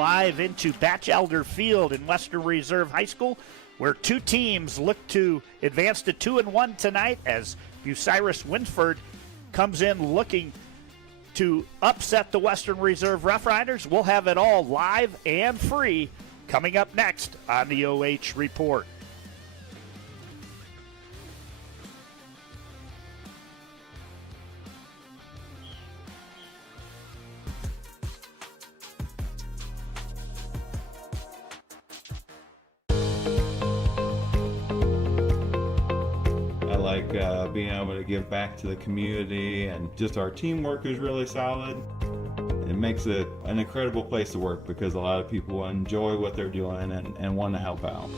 live into Batchelder Field in Western Reserve High School, where two teams look to advance to 2-1 tonight as Bucyrus Wynford comes in looking to upset the Western Reserve Rough Riders. We'll have it all live and free coming up next on the OH Report. Being able to give back to the community, and just our teamwork is really solid. It makes it an incredible place to work because a lot of people enjoy what they're doing and want to help out.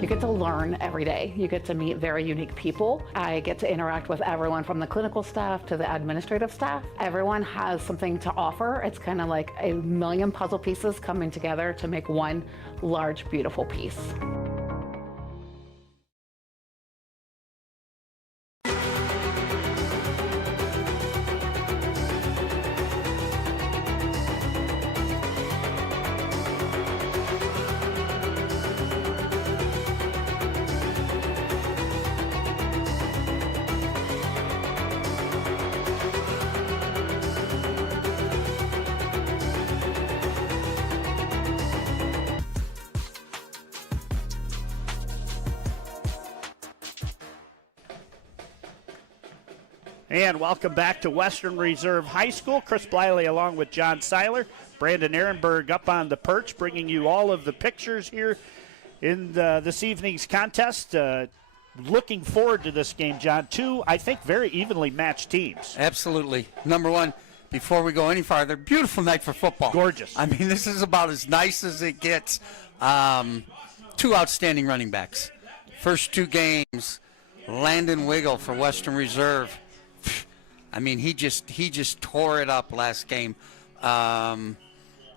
You get to learn every day. You get to meet very unique people. I get to interact with everyone from the clinical staff to the administrative staff. Everyone has something to offer. It's kind of like a million puzzle pieces coming together to make one large, beautiful piece. And welcome back to Western Reserve High School. Chris Bliley along with John Seiler. Brandon Ehrenberg up on the perch, bringing you all of the pictures here in this evening's contest. Looking forward to this game, John. Two, I think, very evenly matched teams. Absolutely. Number one, before we go any farther, beautiful night for football. Gorgeous. I mean, this is about as nice as it gets. Two outstanding running backs. First two games, Landon Wiggle for Western Reserve. I mean, he just tore it up last game. And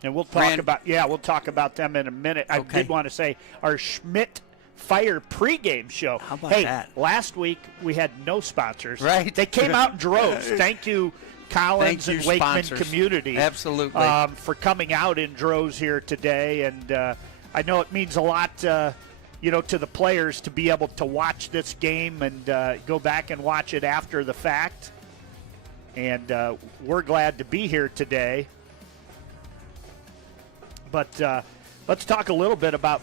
we'll talk about them in a minute. I did want to say our Schmidt Fire pregame show. How about that? Hey, last week we had no sponsors. Right. They came out in droves. Thank you, Collins and Wakeman sponsors. community. Absolutely. For coming out in droves here today. And I know it means a lot, to the players to be able to watch this game and go back and watch it after the fact. And we're glad to be here today. But let's talk a little bit about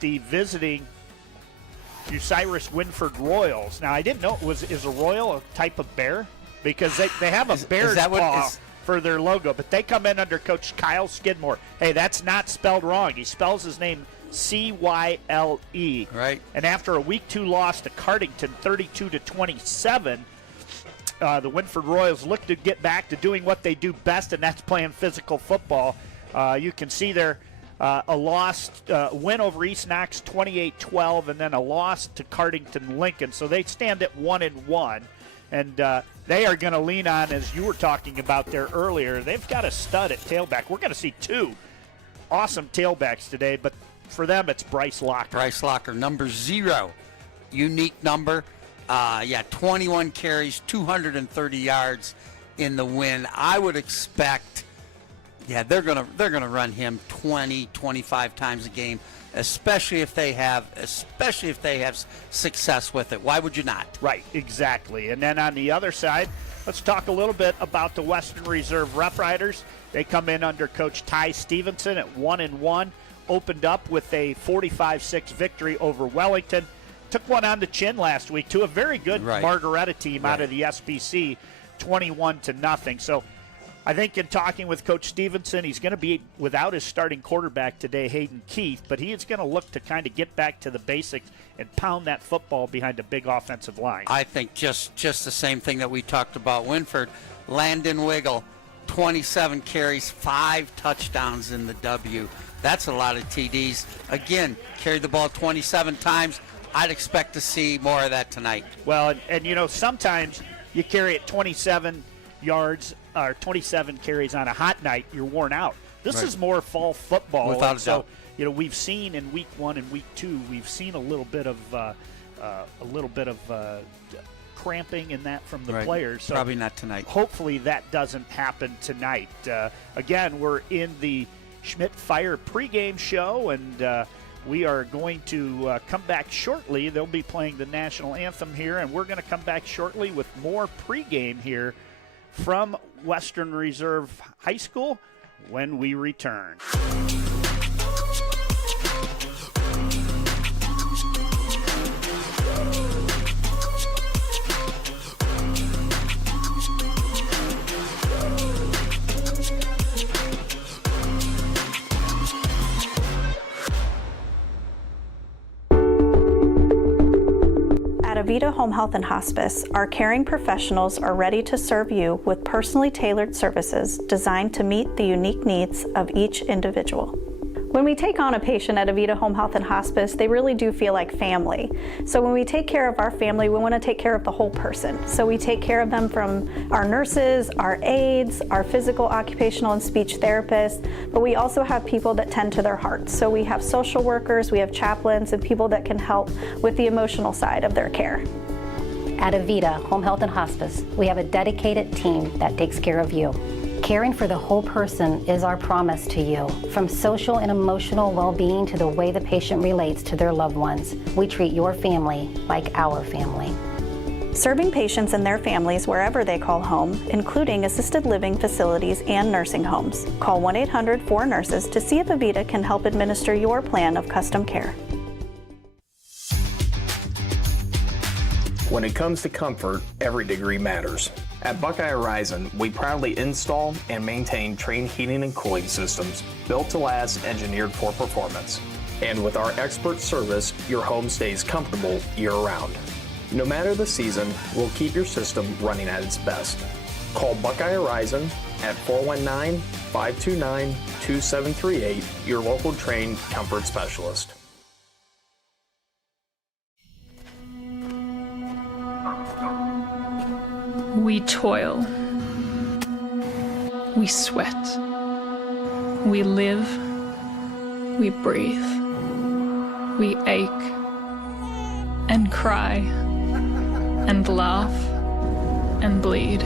the visiting Bucyrus Wynford Royals. Now, I didn't know is a royal a type of bear? Because they have a bear's paw for their logo, but they come in under Coach Kyle Skidmore. Hey, that's not spelled wrong. He spells his name C-Y-L-E. Right. And after a Week 2 loss to Cardington, 32-27, the Wynford Royals look to get back to doing what they do best, and that's playing physical football. You can see there a win over East Knox 28-12, and then a loss to Cardington Lincoln. So they stand at 1-1, and they are going to lean on, as you were talking about there earlier, they've got a stud at tailback. We're going to see two awesome tailbacks today, but for them it's Bryce Locker. Bryce Locker, number 0, unique number. 21 carries, 230 yards in the win. I would expect, they're gonna run him 20, 25 times a game, especially if they have success with it. Why would you not? Right, exactly. And then on the other side, let's talk a little bit about the Western Reserve Rough Riders. They come in under Coach Ty Stevenson at 1-1, opened up with a 45-6 victory over Wellington. Took one on the chin last week to a very good Margaretta team out of the SBC, 21-0. So I think in talking with Coach Stevenson, he's going to be without his starting quarterback today, Hayden Keith, but he is going to look to kind of get back to the basics and pound that football behind a big offensive line. I think just the same thing that we talked about Wynford. Landon Wiggle, 27 carries, 5 touchdowns in the W. That's a lot of TDs. Again, carried the ball 27 times. I'd expect to see more of that tonight. Well, and sometimes you carry it 27 yards or 27 carries on a hot night, you're worn out. This is more fall football. Without a doubt. We've seen in week 1 and week 2, we've seen a little bit of cramping and that from the Right. players. So Probably not tonight. hopefully that doesn't happen tonight. Again, we're in the Schmidt Fire pregame show, and we are going to come back shortly. They'll be playing the national anthem here, and we're going to come back shortly with more pregame here from Western Reserve High School when we return. At Avita Home Health and Hospice, our caring professionals are ready to serve you with personally tailored services designed to meet the unique needs of each individual. When we take on a patient at Avita Home Health and Hospice, they really do feel like family. So when we take care of our family, we want to take care of the whole person. So we take care of them from our nurses, our aides, our physical, occupational, and speech therapists, but we also have people that tend to their hearts. So we have social workers, we have chaplains, and people that can help with the emotional side of their care. At Avita Home Health and Hospice, we have a dedicated team that takes care of you. Caring for the whole person is our promise to you. From social and emotional well-being to the way the patient relates to their loved ones, we treat your family like our family. Serving patients and their families wherever they call home, including assisted living facilities and nursing homes. Call 1-800-4NURSES to see if Avita can help administer your plan of custom care. When it comes to comfort, every degree matters. At Buckeye Horizon, we proudly install and maintain Trane heating and cooling systems built to last, engineered for performance. And with our expert service, your home stays comfortable year-round. No matter the season, we'll keep your system running at its best. Call Buckeye Horizon at 419-529-2738, your local Trane comfort specialist. We toil. We sweat. We live. We breathe. We ache and cry and laugh and bleed.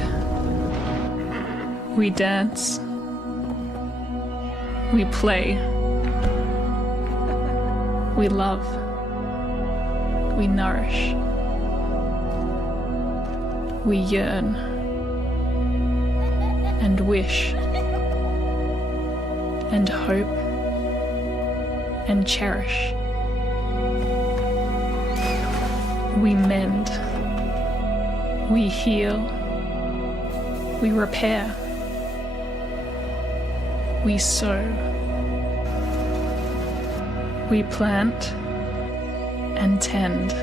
We dance. We play. We love. We nourish. We yearn and wish and hope and cherish. We mend, we heal, we repair, we sow, we plant and tend.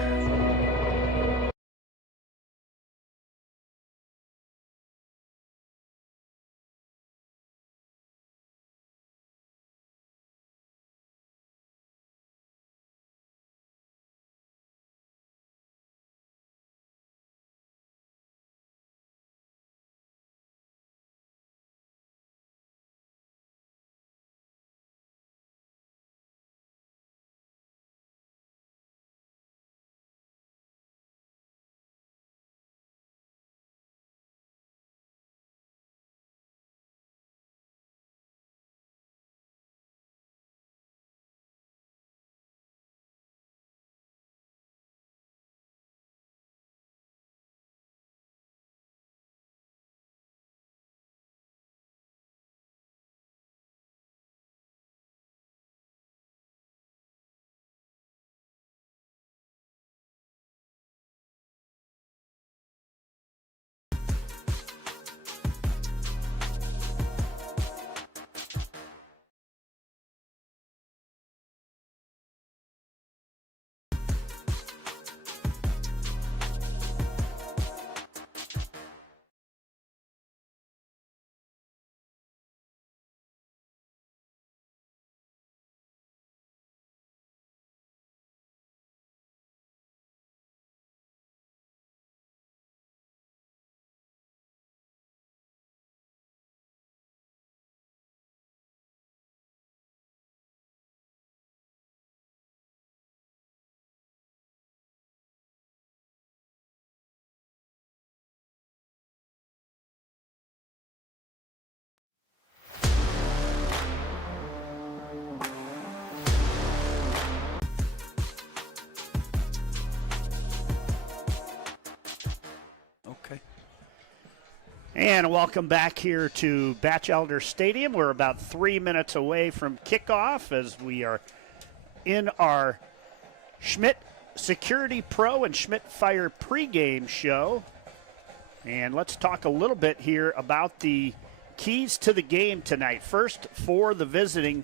And welcome back here to Batchelder Stadium. We're about 3 minutes away from kickoff as we are in our Schmidt Security Pro and Schmidt Fire pregame show. And let's talk a little bit here about the keys to the game tonight. First, for the visiting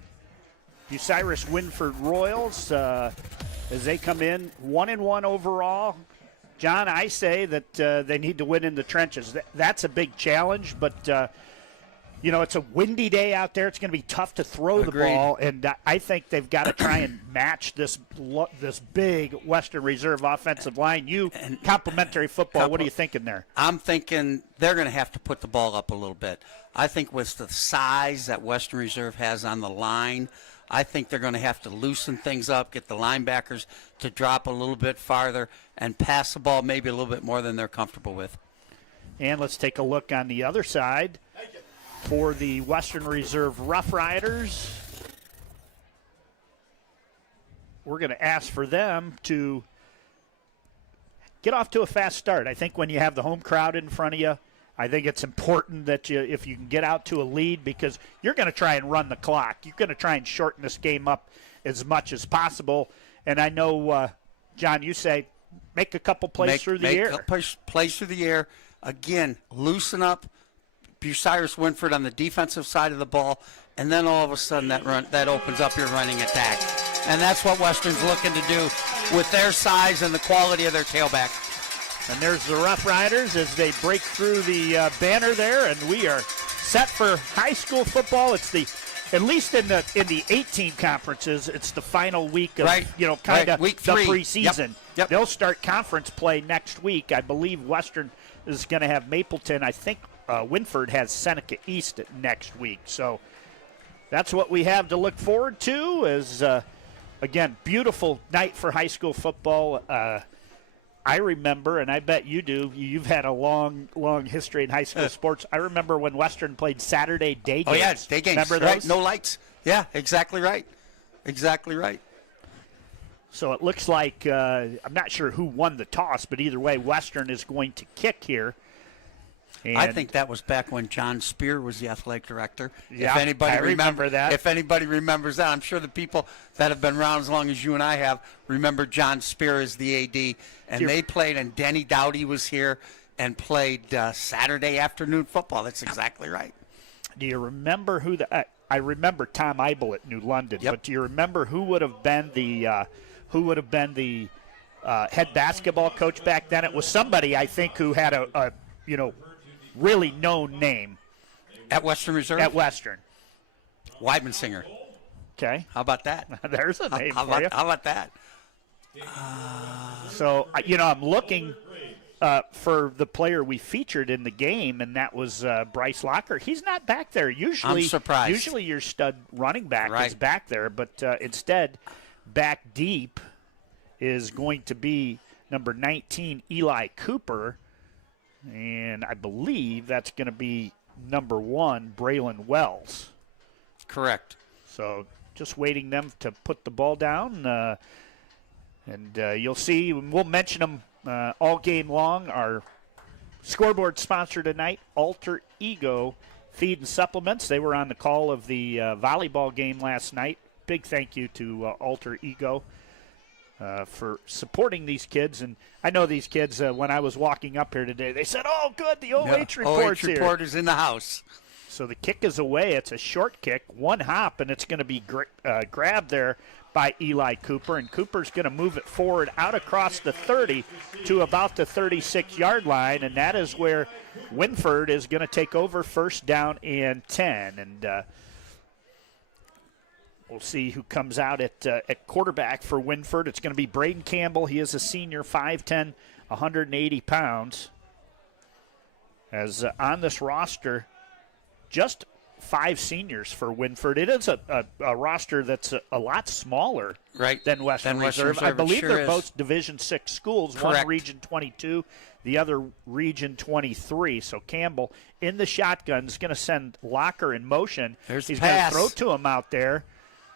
Bucyrus Wynford Royals, as they come in 1-1 overall. John, I say that they need to win in the trenches. That's a big challenge, but, it's a windy day out there. It's going to be tough to throw the ball, and I think they've got to try and match this big Western Reserve offensive line. Complimentary football, what are you thinking there? I'm thinking they're going to have to put the ball up a little bit. I think with the size that Western Reserve has on the line, I think they're going to have to loosen things up, get the linebackers to drop a little bit farther, and pass the ball maybe a little bit more than they're comfortable with. And let's take a look on the other side for the Western Reserve Rough Riders. We're going to ask for them to get off to a fast start. I think when you have the home crowd in front of you, I think it's important that if you can get out to a lead, because you're going to try and run the clock. You're going to try and shorten this game up as much as possible. And I know, John, you say make a couple plays through the air. Plays through the air. Again, loosen up Bucyrus Wynford on the defensive side of the ball, and then all of a sudden that opens up your running attack. And that's what Western's looking to do with their size and the quality of their tailback. And there's the Rough Riders as they break through the banner there, and we are set for high school football. It's at least in the 8-team conferences, it's the final week of week the 3. preseason. Yep. They'll start conference play next week. I believe Western is going to have Mapleton. I think Wynford has Seneca East next week. So that's what we have to look forward to. Is again, beautiful night for high school football. I remember, and I bet you do, you've had a long history in high school sports. I remember when Western played Saturday day games. Oh, yeah, day games. Remember those? Right? No lights. Yeah, exactly right. Exactly right. So it looks like, I'm not sure who won the toss, but either way, Western is going to kick here. And I think that was back when John Spear was the athletic director. Yeah, I remember that. If anybody remembers that, I'm sure the people that have been around as long as you and I have remember John Spear as the AD. And they played, and Denny Dowdy was here and played Saturday afternoon football. That's exactly right. Do you remember who I remember Tom Eibel at New London, but do you remember who would have been the head basketball coach back then? It was somebody, I think, who had a really known name. At Western Reserve? At Western. Weidmansinger. Okay. How about that? There's a name for you. How about that? So, I'm looking for the player we featured in the game, and that was Bryce Locker. He's not back there. Usually, I'm surprised. Usually your stud running back Right. is back there, but instead, back deep is going to be number 19, Eli Cooper. And I believe that's going to be number 1, Braylon Wells. Correct. So just waiting them to put the ball down. And you'll see, we'll mention them all game long. Our scoreboard sponsor tonight, Alter Ego Feed and Supplements. They were on the call of the volleyball game last night. Big thank you to Alter Ego for supporting these kids. And I know these kids, when I was walking up here today, they said, oh, good, the OH report's here. OH report is in the house. So the kick is away. It's a short kick, one hop, and it's going to be grabbed there by Eli Cooper. And Cooper's going to move it forward out across the 30 to about the 36-yard line, and that is where Wynford is going to take over first down and 10. And we'll see who comes out at quarterback for Wynford. It's going to be Braden Campbell. He is a senior, 5'10", 180 pounds. As on this roster, just 5 seniors for Wynford. It is a roster that's a lot smaller than Western Reserve. I believe they're both Division VI schools, Correct. One Region 22, the other Region 23. So Campbell in the shotgun is going to send Locker in motion. He's going to throw to him out there.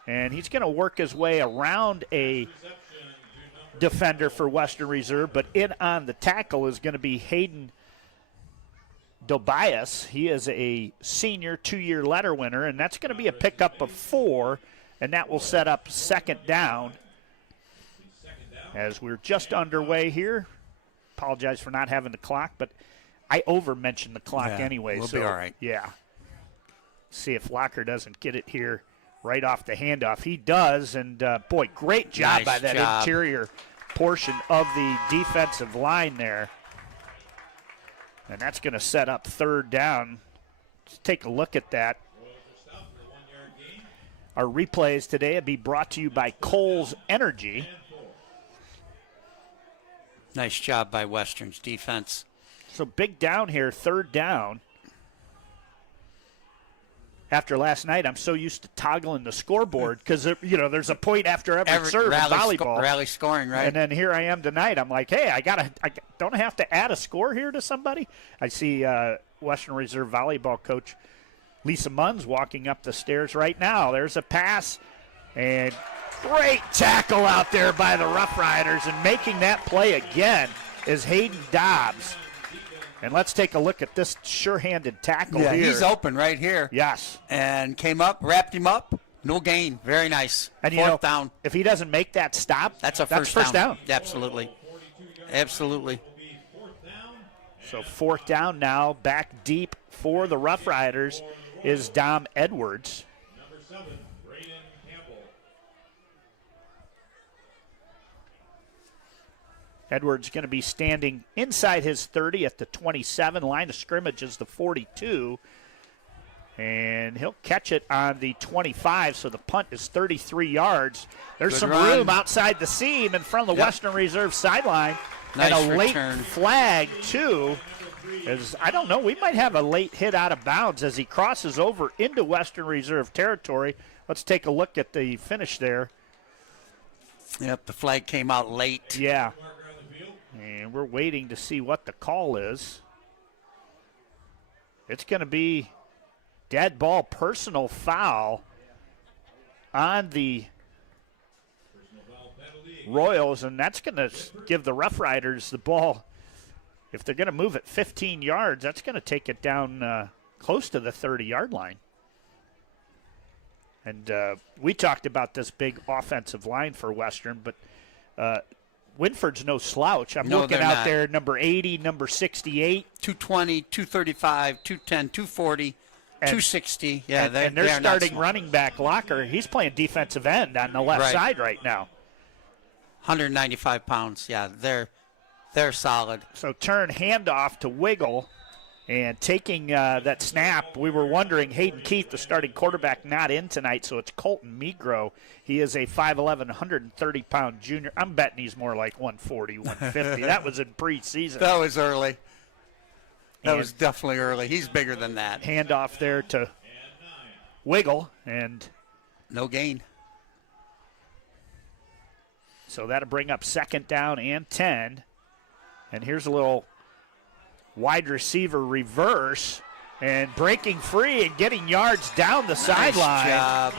And he's going to work his way around a defender for Western Reserve, but in on the tackle is going to be Hayden Tobias. He is a senior 2-year letter winner, and that's going to be a pickup of 4, and that will set up second down. As we're just underway here, apologize for not having the clock, but I over-mentioned the clock anyway. We'll so, be all right. Yeah. See if Locker doesn't get it here right off the handoff. He does, and, boy, great job by that interior portion of the defensive line there. And that's going to set up third down. Let's take a look at that. Our replays today will be brought to you by Kohl's Energy. Nice job by Western's defense. So big down here, third down. After last night, I'm so used to toggling the scoreboard because, there's a point after every serve in volleyball. Rally scoring, right? And then here I am tonight. I'm like, hey, I don't have to add a score here to somebody. I see Western Reserve volleyball coach Lisa Munns walking up the stairs right now. There's a pass, and great tackle out there by the Rough Riders, and making that play again is Hayden Dobbs. And let's take a look at this sure-handed tackle here. He's open right here. Yes. And came up, wrapped him up, no gain. Very nice. And fourth down. If he doesn't make that stop, that's first down. Absolutely. Absolutely. So fourth down now, back deep for the Rough Riders is Dom Edwards. Number 7, Braden Campbell. Edwards going to be standing inside his 30 at the 27. Line of scrimmage is the 42. And he'll catch it on the 25, so the punt is 33 yards. There's Good some run. room outside the seam in front of the Western Reserve sideline. Nice and a return. late flag, too. I don't know, we might have a late hit out of bounds as he crosses over into Western Reserve territory. Let's take a look at the finish there. Yep, the flag came out late. Yeah. And we're waiting to see what the call is. It's going to be dead ball personal foul on the Royals, and that's going to give the Rough Riders the ball. If they're going to move it 15 yards, that's going to take it down close to the 30-yard line. And we talked about this big offensive line for Western, but Wynford's no slouch. I'm looking out there, number 80, number 68. 220, 235, 210, 240, 260. Yeah, and they're starting running back Locker. He's playing defensive end on the left side right now. 195 pounds. Yeah, they're solid. So turn handoff to Wiggle. And taking that snap, we were wondering, Hayden Keith, the starting quarterback, not in tonight, so it's Colton Migro. He is a 5'11", 130-pound junior. I'm betting he's more like 140, 150. That was in preseason. That was early. That was definitely early. He's bigger than that. Handoff there to Wiggle, and no gain. So that'll bring up second down and 10. And here's a little wide receiver reverse and breaking free and getting yards down the sideline. Job.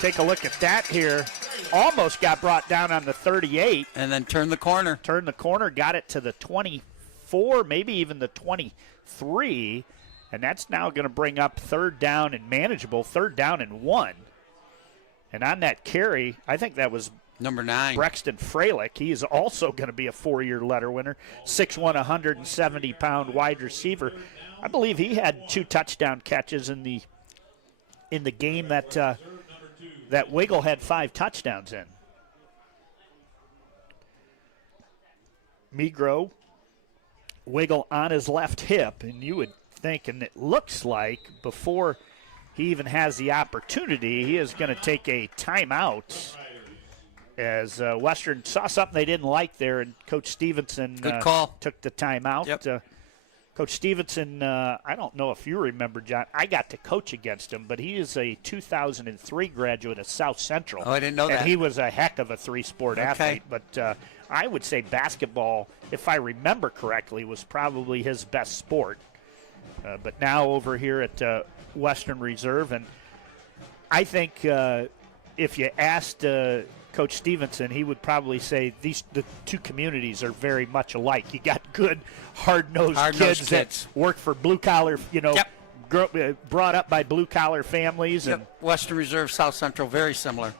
Take a look at that here. Almost got brought down on the 38. And then turned the corner. Turned the corner, got it to the 24, maybe even the 23. And that's now going to bring up third down and manageable, third down and 1. And on that carry, I think that was number 9, Brexton Freilich. He is also going to be a 4-year letter winner. 6'1", 170-pound wide receiver. I believe he had 2 touchdown catches in the game that Wiggle had 5 touchdowns in. Migro, Wiggle on his left hip, and you would think, and it looks like before he even has the opportunity, he is going to take a timeout. As Western saw something they didn't like there, and Coach Stevenson Good call. Took the timeout. Yep. Coach Stevenson, I don't know if you remember, John, I got to coach against him, but he is a 2003 graduate of South Central. Oh, I didn't know that. And he was a heck of a 3-sport athlete. But I would say basketball, if I remember correctly, was probably his best sport. But now over here at Western Reserve, and I think if you asked Coach Stevenson, he would probably say the two communities are very much alike. You got good, hard-nosed kids that work for blue-collar, brought up by blue-collar families. Yep. And Western Reserve, South Central, very similar.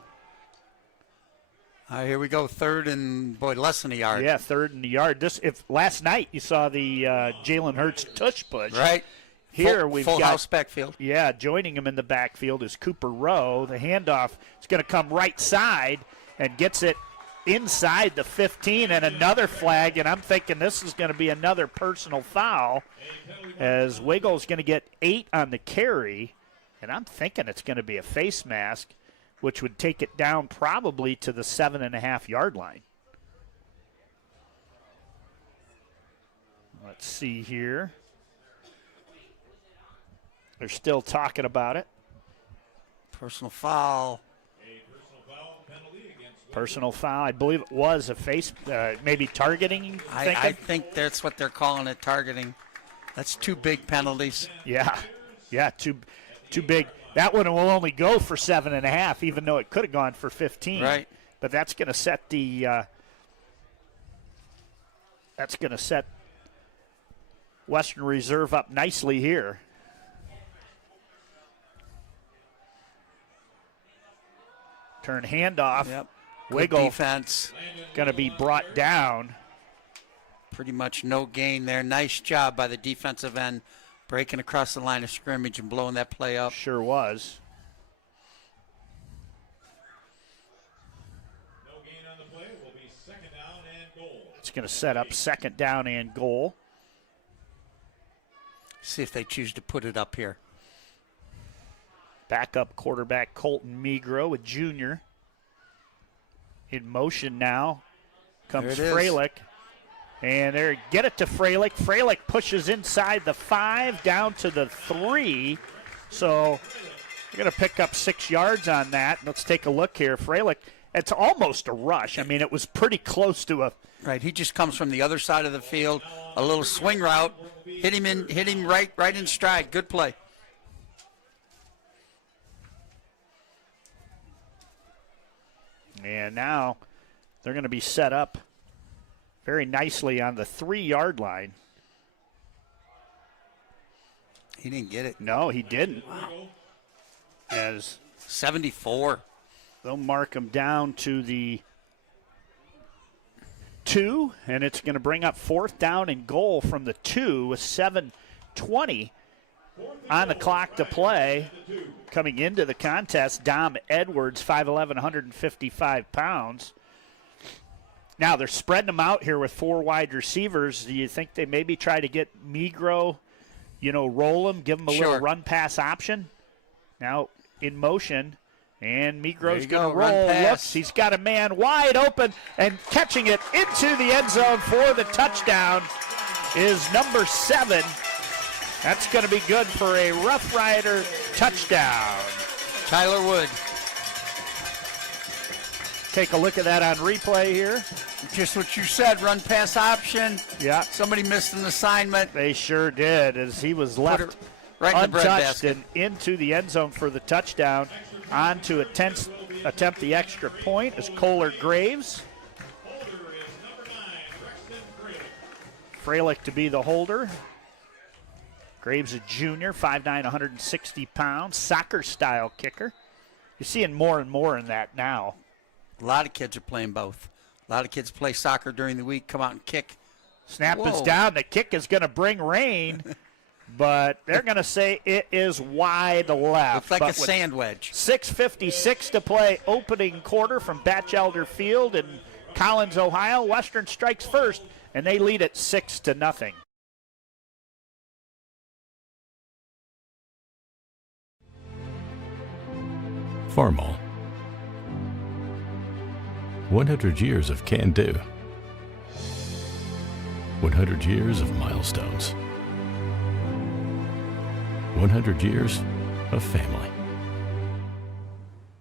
Here we go, third and, less than a yard. Yeah, third in the yard. If last night you saw the Jalen Hurts tush push. Right. Here we've got full house backfield. Yeah, joining him in the backfield is Cooper Rowe. The handoff is going to come right side and gets it inside the 15, and another flag, and I'm thinking this is going to be another personal foul as Wiggle's going to get 8 on the carry, and I'm thinking it's going to be a face mask, which would take it down probably to the 7.5-yard line. Let's see here. They're still talking about it. Personal foul. Personal foul. I believe it was a face, maybe targeting. I think that's what they're calling it, targeting. That's 2 big penalties. Yeah, too big. That one will only go for 7.5, even though it could have gone for 15. Right. But that's going to set the. That's going to set Western Reserve up nicely here. Turn handoff. Yep. Wiggle. Defense. Going to be brought down. Pretty much no gain there. Nice job by the defensive end, breaking across the line of scrimmage and blowing that play up. Sure was. No gain on the play. Will be second down and goal. It's going to set up second down and goal. See if they choose to put it up here. Backup quarterback Colton Migro, a junior. In motion now comes Freilich. And there, get it to Freilich. Freilich pushes inside the 5 down to the 3. So they're going to pick up 6 yards on that. Let's take a look here. Freilich, it's almost a rush. I mean, it was pretty close to a. Right, he just comes from the other side of the field. A little swing route. Hit him right in stride. Good play. And now they're going to be set up very nicely on the 3-yard line. He didn't get it. No, he didn't. Wow. As 74. They'll mark him down to the 2, and it's going to bring up 4th down and goal from the 2 with 7:20 on the clock to play. Coming into the contest, Dom Edwards, 5'11", 155 pounds. Now they're spreading them out here with 4 wide receivers. Do you think they maybe try to get Migro, roll him, give him a little run-pass option? Now in motion, and Migro's going to roll. Looks, he's got a man wide open, and catching it into the end zone for the touchdown is number 7. That's going to be good for a Rough Rider touchdown. Tyler Wood. Take a look at that on replay here. Just what you said, run pass option. Yeah. Somebody missed an assignment. They sure did, as he was left right in the untouched and into the end zone for the touchdown. On to attempt the extra point is Kohler Graves. Freilich to be the holder. Graves a junior, 5'9", 160 pounds, soccer-style kicker. You're seeing more and more in that now. A lot of kids are playing both. A lot of kids play soccer during the week, come out and kick. Snap is down. The kick is going to bring rain, but they're going to say it is wide left. Looks like a sand wedge. 6:56 to play opening quarter from Batchelder Field in Collins, Ohio. Western strikes first, and they lead it 6-0. Farmall. 100 years of can-do. 100 years of milestones. 100 years of family.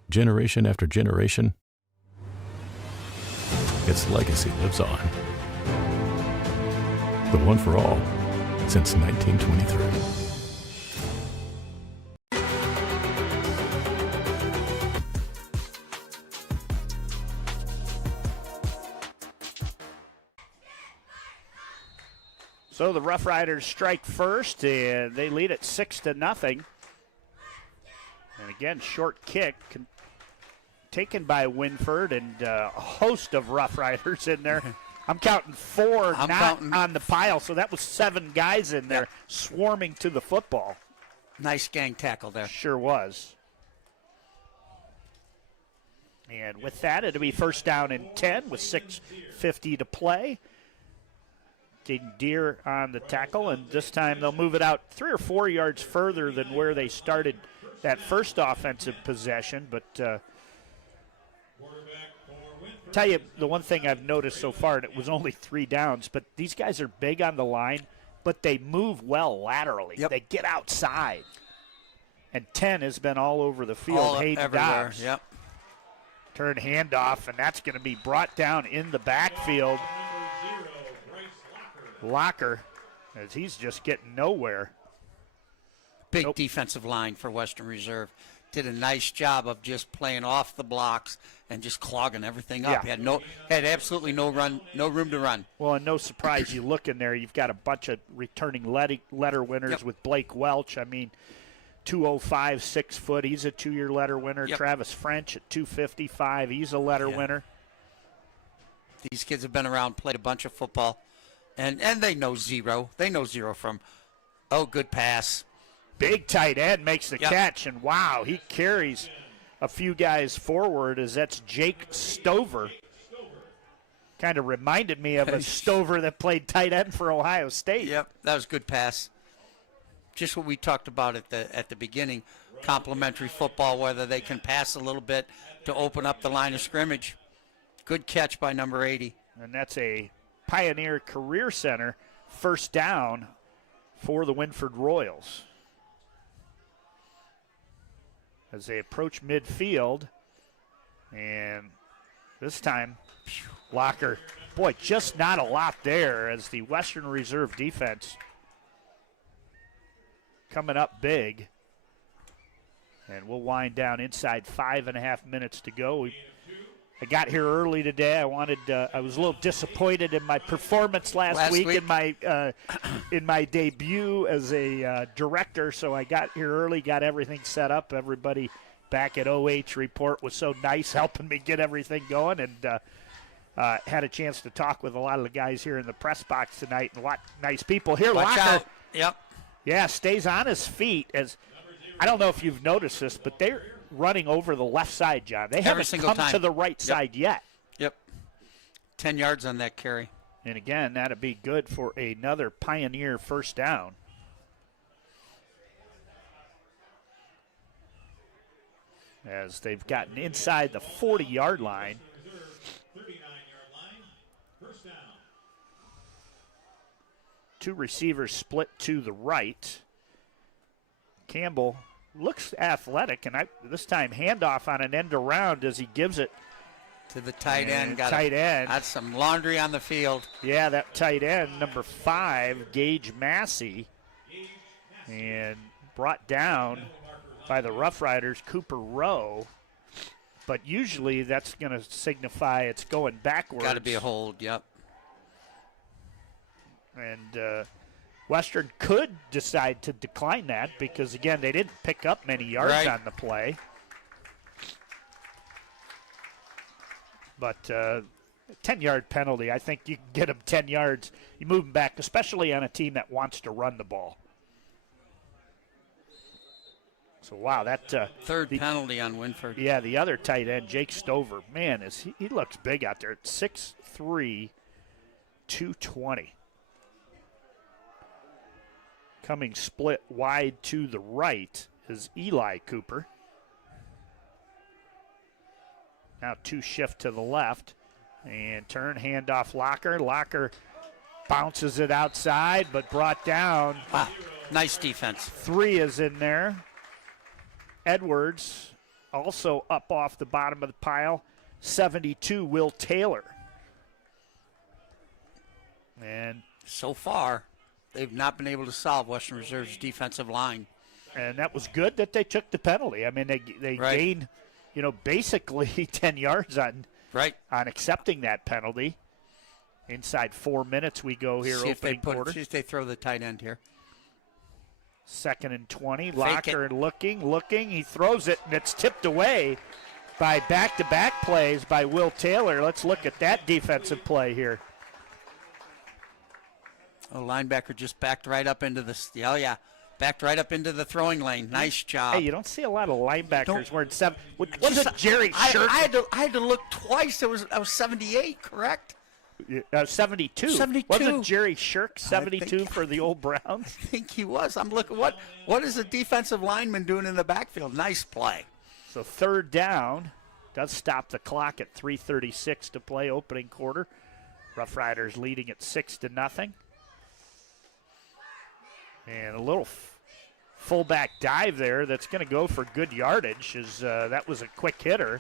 Generation after generation, its legacy lives on. The one for all since 1923. So the Rough Riders strike first, and they lead it 6-0. And again, short kick taken by Wynford, and a host of Rough Riders in there. I'm counting 4 on the pile, so that was 7 guys in there swarming to the football. Nice gang tackle there. Sure was. And with that, it'll be first down and 10 with 6:50 to play. Caden Deere on the tackle, and this time they'll move it out 3 or 4 yards further than where they started that first offensive possession. But tell you the one thing I've noticed so far, and it was only 3 downs, but these guys are big on the line, but they move well laterally. Yep. They get outside. And 10 has been all over the field. All Hayden everywhere. Dobbs. Yep. Turn handoff, and that's going to be brought down in the backfield. Locker, as he's just getting nowhere. Big defensive line for Western Reserve. Did a nice job of just playing off the blocks and just clogging everything up. Yeah. Had absolutely no room to run. Well, and no surprise, you look in there, you've got a bunch of returning letter winners with Blake Welch. I mean, 205, 6 foot. He's a 2-year letter winner. Yep. Travis French at 255. He's a letter winner. These kids have been around, played a bunch of football, and they know zero. They know zero from, good pass. Big tight end makes the catch, and wow, he carries a few guys forward as that's Jake Stover. Kind of reminded me of a Stover that played tight end for Ohio State. Yep, that was a good pass. Just what we talked about at the beginning, complementary football, whether they can pass a little bit to open up the line of scrimmage. Good catch by number 80. And that's a Pioneer Career Center first down for the Wynford Royals. As they approach midfield, and this time, Locker, boy, just not a lot there as the Western Reserve defense coming up big. And we'll wind down inside 5.5 minutes to go. I got here early today. I was a little disappointed in my performance last week. In my debut as a director, so I got here early, got everything set up. Everybody back at OH.REPORT was so nice helping me get everything going, and had a chance to talk with a lot of the guys here in the press box tonight, and a lot of nice people here. Watch Locker, out. Yep. Yeah, stays on his feet. As I don't know if you've noticed this, but they're running over the left side, John. They haven't come to the right side yet. Yep. 10 yards on that carry. And again, that'd be good for another Pioneer first down. As they've gotten inside the 40-yard line. 39-yard line, first down. 2 receivers split to the right. Campbell looks athletic, and this time handoff on an end around as he gives it to the tight end. That's some laundry on the field. Yeah, that tight end, number 5, Gage Massey, and brought down by the Rough Riders, Cooper Rowe. But usually that's going to signify it's going backwards. Got to be a hold, yep. And Western could decide to decline that because, again, they didn't pick up many yards on the play. But 10-yard penalty, I think you can get them 10 yards. You move them back, especially on a team that wants to run the ball. So, wow, that third penalty on Wynford. Yeah, the other tight end, Jake Stover. Man, he looks big out there. 6'3", 220. Coming split wide to the right is Eli Cooper. Now 2 shift to the left. And turn, handoff Locker. Locker bounces it outside, but brought down. Wow, nice defense. 3 is in there. Edwards also up off the bottom of the pile. 72, Will Taylor. And so far, they've not been able to solve Western Reserve's defensive line. And that was good that they took the penalty. I mean, they gained, basically 10 yards on accepting that penalty. Inside 4 minutes we go here, See if they opening quarter. see if they throw the tight end here. 2nd and 20. Fake Locker looking. He throws it, and it's tipped away by back-to-back plays by Will Taylor. Let's look at that defensive play here. A linebacker just backed right up into the backed right up into the throwing lane. Nice job. Hey, you don't see a lot of linebackers wearing 7. Was it Jerry Shirk? I had to look twice. That was 78, correct? 72. 72. Wasn't Jerry Shirk 72 for the old Browns? I think he was. I'm looking. What is the defensive lineman doing in the backfield? Nice play. So 3rd down does stop the clock at 3:36 to play, opening quarter. Rough Riders leading at 6-0. And a little fullback dive there that's going to go for good yardage. That was a quick hitter.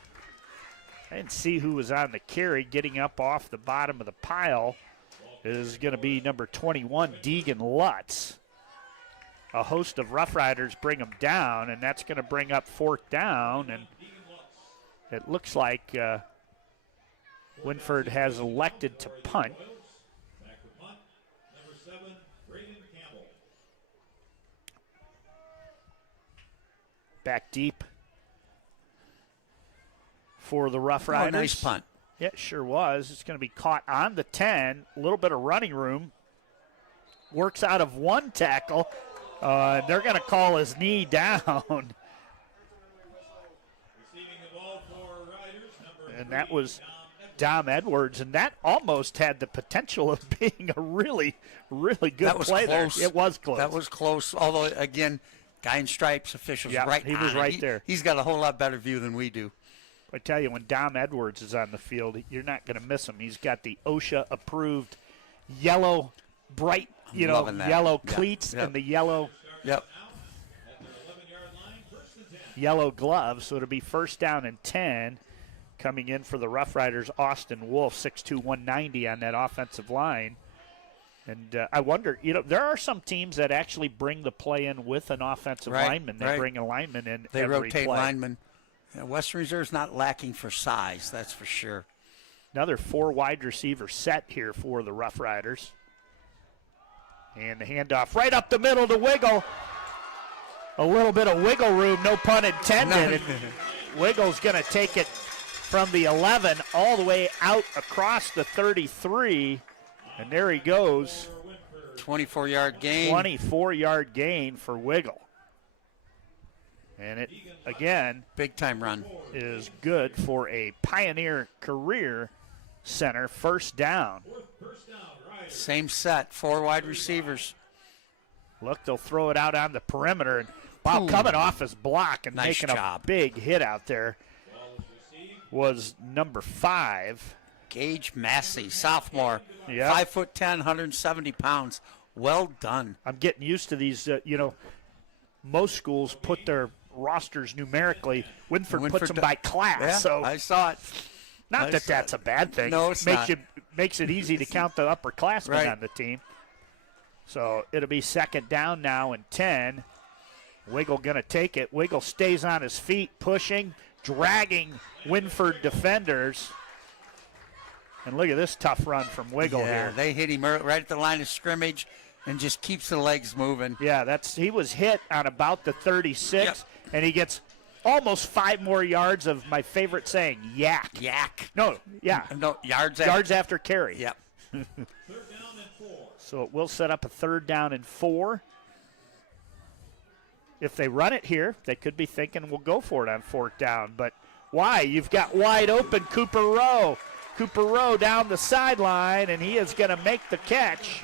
I didn't see who was on the carry. Getting up off the bottom of the pile is going to be number 21, Deegan Lutz. A host of Rough Riders bring him down, and that's going to bring up 4th down. And it looks like Wynford has elected to punt. Back deep for the Rough Riders. Oh, nice punt. Yeah, it sure was. It's going to be caught on the 10. A little bit of running room. Works out of 1 tackle. They're going to call his knee down. And that was Dom Edwards. And that almost had the potential of being a really, really good play there. It was close. That was close. Although, again, guy in stripes, officials right he was on right it. there. He's got a whole lot better view than we do. I tell you, when Dom Edwards is on the field, you're not going to miss him. He's got the OSHA-approved yellow, bright, yellow cleats and the yellow yellow gloves. So it'll be 1st down and 10. Coming in for the Rough Riders, Austin Wolf, 6'2", 190 on that offensive line. And I wonder, there are some teams that actually bring the play in with an offensive lineman. They bring a lineman in They every rotate play. linemen. Western Reserve's not lacking for size, that's for sure. Another 4 wide receiver set here for the Rough Riders. And the handoff right up the middle to Wiggle. A little bit of wiggle room, no pun intended. Wiggle's going to take it from the 11 all the way out across the 33. And there he goes. 24-yard gain. 24-yard gain for Wiggle. And it, again, big-time run, is good for a Pioneer Career Center 1st down. Same set, 4 wide receivers. Look, they'll throw it out on the perimeter. And wow, coming off his block and nice making job. A big hit out there was number 5. Gage Massey, sophomore, Yep. 5'10", 170 pounds. Well done. I'm getting used to these. Most schools put their rosters numerically. Wynford puts them by class. Yeah, so I saw it. Not that that's a bad thing. No, it's not. Makes it easy to count the upperclassmen on the team. So it'll be 2nd down now and 10. Wiggle going to take it. Wiggle stays on his feet, pushing, dragging Wynford defenders. And look at this tough run from Wiggle here. They hit him right at the line of scrimmage and just keeps the legs moving. Yeah, he was hit on about the 36, and he gets almost 5 more yards of my favorite saying, yak. Yak. No, yeah. No, yards after carry. Yep. So it will set up a 3rd down and 4. If they run it here, they could be thinking we'll go for it on 4th down. But why? You've got wide open Cooper Rowe. Cooper Rowe down the sideline, and he is going to make the catch.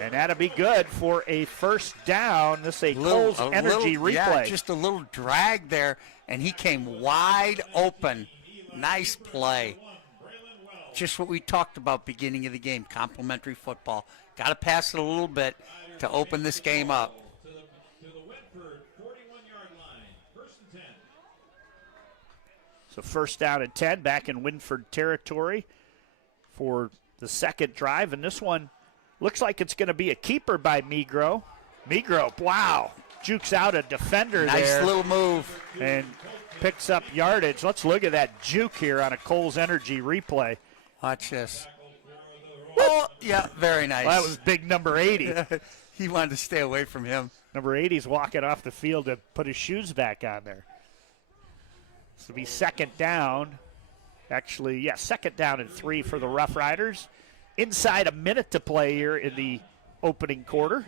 And that'll be good for a 1st down. This is a Coles Energy replay. Yeah, just a little drag there, and he came wide open. Nice play. Just what we talked about beginning of the game, complementary football. Got to pass it a little bit to open this game up. To the Wynford 41-yard line. 1st and 10. So 1st down and 10 back in Wynford territory for the 2nd drive. And this one looks like it's going to be a keeper by Migro. Migro, wow, jukes out a defender there. Nice little move. And picks up yardage. Let's look at that juke here on a Coles Energy replay. Watch this. Oh, yeah, very nice. Well, that was big number 80. He wanted to stay away from him. Number 80's walking off the field to put his shoes back on there. This will be second down. Actually, yeah, second down and 3 for the Rough Riders. Inside a minute to play here in the opening quarter.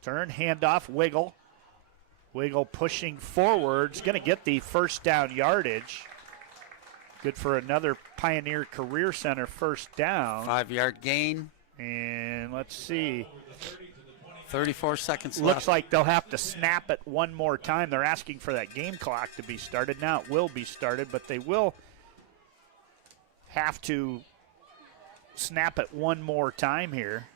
Turn, handoff, Wiggle. Wiggle pushing forwards, going to get the first down yardage. Good for another Pioneer Career Center first down. 5-yard gain. And let's see. 34 seconds left. Looks like they'll have to snap it one more time. They're asking for that game clock to be started. Now it will be started, but they will have to snap it one more time here.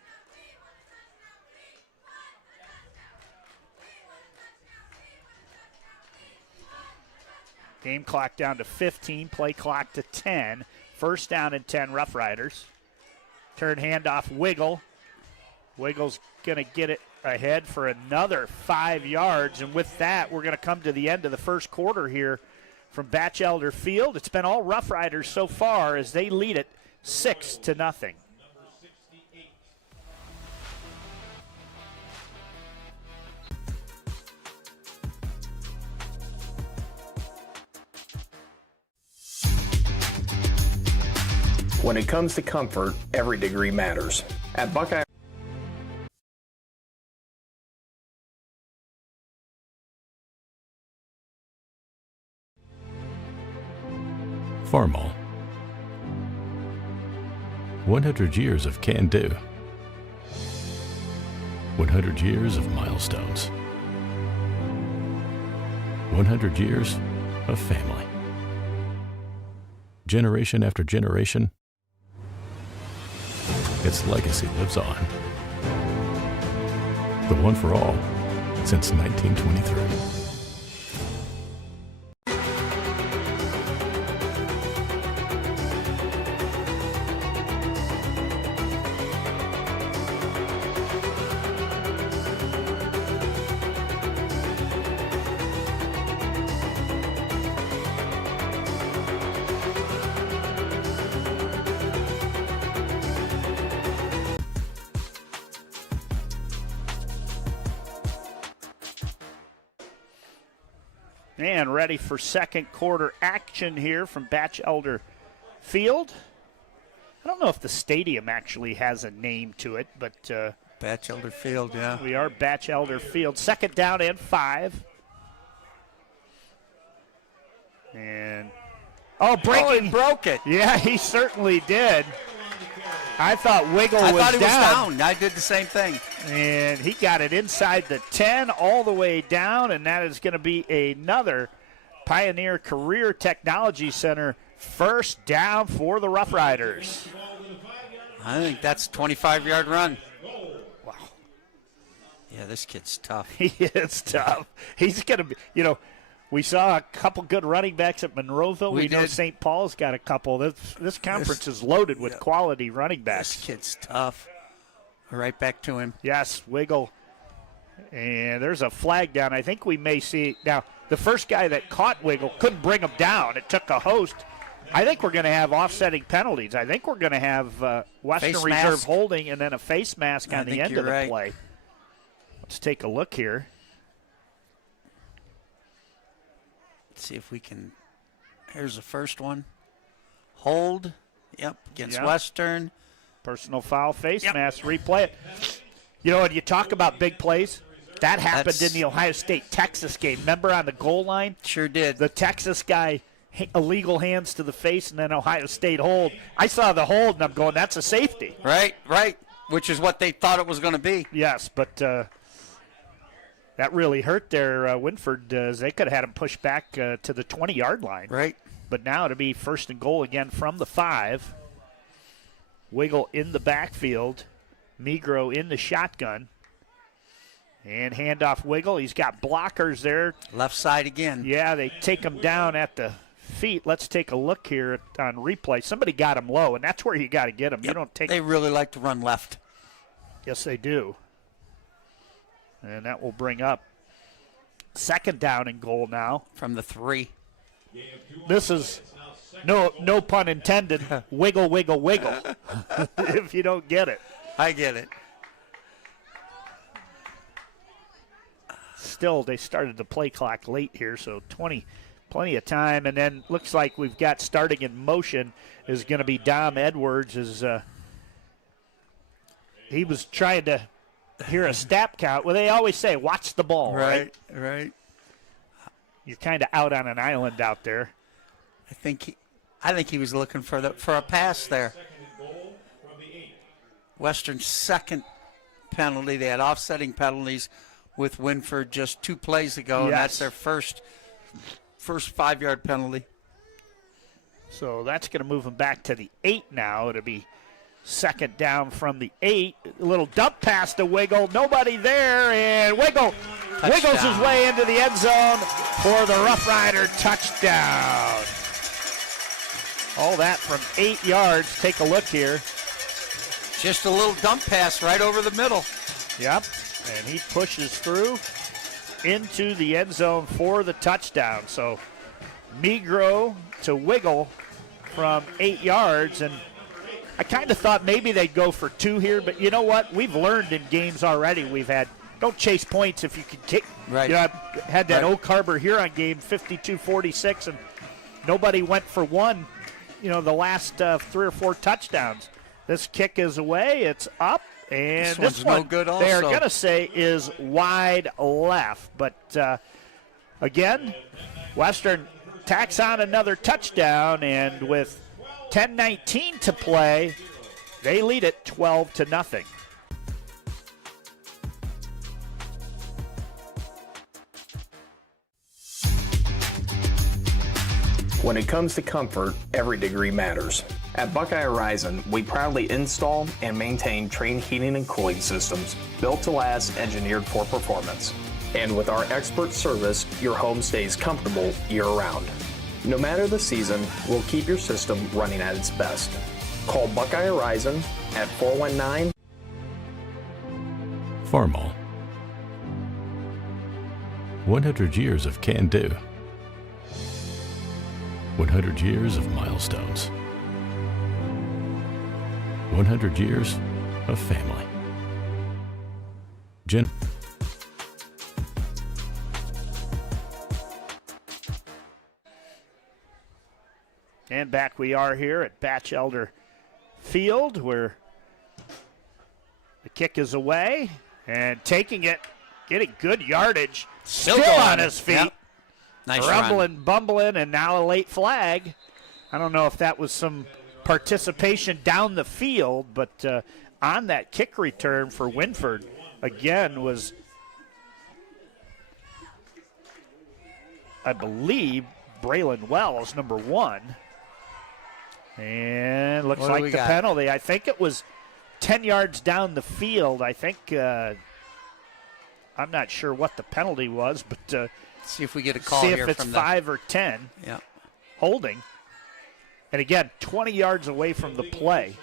Game clock down to 15, play clock to 10. First down and 10, Rough Riders. Turn handoff, Wiggle. Wiggle's going to get it ahead for another 5 yards. And with that, we're going to come to the end of the first quarter here from Batchelder Field. It's been all Rough Riders so far as they lead it 6-0. When it comes to comfort, every degree matters. At Buckeye Farmall. 100 years of can-do. 100 years of milestones. 100 years of family. Generation after generation, its legacy lives on. The one for all since 1923. And ready for second quarter action here from Batchelder Field. I don't know if the stadium actually has a name to it, but Batchelder Field, yeah. We are Batchelder Field. Second down and 5. And breaking. He broke it. Yeah, he certainly did. I thought Wiggle was down. I thought he was down. I did the same thing. And he got it inside the 10 all the way down, and that is going to be another Pioneer Career Technology Center first down for the Rough Riders. I think that's a 25-yard run. Wow. Yeah, this kid's tough. He is tough. He's going to be, we saw a couple good running backs at Monroeville. We know St. Paul's got a couple. This conference is loaded with quality running backs. This kid's tough. Right back to him. Yes, Wiggle. And there's a flag down. I think we may see. Now, the first guy that caught Wiggle couldn't bring him down. It took a host. I think we're going to have offsetting penalties. I think we're going to have Western Face Reserve mask. holding and then a face mask on the end of the right. play. Let's take a look here. Let's see if we can. Here's the first one. Hold. Yep, against Western. Personal foul, face mask, replay it. When you talk about big plays, that happened in the Ohio State-Texas game. Remember on the goal line? Sure did. The Texas guy, illegal hands to the face, and then Ohio State hold. I saw the hold, and I'm going, that's a safety. Right, which is what they thought it was going to be. Yes, but that really hurt their Wynford, as they could have had him pushed back to the 20-yard line. Right. But now it'll be first and goal again from the 5. Wiggle in the backfield. Migro in the shotgun. And handoff Wiggle. He's got blockers there. Left side again. Yeah, they take him down at the feet. Let's take a look here on replay. Somebody got him low, and that's where you got to get him. Yep. You don't take. They really like to run left. Yes, they do. And that will bring up Second down and goal now. From the 3. This is, no pun intended, wiggle, wiggle, wiggle, if you don't get it. I get it. Still, they started the play clock late here, so plenty of time. And then looks like we've got starting in motion is going to be Dom Edwards. He was trying to hear a snap count. Well, they always say, watch the ball, right? Right. You're kind of out on an island out there. I think he was looking for a pass there. Western's second penalty. They had offsetting penalties with Wynford just 2 plays ago, and that's their first 5-yard penalty. So that's going to move them back to the 8 now. It'll be second down from the 8. A little dump pass to Wiggle. Nobody there, and Wiggle wiggles his way into the end zone for the Rough Rider touchdown. All that from 8 yards. Take a look here. Just a little dump pass right over the middle. Yep, and he pushes through into the end zone for the touchdown. So Migro to Wiggle from 8 yards, and I kind of thought maybe they'd go for 2 here, but you know what? We've learned in games already. We've had don't chase points if you can kick. Right. You know, I had that Oak Harbor Huron game, 52-46, and nobody went for 1. You know, the last 3 or 4 touchdowns. This kick is away. It's up. And this one, no good also. They're going to say is wide left. But, again, Western tacks on another touchdown. And with 10:19 to play, they lead it 12-0. When it comes to comfort, every degree matters. At Buckeye Horizon, we proudly install and maintain Trane heating and cooling systems built to last, engineered for performance. And with our expert service, your home stays comfortable year-round. No matter the season, we'll keep your system running at its best. Call Buckeye Horizon at 419. Farmall. 100 years of can-do. 100 years of milestones. 100 years of family. Jen. And back we are here at Batchelder Field, where the kick is away and taking it, getting good yardage. Still on his feet. Yep. Nice rumbling, run. bumbling, and now a late flag. I don't know if that was some participation down the field, but on that kick return for Wynford, again, was, I believe, Braylon Wells, number 1. And looks like the penalty. I think it was 10 yards down the field. I think, I'm not sure what the penalty was, but see if we get a call see here if it's from 5 or 10. Yeah. Holding. And again, 20 yards away from the play.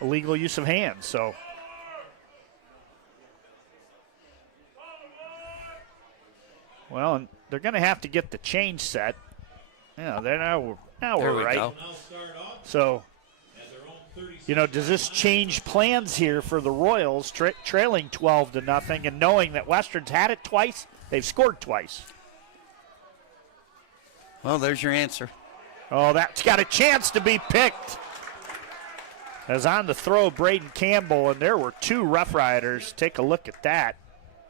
Illegal use of hands, so. Well, and they're going to have to get the change set. Yeah, now we're right. Go. So, you know, does this change plans here for the Royals, trailing 12-0, and knowing that Western's had it twice, they've scored twice? Well, there's your answer. Oh, that's got a chance to be picked. As on the throw, Braden Campbell, and there were 2 Rough Riders. Take a look at that.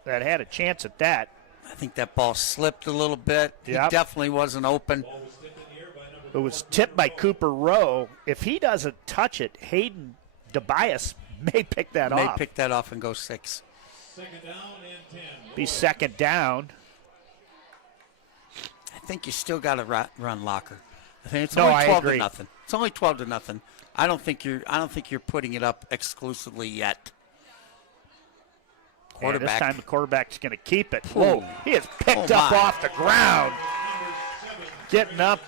That had a chance at that. I think that ball slipped a little bit. Yep. He definitely wasn't open. It was tipped by Cooper Rowe. If he doesn't touch it, Hayden DeBias may pick that off. May pick that off and go 6. Second down and 10. Be second down. I think you still got to run Locker. I think it's No, only I 12 agree. to nothing. It's only 12 to nothing. I don't think you're putting it up exclusively yet. And this Quarterback. time the quarterback's going to keep it. Ooh. Whoa, he is picked up my. off the ground. Getting up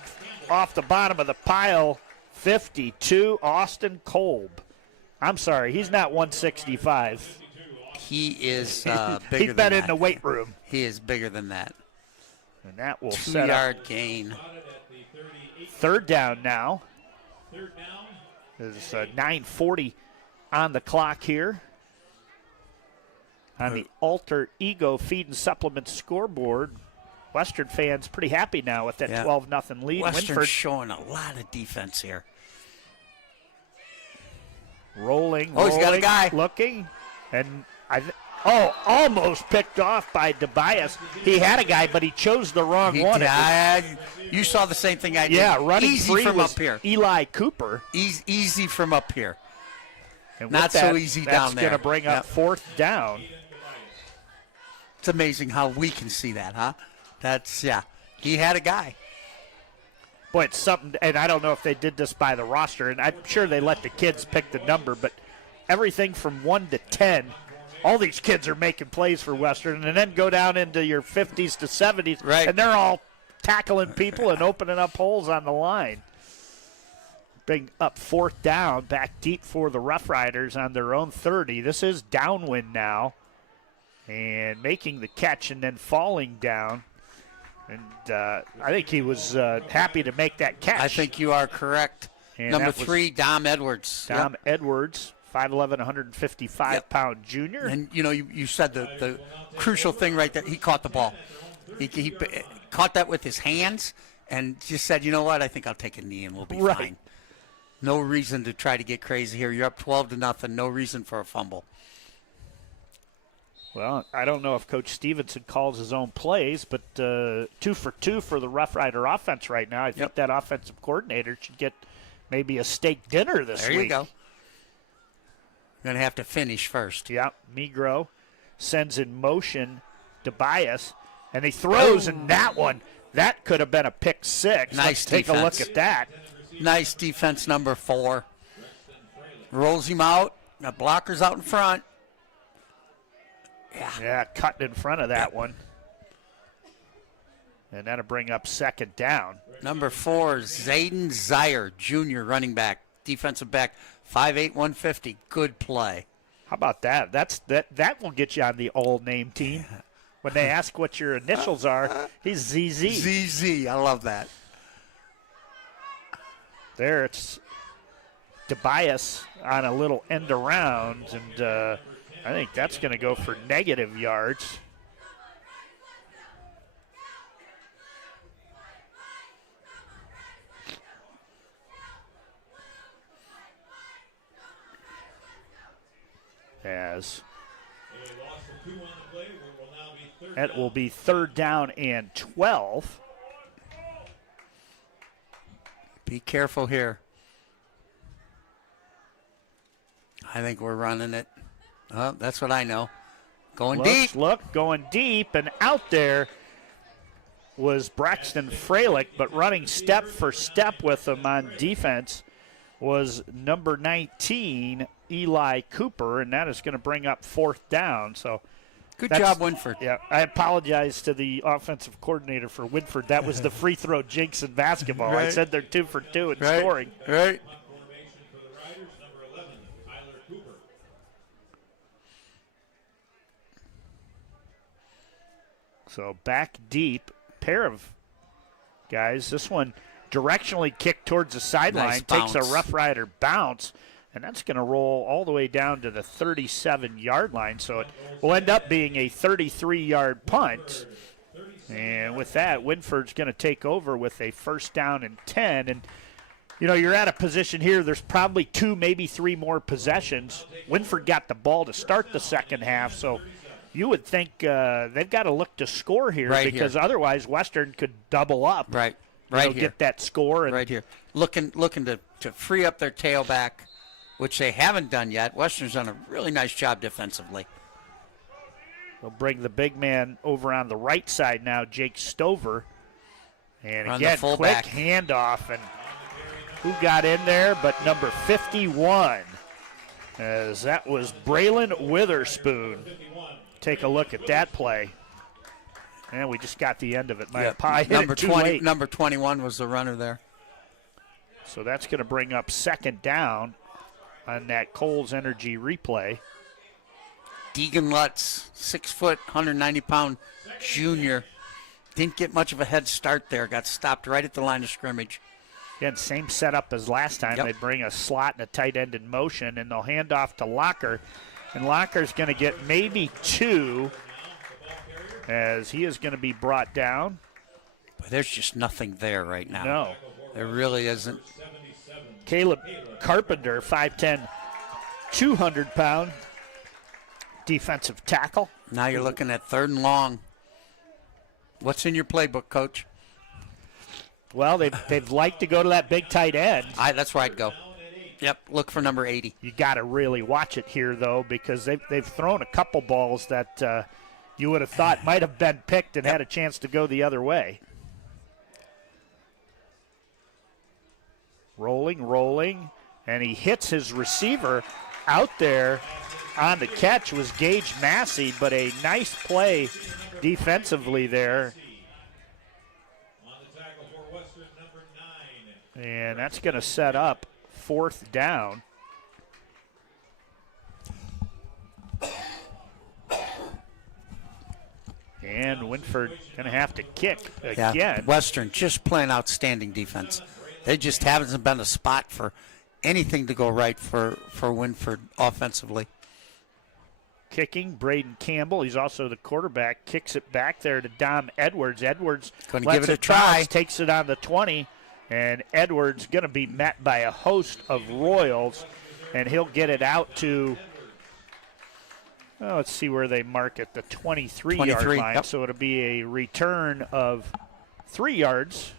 off the bottom of the pile, 52, Austin Kolb. I'm sorry, he's not 165. he is bigger He's than been that. in the weight room. He is bigger than that. And that will 2 set yard up gain. third down now. Third down. There's 9:40 on the clock here. On the Alter Ego Feed and Supplement scoreboard, Western fans pretty happy now with that 12-0 lead. Western's Wynford showing a lot of defense here. rolling. Oh, he's got a guy. Looking. And almost picked off by Tobias. He had a guy, but he chose the wrong one. You saw the same thing I did. Yeah, running easy free from was up here. Eli Cooper. Easy from up here. And Not with that, so easy down there. That's going to bring up fourth down. It's amazing how we can see that, huh? He had a guy. Boy, it's something, and I don't know if they did this by the roster, and I'm sure they let the kids pick the number, but everything from 1 to 10, all these kids are making plays for Western, and then go down into your 50s to 70s, right, and they're all tackling people and opening up holes on the line. Bring up fourth down, back deep for the Rough Riders on their own 30. This is downwind now. And making the catch and then falling down. And I think he was happy to make that catch. I think you are correct. And Number 3, Dom Edwards. Dom Edwards, 5'11", 155-pound junior. And, you said the crucial thing right there. He caught the ball. He caught that with his hands and just said, you know what, I think I'll take a knee and we'll be fine. No reason to try to get crazy here. You're up 12-0. No reason for a fumble. Well, I don't know if Coach Stevenson calls his own plays, but 2 for 2 for the Rough Rider offense right now. I think that offensive coordinator should get maybe a steak dinner this week. There you go. Going to have to finish first. Yep. Migro sends in motion Tobias, and he throws in that one. That could have been a pick six. Nice Let's take defense. a look at that. Nice defense, number 4. Rolls him out. Got blockers out in front. Yeah, cutting in front of that one. And that'll bring up second down. Number 4, Zayden Zier, junior running back, defensive back, 5'8", 150. Good play. How about that? That will get you on the all-name team. When they ask what your initials are, he's ZZ. ZZ, I love that. There it's Tobias on a little end around, and I think that's going to go for negative yards. As it will be third down and 12. Be careful here. I think we're running it. Oh, that's what I know. Going deep. Going deep, and out there was Braxton Freilich, but running step for step with him on defense was number 19, Eli Cooper, and that is going to bring up fourth down. So good job, Wynford. Yeah, I apologize to the offensive coordinator for Wynford. That was the free throw jinx in basketball. Right. I said they're 2 for 2 in scoring. Right. So back deep, pair of guys. This one directionally kicked towards the sideline, Nice takes a bounce. Rough Rider bounce, and that's going to roll all the way down to the 37-yard line. So it will end up being a 33-yard punt. And with that, Wynford's going to take over with a first down and 10. And, you're at a position here, there's probably 2, maybe 3 more possessions. Wynford got the ball to start the second half, so you would think they've got to look to score here because otherwise Western could double up. Right here. Get that score. And right here. Looking to free up their tailback, which they haven't done yet. Western's done a really nice job defensively. They'll bring the big man over on the right side now, Jake Stover. And Run again, the fullback. quick handoff. And who got in there but number 51, as that was Braylon Witherspoon. Take a look at that play. And we just got the end of it. Number 20, number 21 was the runner there. So that's going to bring up second down on that Coles Energy replay. Deegan Lutz, 6 foot, 190-pound junior. Didn't get much of a head start there. Got stopped right at the line of scrimmage. Again, same setup as last time. Yep. They bring a slot and a tight end in motion, and they'll hand off to Locker. And Locker's going to get maybe 2 as he is going to be brought down. But there's just nothing there right now. No. There really isn't. Caleb Carpenter, 5'10", 200-pound defensive tackle. Now you're looking at 3rd and long. What's in your playbook, Coach? Well, they'd like to go to that big tight end. That's where I'd go. Yep, look for number 80. You got to really watch it here, though, because they've thrown a couple balls that you would have thought might have been picked and had a chance to go the other way. Rolling, and he hits his receiver out there on the catch was Gage Massey, but a nice play defensively there. And that's going to set up 4th down. And Wynford going to have to kick again. Yeah, Western just playing outstanding defense. There just hasn't been a spot for anything to go right for Wynford offensively. Kicking, Braden Campbell. He's also the quarterback. Kicks it back there to Dom Edwards. Edwards going to lets give it a bounce, try. Takes it on the 20. And Edwards going to be met by a host of Royals. And he'll get it out to, let's see where they mark it, the 23-yard line. Yep. So it'll be a return of 3 yards.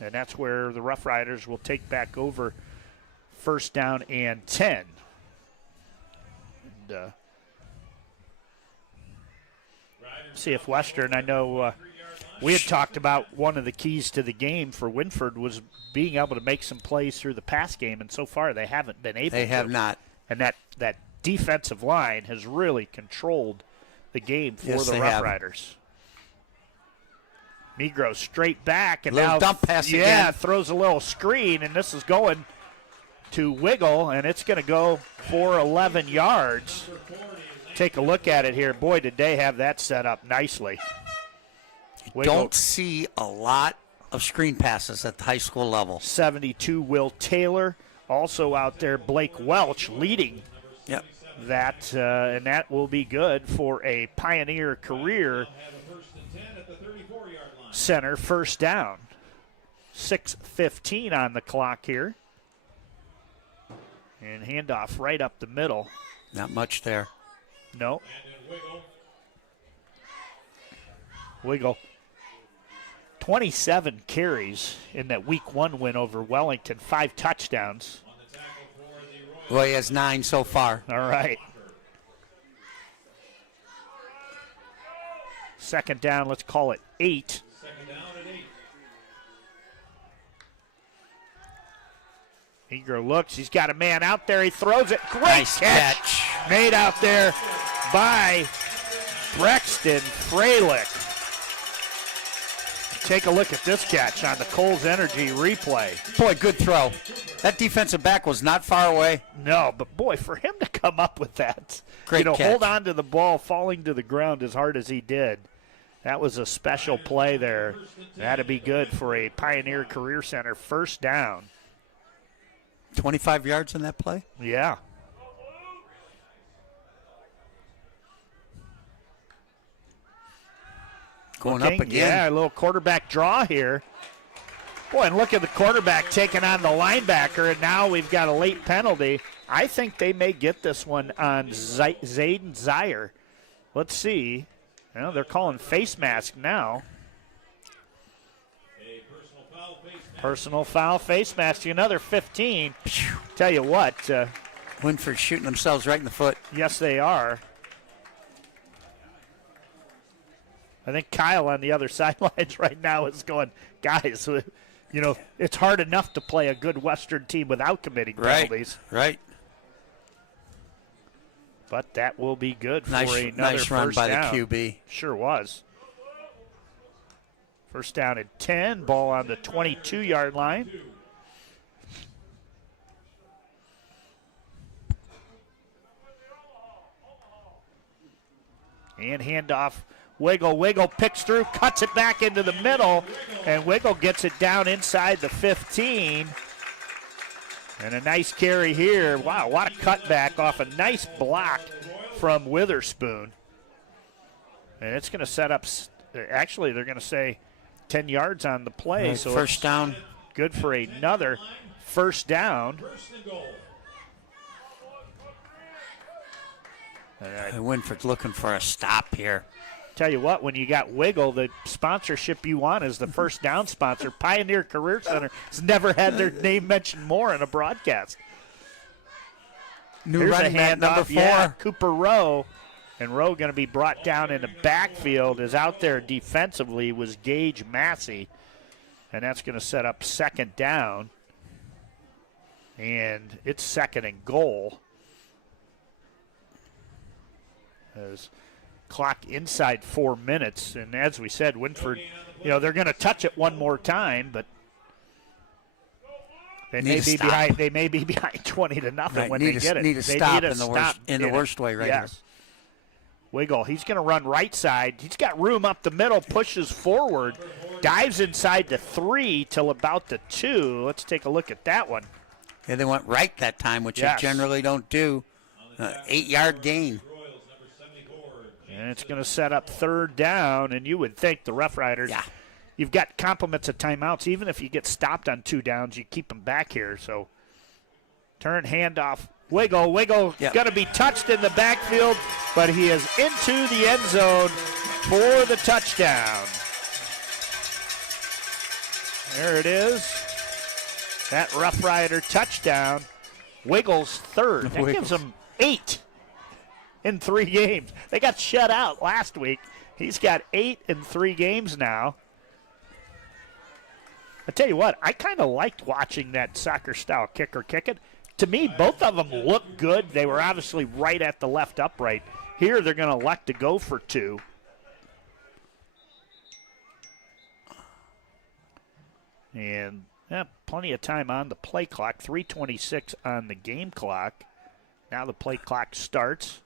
And that's where the Rough Riders will take back over 1st down and 10. And, see if Western, I know we had talked about one of the keys to the game for Wynford was being able to make some plays through the pass game, and so far they haven't been able to. They have not. And that defensive line has really controlled the game for the Rough Riders. Migros straight back, and little now dump pass again. Throws a little screen, and this is going to Wiggle, and it's going to go for 11 yards. Take a look at it here. Boy, did they have that set up nicely. Wiggle. Don't see a lot of screen passes at the high school level. 72, Will Taylor. Also out there, Blake Welch leading that, and that will be good for a Pioneer career center 1st down. 6:15 on the clock here. And handoff right up the middle. Not much there. No. Wiggle. 27 carries in that Week 1 win over Wellington. 5 touchdowns. Well, he has 9 so far. All right. 2nd down, let's call it 8. Egro looks. He's got a man out there. He throws it. Great nice catch. Made out there by Brexton Freilich. Take a look at this catch on the Kohl's Energy replay. Boy, good throw. That defensive back was not far away. No, but boy, for him to come up with that, great catch. Hold on to the ball, falling to the ground as hard as he did. That was a special play there. That'd be good for a Pioneer Career Center 1st down. 25 yards in that play? Yeah. Going up again. Yeah, a little quarterback draw here. Boy, and look at the quarterback taking on the linebacker, and now we've got a late penalty. I think they may get this one on Zayden Zier. Let's see. Well, they're calling face mask now. Personal foul, face mask. Another 15. Tell you what. Wynford shooting themselves right in the foot. Yes, they are. I think Kyle on the other sidelines right now is going, guys, you know, it's hard enough to play a good Western team without committing penalties. Right. But that will be good for another nice run first by down. the QB. Sure was. 1st down and 10. Ball on the 22-yard line. And handoff. Wiggle picks through, cuts it back into the middle, and Wiggle gets it down inside the 15. And a nice carry here. Wow, what a cutback off a nice block from Witherspoon. And it's going to set up, actually, they're going to say 10 yards on the play. Right, so first down. Good for another first down. Wynford looking for a stop here. Tell you what, when you got Wiggle, the sponsorship you want is the first down sponsor. Pioneer Career Center has never had their name mentioned more in a broadcast. New running back number 4. Yeah, Cooper Rowe. And Rowe going to be brought down in the backfield. Is out there defensively was Gage Massey. And that's going to set up second down. And it's second and goal. As clock inside 4 minutes. And as we said, Wynford, they're going to touch it one more time, but they may be behind 20 to nothing when they get it. Need a stop in the worst way right here. Wiggle, he's going to run right side. He's got room up the middle, pushes forward, dives inside the 3 till about the 2. Let's take a look at that one. Yeah, they went right that time, which they generally don't do. 8-yard gain. And it's going to set up third down, and you would think the Rough Riders, you've got complements of timeouts. Even if you get stopped on 2 downs, you keep them back here. So turn, handoff, Wiggle going to be touched in the backfield, but he is into the end zone for the touchdown. There it is. That Rough Rider touchdown. Wiggle's third. That gives him 8 in 3 games. They got shut out last week. He's got 8 in 3 games now. I tell you what, I kind of liked watching that soccer-style kicker kick it. To me, both of them look good. They were obviously right at the left upright. Here, they're going to elect to go for 2. And plenty of time on the play clock. 3:26 on the game clock. Now the play clock starts.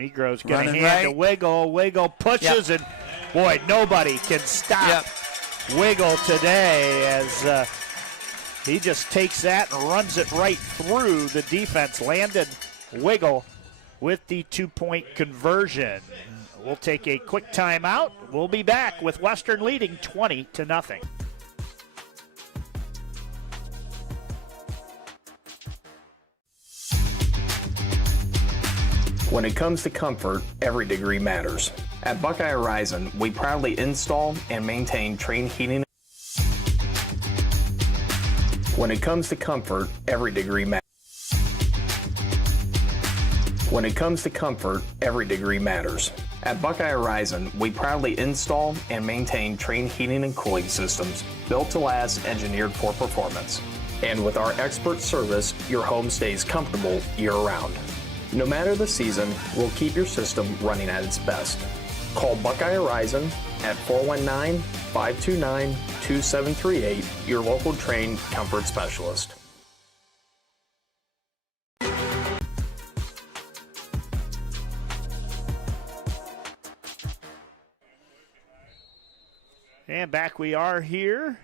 Migro's going to hand to Wiggle. Wiggle pushes, and boy, nobody can stop Wiggle today as he just takes that and runs it right through the defense. Landon Wiggle with the 2-point conversion. We'll take a quick timeout. We'll be back with Western leading 20-0. When it comes to comfort, every degree matters. At Buckeye Horizon, we proudly install and maintain Trane heating. When it comes to comfort, every degree matters. When it comes to comfort, every degree matters. At Buckeye Horizon, we proudly install and maintain Trane heating and cooling systems built to last, engineered for performance. And with our expert service, your home stays comfortable year-round. No matter the season, we'll keep your system running at its best. Call Buckeye Horizon at 419-529-2738, your local Trane comfort specialist. And back we are here.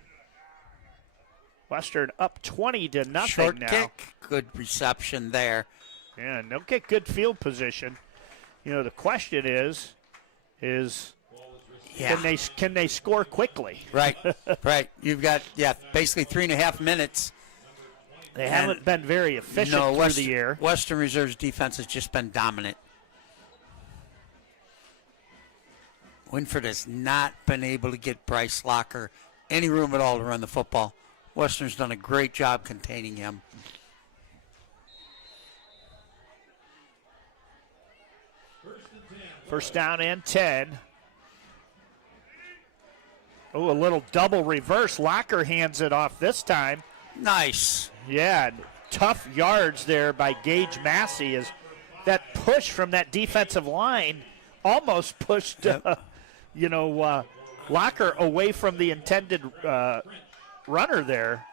Western up 20-0 Short now. kick, good reception there. Yeah, and they'll get good field position. The question is can they score quickly? Right. You've got basically 3.5 minutes. They haven't been very efficient through the year. Western Reserve's defense has just been dominant. Wynford has not been able to get Bryce Locker any room at all to run the football. Western's done a great job containing him. First down and 10. Oh, a little double reverse. Locker hands it off this time. Nice. Yeah, tough yards there by Gage Massey as that push from that defensive line almost pushed, Locker away from the intended runner there.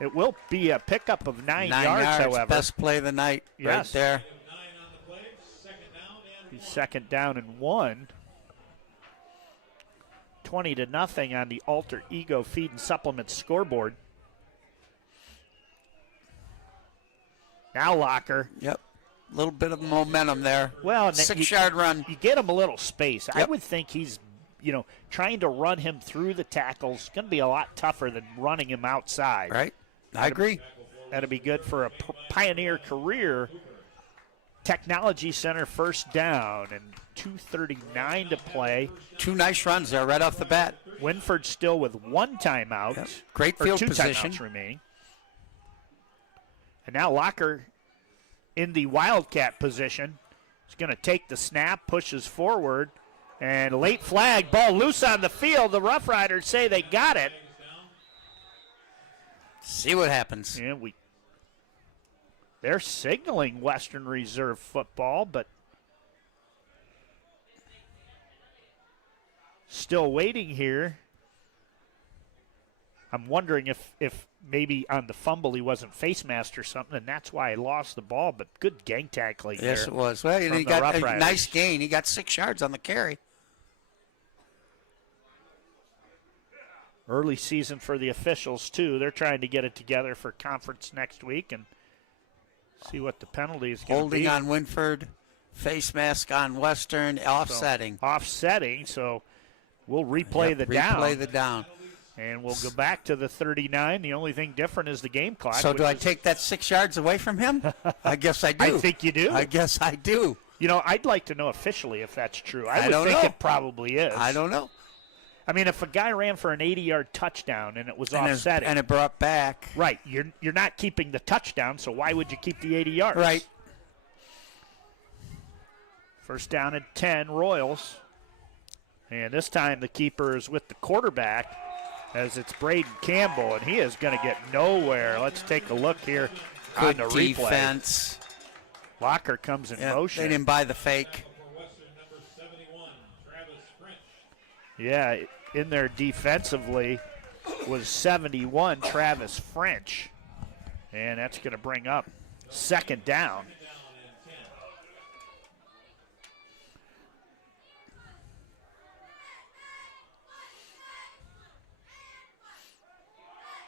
It will be a pickup of 9 yards, however. Best play of the night right there. Second down and 1. 20-0 on the Alter Ego Feed and Supplement scoreboard. Now Locker. Yep. A little bit of momentum there. Well, 6-yard run. You get him a little space. I Yep. would think he's, trying to run him through the tackles going to be a lot tougher than running him outside. Right. I agree. That'd be good for a Pioneer career. Technology Center first down and 2:39 to play. 2 nice runs there right off the bat. Wynford still with 1 timeout. Yep. Great or field 2 position. timeouts remaining. And now Locker in the Wildcat position. He's going to take the snap, pushes forward, and late flag, ball loose on the field. The Rough Riders say they got it. See what happens. And they're signaling Western Reserve football, but still waiting here. I'm wondering if maybe on the fumble he wasn't face masked or something, and that's why he lost the ball. But good gang tackling there. Yes, it was. Well, from he the got Rough a Riders. nice gain. He got 6 yards on the carry. Early season for the officials, too. They're trying to get it together for conference next week and see what the penalty is going to be. Holding on Wynford, face mask on Western, offsetting. Offsetting, so we'll replay the down. Replay the down. And we'll go back to the 39. The only thing different is the game clock. So do I take that 6 yards away from him? I guess I do. I think you do. I guess I do. I'd like to know officially if that's true. I don't would think know. it probably is. I don't know. I mean, if a guy ran for an 80-yard touchdown and it was offsetting. And it brought back. Right. You're not keeping the touchdown, so why would you keep the 80 yards? Right. First down at 10, Royals. And this time the keeper is with the quarterback as it's Braden Campbell, and he is going to get nowhere. Let's take a look here Good on the replay. defense. Locker comes in motion. They didn't buy the fake. Yeah, in there defensively was 71, Travis French. And that's going to bring up second down.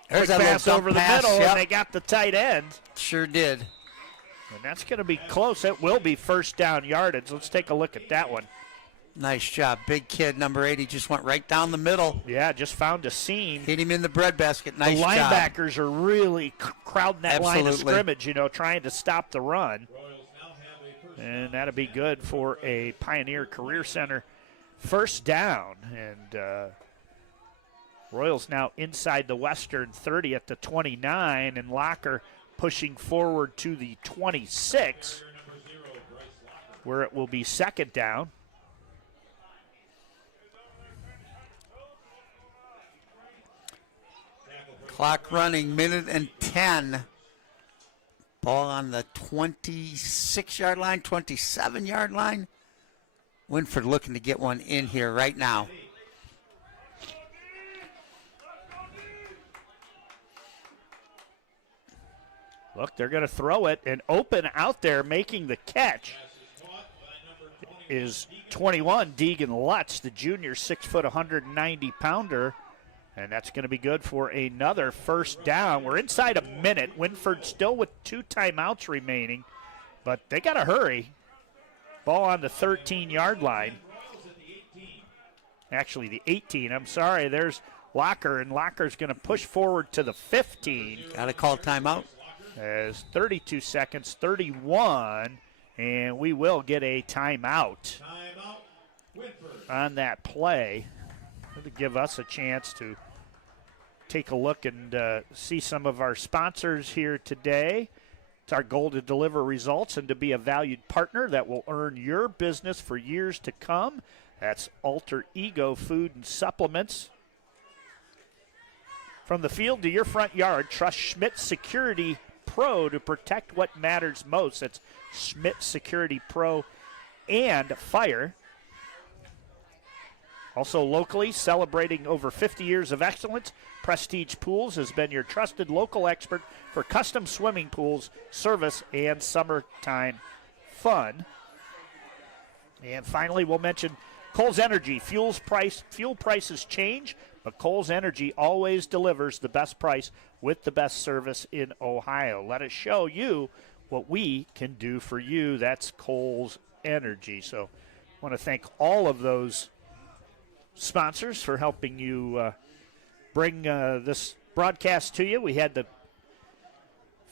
There's Quick that pass little over the pass, middle, yep. and they got the tight end. Sure did. And that's going to be close. It will be first down yardage. Let's take a look at that one. Nice job. Big kid, number 80, just went right down the middle. Yeah, just found a seam. Hit him in the breadbasket. Nice the job. linebackers are really crowding that line of Absolutely. scrimmage, trying to stop the run. And that'll be good for a Pioneer Career Center first down. And Royals now inside the Western 30 at the 29, and Locker pushing forward to the 26, where it will be second down. Clock running, minute and 10. Ball on the 26-yard line, 27-yard line. Wynford looking to get one in here right now. Look, they're going to throw it, and open out there making the catch is 21, Deegan Lutz, the junior, 6', 190-pounder. And that's going to be good for another first down. We're inside a minute. Wynford still with 2 timeouts remaining, but they got to hurry. Ball on the 13-yard line. Actually, the 18. I'm sorry. There's Locker, and Locker's going to push forward to the 15. Got to call timeout. As 32 seconds, 31, and we will get a timeout on that play. To give us a chance to take a look and see some of our sponsors here today. It's our goal to deliver results and to be a valued partner that will earn your business for years to come. That's Alter Ego Food and Supplements. From the field to your front yard, trust Schmidt Security Pro to protect what matters most. That's Schmidt Security Pro and Fire. Also locally, celebrating over 50 years of excellence, Prestige Pools has been your trusted local expert for custom swimming pools, service, and summertime fun. And finally, we'll mention Kohl's Energy. Fuel prices change, but Kohl's Energy always delivers the best price with the best service in Ohio. Let us show you what we can do for you. That's Kohl's Energy. So I want to thank all of those sponsors for helping you bring this broadcast to you. We had the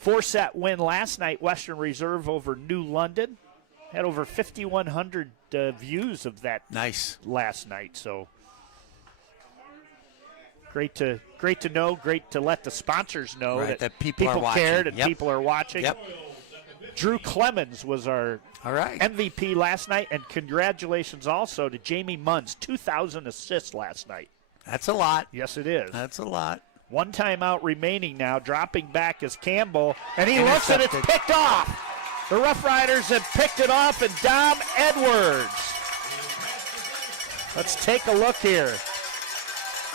4-set win last night, Western Reserve over New London. Had over 5,100 views of that last night. So great to know. Great to let the sponsors know that people are watching. cared and people are watching. Yep. Drew Clemens was our right. MVP last night, and congratulations also to Jamie Munns, 2,000 assists last night. That's a lot. Yes, it is. That's a lot. One timeout remaining now. Dropping back is Campbell, and he looks and it's picked off. The Rough Riders have picked it off, and Dom Edwards. Let's take a look here.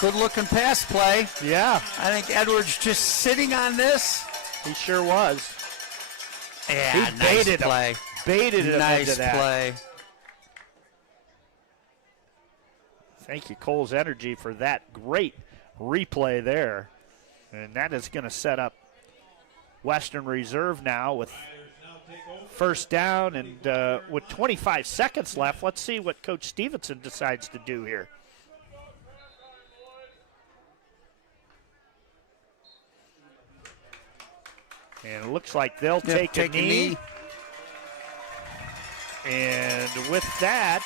Good looking pass play. Yeah. I think Edwards just sitting on this. He sure was. Yeah, he baited play. him. Baited him into that. Nice play. Thank you, Kohl's Energy, for that great replay there. And that is going to set up Western Reserve now with first down, and with 25 seconds left, let's see what Coach Stevenson decides to do here. And it looks like they'll take a knee. And with that,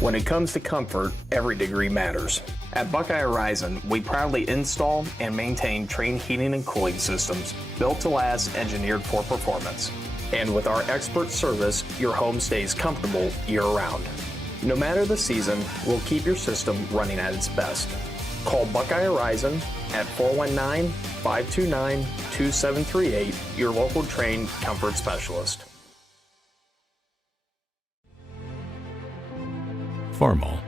when it comes to comfort, every degree matters. At Buckeye Horizon, we proudly install and maintain Trane heating and cooling systems built to last, engineered for performance. And with our expert service, your home stays comfortable year-round. No matter the season, we'll keep your system running at its best. Call Buckeye Horizon at 419-529-2738, your local Trane comfort specialist. Farmall.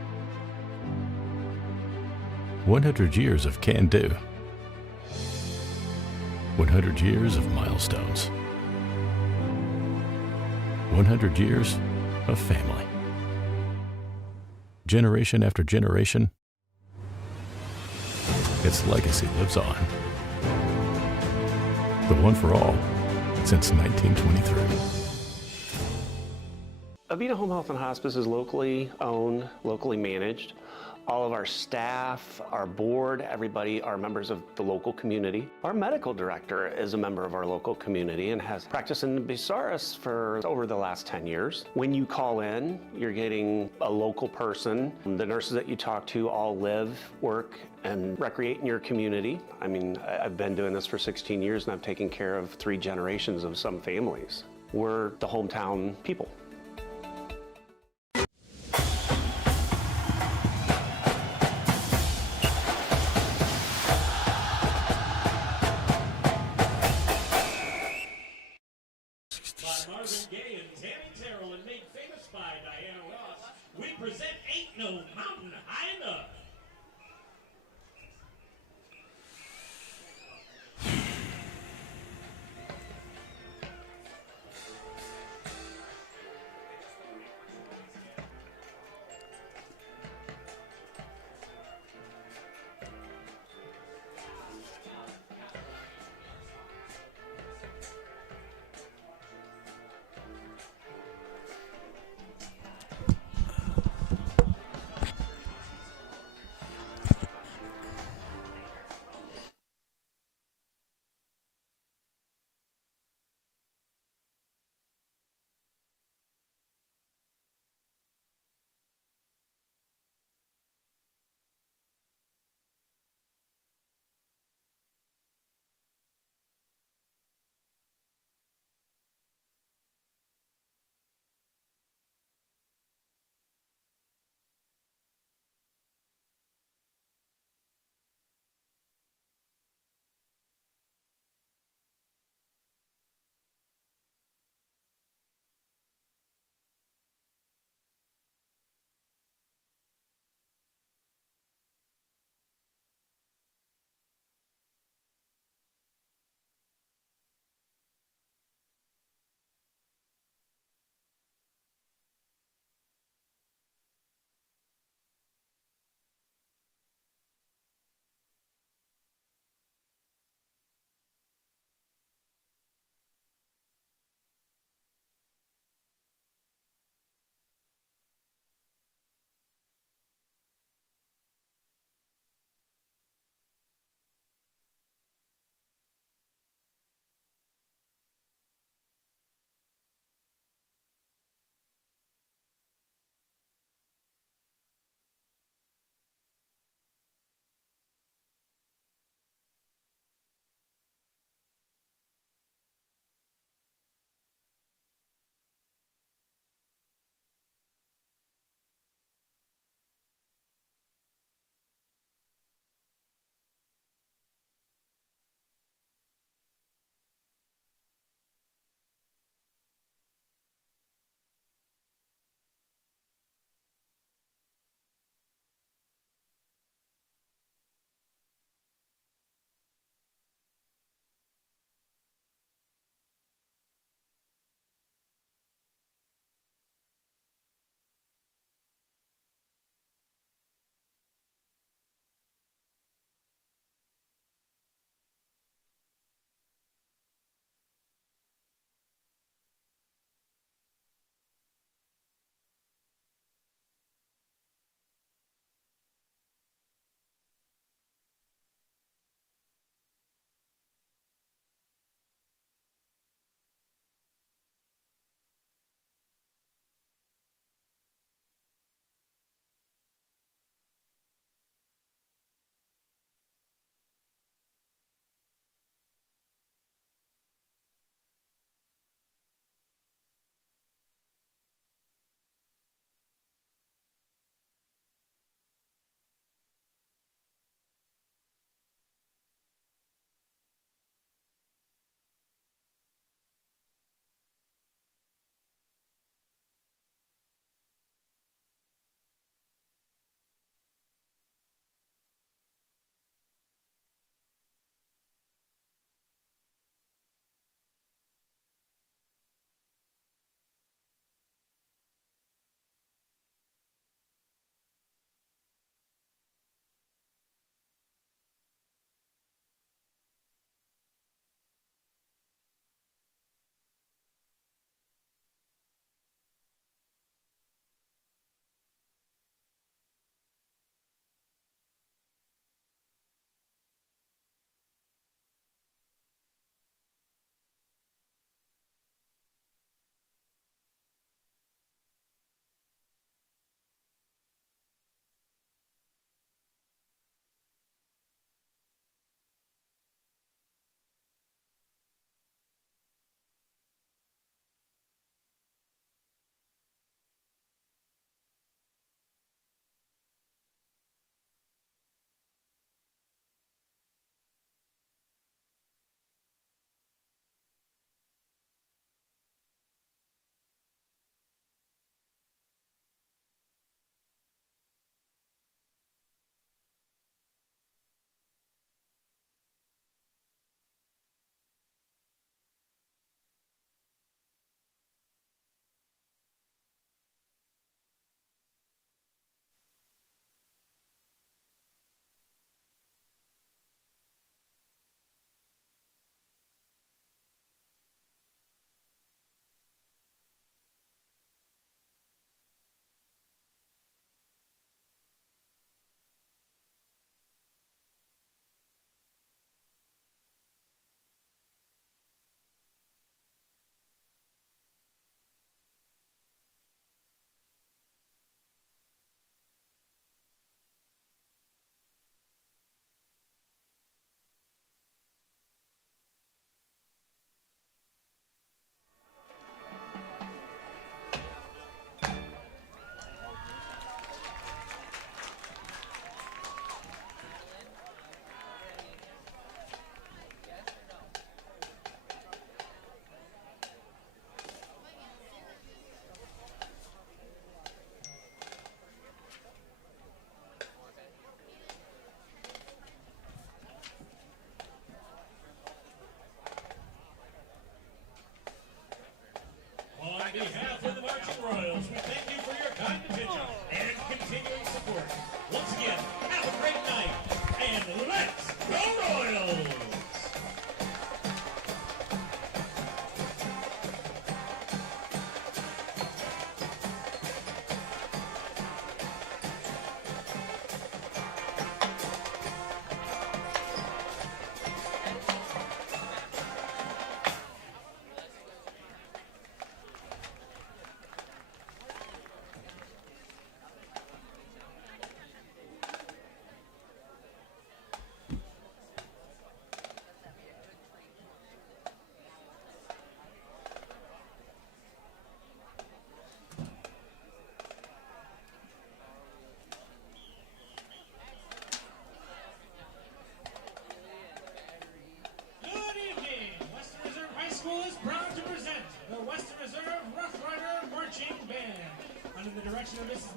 100 years of can-do. 100 years of milestones. 100 years of family. Generation after generation, its legacy lives on. The one for all since 1923. Avita Home Health and Hospice is locally owned, locally managed. All of our staff, our board, everybody are members of the local community. Our medical director is a member of our local community and has practiced in Bucyrus for over the last 10 years. When you call in, you're getting a local person. The nurses that you talk to all live, work, and recreate in your community. I mean, I've been doing this for 16 years and I've taken care of 3 generations of some families. We're the hometown people.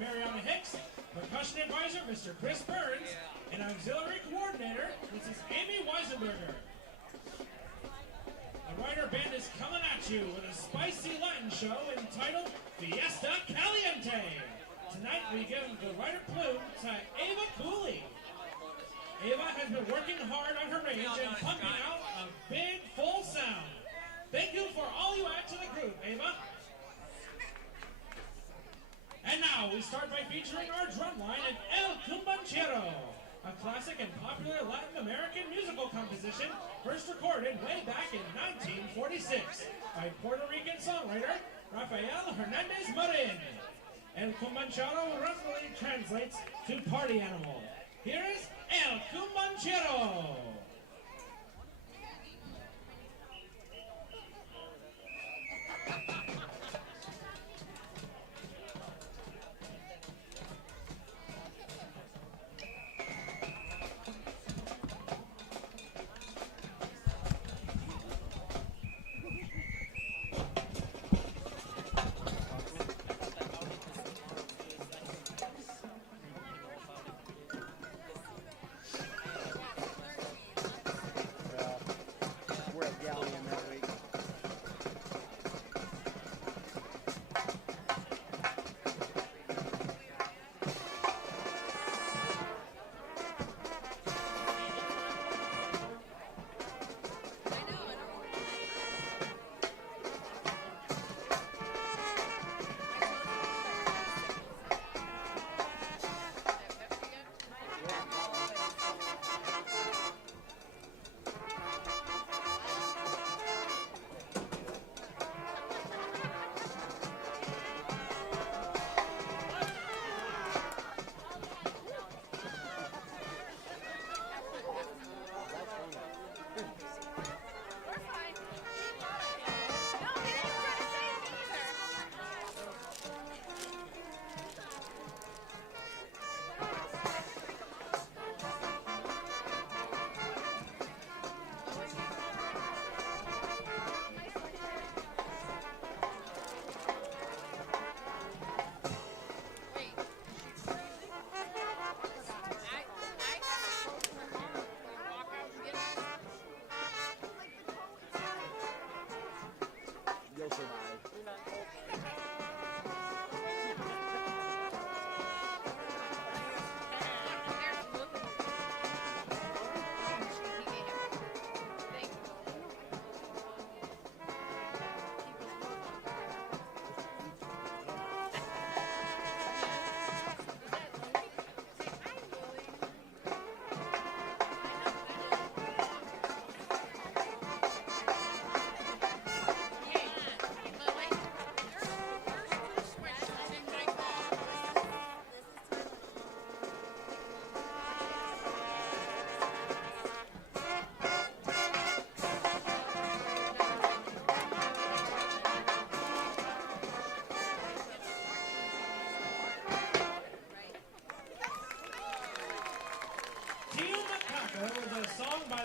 Mariana Hicks, percussion advisor, Mr. Chris Burns, and auxiliary coordinator, Mrs. Amy Weisenberger. The Rider Band is coming at you with a spicy Latin show entitled Fiesta Caliente. Tonight we give the Rider Plume to Ava Cooley. Ava has been working hard on her range and pumping out a big, full sound. Thank you for all you add to the group, Ava. And now we start by featuring our drumline in El Cumbanchero, a classic and popular Latin American musical composition first recorded way back in 1946 by Puerto Rican songwriter Rafael Hernandez Marin. El Cumbanchero roughly translates to party animal. Here is El Cumbanchero.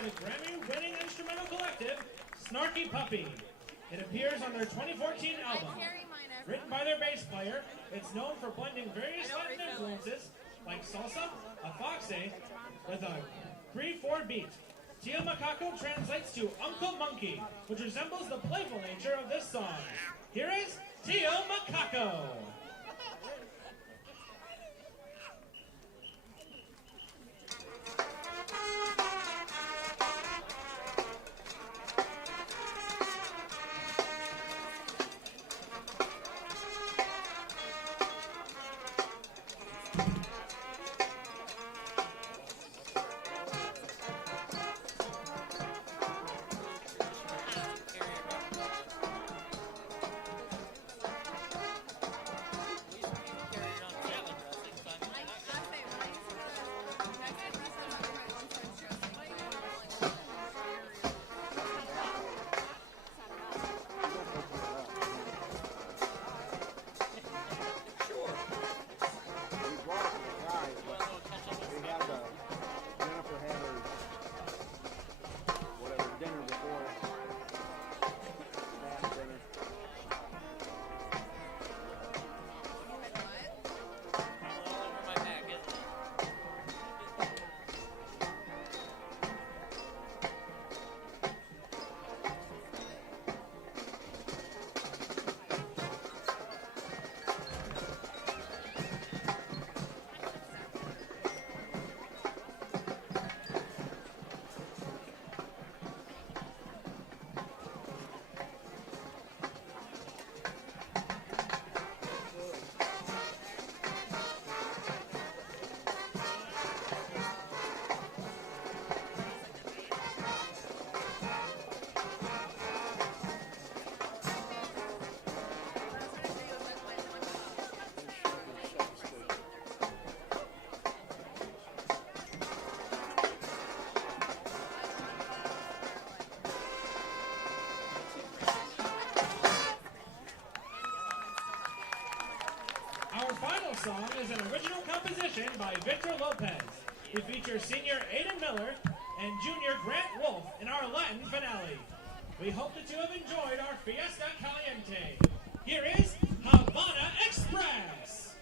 The Grammy-winning instrumental collective, Snarky Puppy. It appears on their 2014 album. Written by their bass player, it's known for blending various Latin influences like salsa, a foxe, with a 3/4 beat. Tio Macaco translates to Uncle Monkey, which resembles the playful nature of this song. Here is Tio Macaco. an original composition by Victor Lopez. We feature senior Aiden Miller and junior Grant Wolf in our Latin finale. We hope that you have enjoyed our Fiesta Caliente. Here is Havana Express.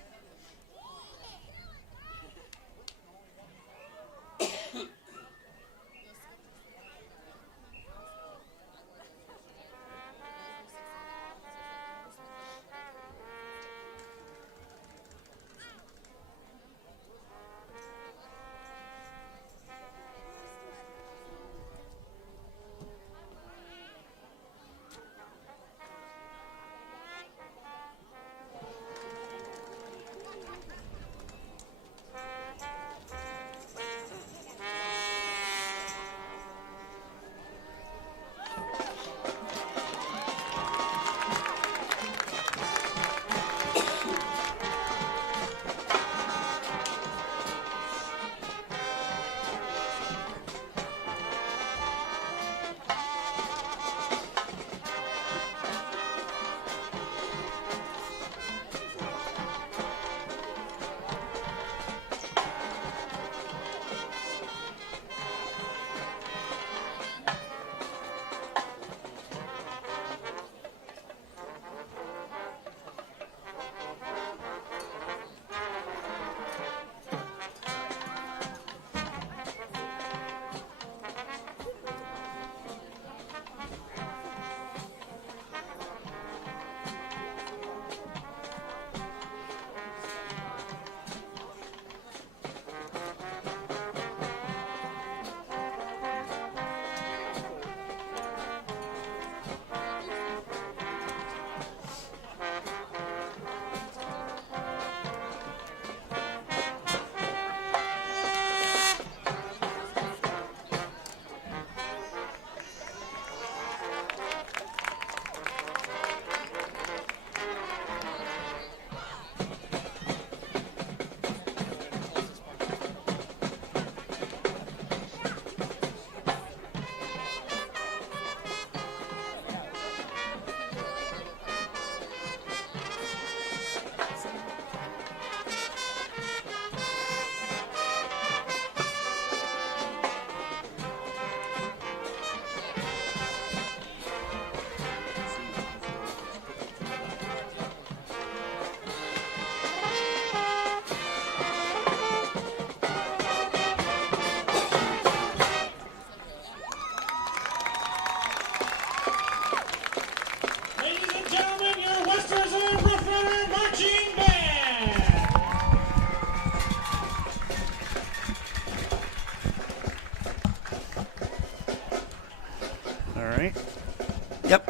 Yep.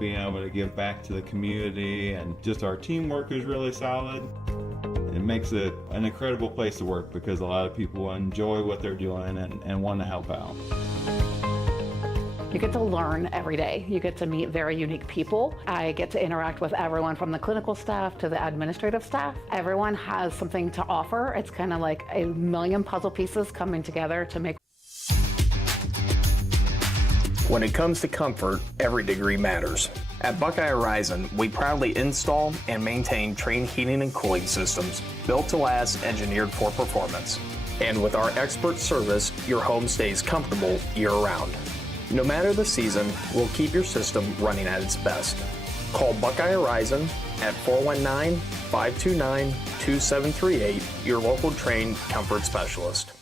Being able to give back to the community, and just our teamwork is really solid. It makes it an incredible place to work because a lot of people enjoy what they're doing and want to help out. You get to learn every day. You get to meet very unique people. I get to interact with everyone from the clinical staff to the administrative staff. Everyone has something to offer. It's kind of like a million puzzle pieces coming together to make. When it comes to comfort, every degree matters. At Buckeye Horizon, we proudly install and maintain Trane heating and cooling systems built to last, engineered for performance. And with our expert service, your home stays comfortable year-round. No matter the season, we'll keep your system running at its best. Call Buckeye Horizon at 419-529-2738, your local Trane comfort specialist.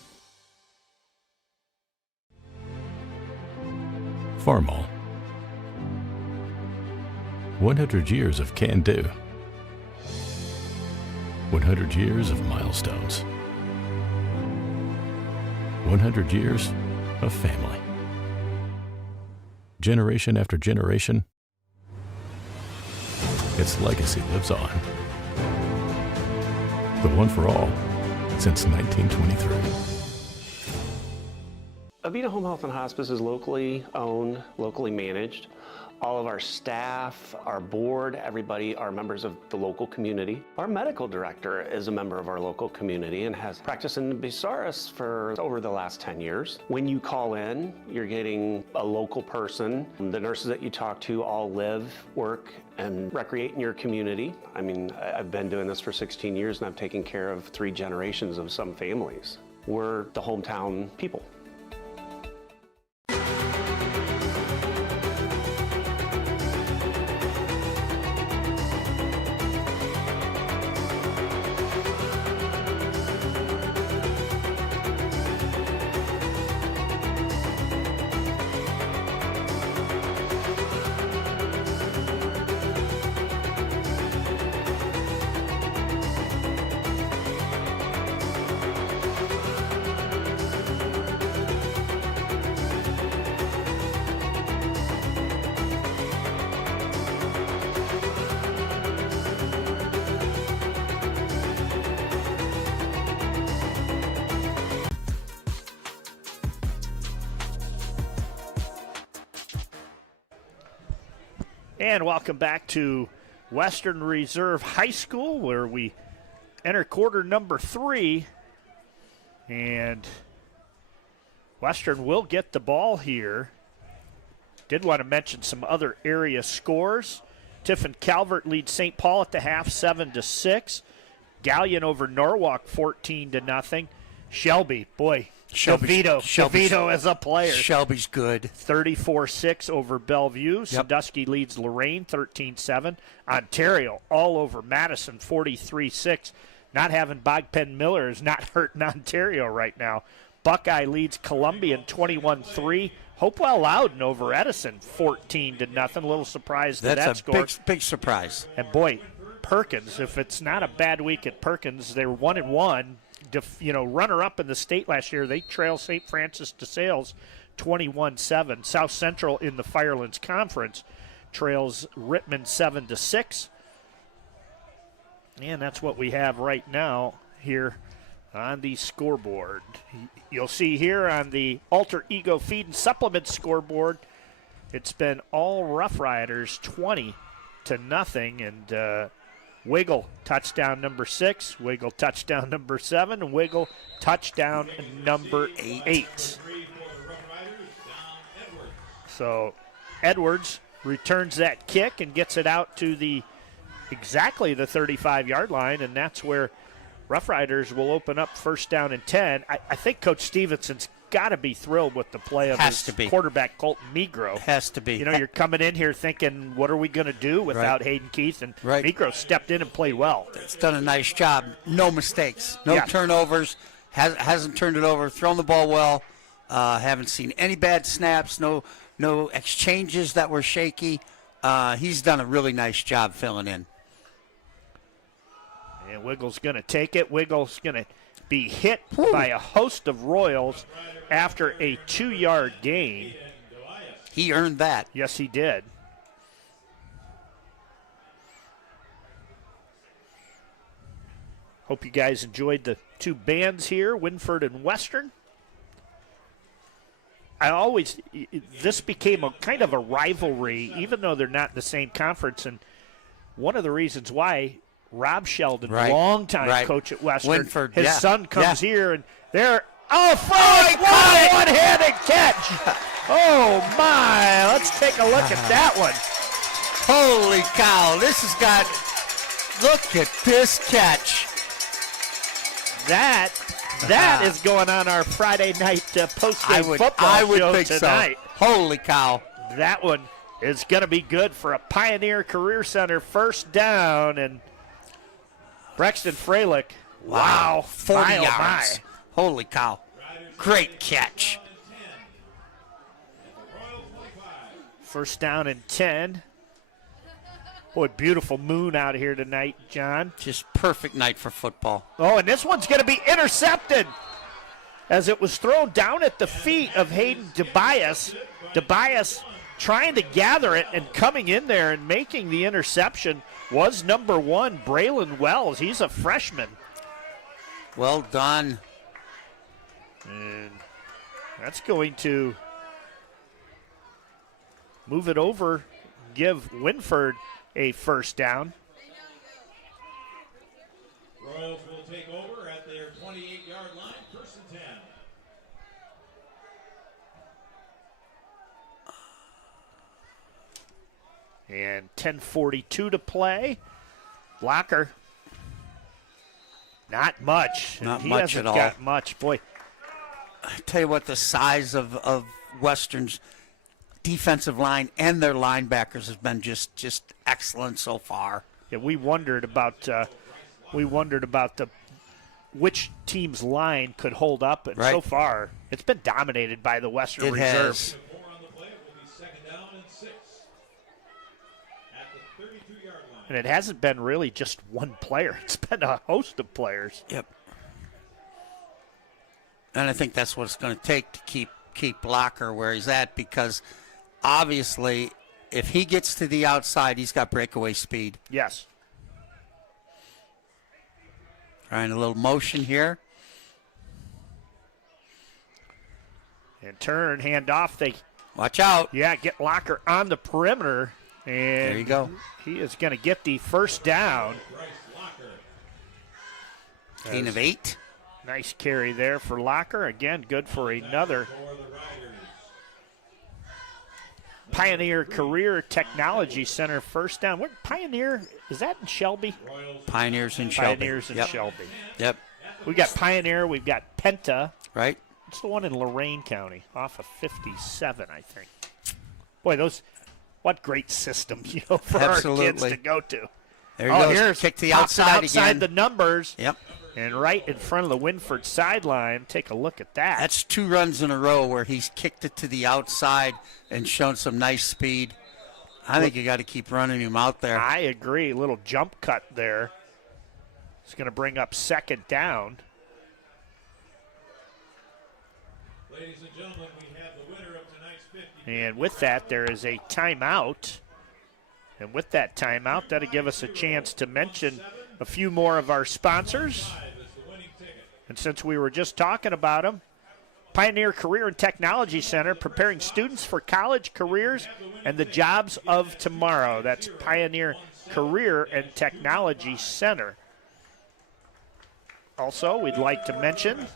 Farmall. 100 years of can-do. 100 years of milestones. 100 years of family. Generation after generation, its legacy lives on. The one for all since 1923. Avita Home Health and Hospice is locally owned, locally managed. All of our staff, our board, everybody are members of the local community. Our medical director is a member of our local community and has practiced in Bucyrus for over the last 10 years. When you call in, you're getting a local person. The nurses that you talk to all live, work, and recreate in your community. I mean, I've been doing this for 16 years and I've taken care of 3 generations of some families. We're the hometown people. And welcome back to Western Reserve High School, where we enter quarter number 3. And Western will get the ball here. Did want to mention some other area scores. Tiffin Calvert leads St. Paul at the half, 7-6. Gallion over Norwalk, 14-0. Shelby, boy, DeVito as a player. Shelby's good. 34-6 over Bellevue. Sandusky leads Lorraine 13-7. Ontario all over Madison 43-6. Not having Bogpen Miller is not hurting Ontario right now. Buckeye leads Columbian 21-3. Hopewell Loudon over Edison 14-0. A little surprise to that score. That's a big surprise. And boy, Perkins, if it's not a bad week at Perkins, they're 1-1. Runner-up in the state last year, they trail St. Francis de Sales 21-7. South Central in the Firelands Conference trails Rittman 7-6. And that's what we have right now here on the scoreboard. You'll see here on the Alter Ego Feed and Supplement scoreboard, it's been all Rough Riders 20-0, and Wiggle, touchdown number 6. Wiggle, touchdown number 7. And Wiggle, touchdown number 8. So Edwards returns that kick and gets it out to exactly the 35-yard line, and that's where Rough Riders will open up first down and 10. I think Coach Stevenson's got to be thrilled with the play of his quarterback, Colton Migro. Has to be. You're coming in here thinking, what are we going to do without Hayden Keith? And Migro stepped in and played well. It's done a nice job. No mistakes. No turnovers. Hasn't turned it over. Thrown the ball well. Haven't seen any bad snaps. No exchanges that were shaky. He's done a really nice job filling in. And Wiggle's going to take it. Wiggle's going to be hit by a host of Royals after a 2-yard gain. He earned that. Yes, he did. Hope you guys enjoyed the 2 bands here, Wynford and Western. this became a kind of a rivalry, even though they're not in the same conference. And one of the reasons why, Rob Sheldon, longtime coach at Western, Wynford, his son comes here, and they're what a one-handed catch! Oh my! Let's take a look at that one. Holy cow! This has got. Look at this catch. That is going on our Friday night post-game football show think tonight. So. Holy cow. That one is going to be good for a Pioneer Career Center first down. And Braxton Freilich, wow, 40 yards. My. Holy cow. Great catch. First down and 10. Boy, beautiful moon out here tonight, John. Just perfect night for football. Oh, and this one's going to be intercepted as it was thrown down at the feet of Hayden Tobias. Tobias trying to gather it and coming in there and making the interception was number 1, Braylon Wells. He's a freshman. Well done. And that's going to move it over, give Wynford a first down. Royals will take over at their 28-yard line, first and 10. And 10:42 to play. Blocker. Not much. Not he much hasn't at all. got much. Boy, I tell you what, the size of Western's defensive line and their linebackers has been just excellent so far. yeah, we wondered about which team's line could hold up, and so far it's been dominated by the Western Reserve. Has. And it hasn't been really just one player. It's been a host of players. Yep. And I think that's what it's going to take to keep Blocker where he's at, because obviously if he gets to the outside, he's got breakaway speed. Yes. Trying a little motion here. And turn, hand off. They watch out. Yeah, get Locker on the perimeter. And there you go. He is going to get the first down. Gain of 8. Nice carry there for Locker. Again, good for another Pioneer Career Technology Center first down. What Pioneer, is that in Shelby? Pioneers in Shelby. Pioneers in Shelby. Yep. We got Pioneer, we've got Penta. Right. It's the one in Lorain County, off of 57, I think. Boy, what great system, for Absolutely. our kids to go to. There you go. Here's kick the outside outside again. the numbers. Yep. And right in front of the Wynford sideline. Take a look at that. That's 2 runs in a row where he's kicked it to the outside and shown some nice speed. I think you got to keep running him out there. I agree. Little jump cut there. It's going to bring up second down. Ladies and gentlemen, we have the winner of tonight's 50. And with that, there is a timeout. And with that timeout, that'll give us a chance to mention a few more of our sponsors. And since we were just talking about them, Pioneer Career and Technology Center, preparing students for college careers and the jobs of tomorrow. That's Pioneer Career and Technology Center. Also, we'd like to mention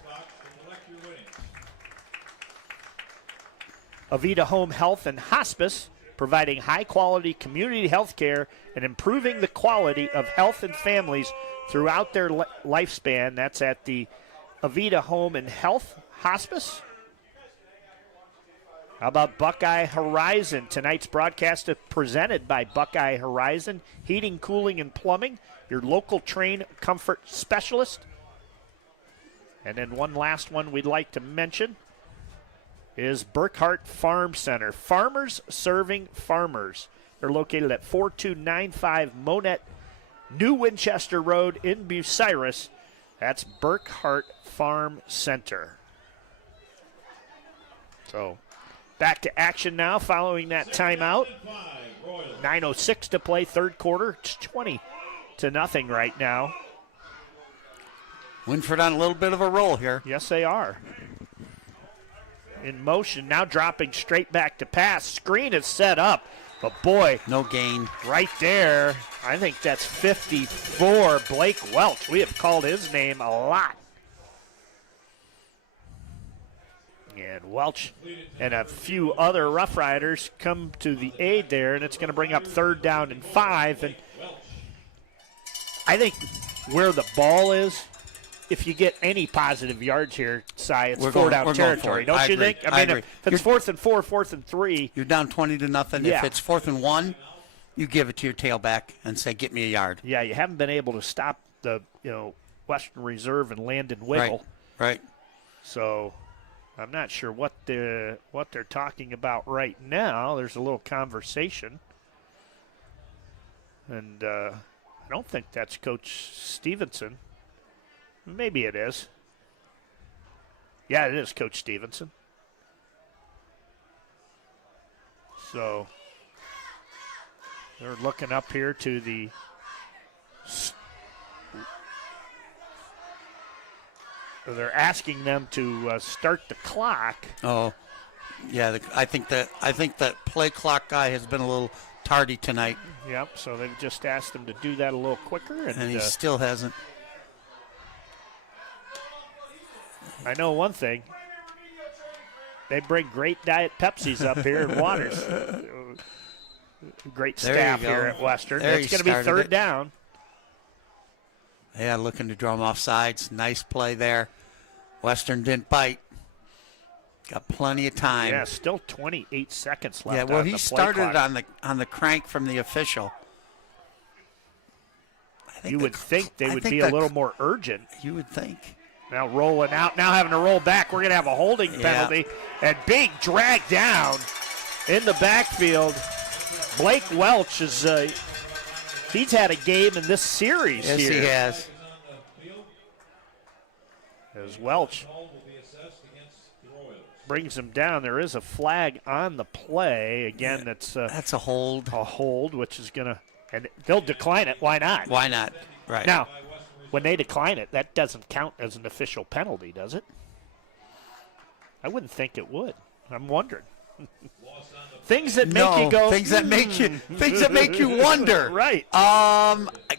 Avita Home Health and Hospice, providing high-quality community health care and improving the quality of health and families throughout their lifespan. That's at the Avita Home and Health Hospice. How about Buckeye Horizon? Tonight's broadcast is presented by Buckeye Horizon, heating, cooling, and plumbing, your local Trane comfort specialist. And then one last one we'd like to mention is Burkhart Farm Center. Farmers serving farmers. They're located at 4295 Monette, New Winchester Road in Bucyrus. That's Burkhart Farm Center. So back to action now following that timeout. 9:06 to play, third quarter. It's 20-0 right now. Wynford on a little bit of a roll here. Yes, they are. in motion, now dropping straight back to pass. Screen is set up, but boy, no gain. Right there, I think that's 54, Blake Welch. We have called his name a lot. And Welch and a few other Rough Riders come to the aid there, and it's going to bring up 3rd down and 5. And I think where the ball is, if you get any positive yards here, Cy, it's 4-down territory, don't you think? I mean, if it's 4th and 4, 4th and 3. You're down 20-0. Yeah. If it's 4th and 1, you give it to your tailback and say, get me a yard. Yeah, you haven't been able to stop the Western Reserve and Landon Wiggle. Right. So I'm not sure what they're talking about right now. There's a little conversation. And I don't think that's Coach Stevenson. Maybe it is. Yeah, it is Coach Stevenson. So they're looking up here to the they're asking them to start the clock. Oh, yeah. I think that play clock guy has been a little tardy tonight. Yep. So they've just asked him to do that a little quicker, and he still hasn't. I know one thing. They bring great Diet Pepsis up here and waters. Great staff here at Western. It's going to be 3rd down. Yeah, looking to draw him off sides. Nice play there. Western didn't bite. Got plenty of time. Yeah, still 28 seconds left. Yeah, well, on he the started clock. on the crank from the official. You would think they would be a little more urgent. You would think. Now rolling out, now having to roll back. We're going to have a holding penalty. And being dragged down in the backfield. Blake Welch is he's had a game in this series here. Yes, he has. As Welch brings him down. There is a flag on the play. Again, that's a hold. A hold, which is going to – and they'll decline it. Why not? Why not? Right. Now, when they decline it, that doesn't count as an official penalty, does it? I wouldn't think it would. I'm wondering. Things that make you go. Things that make you wonder. Right.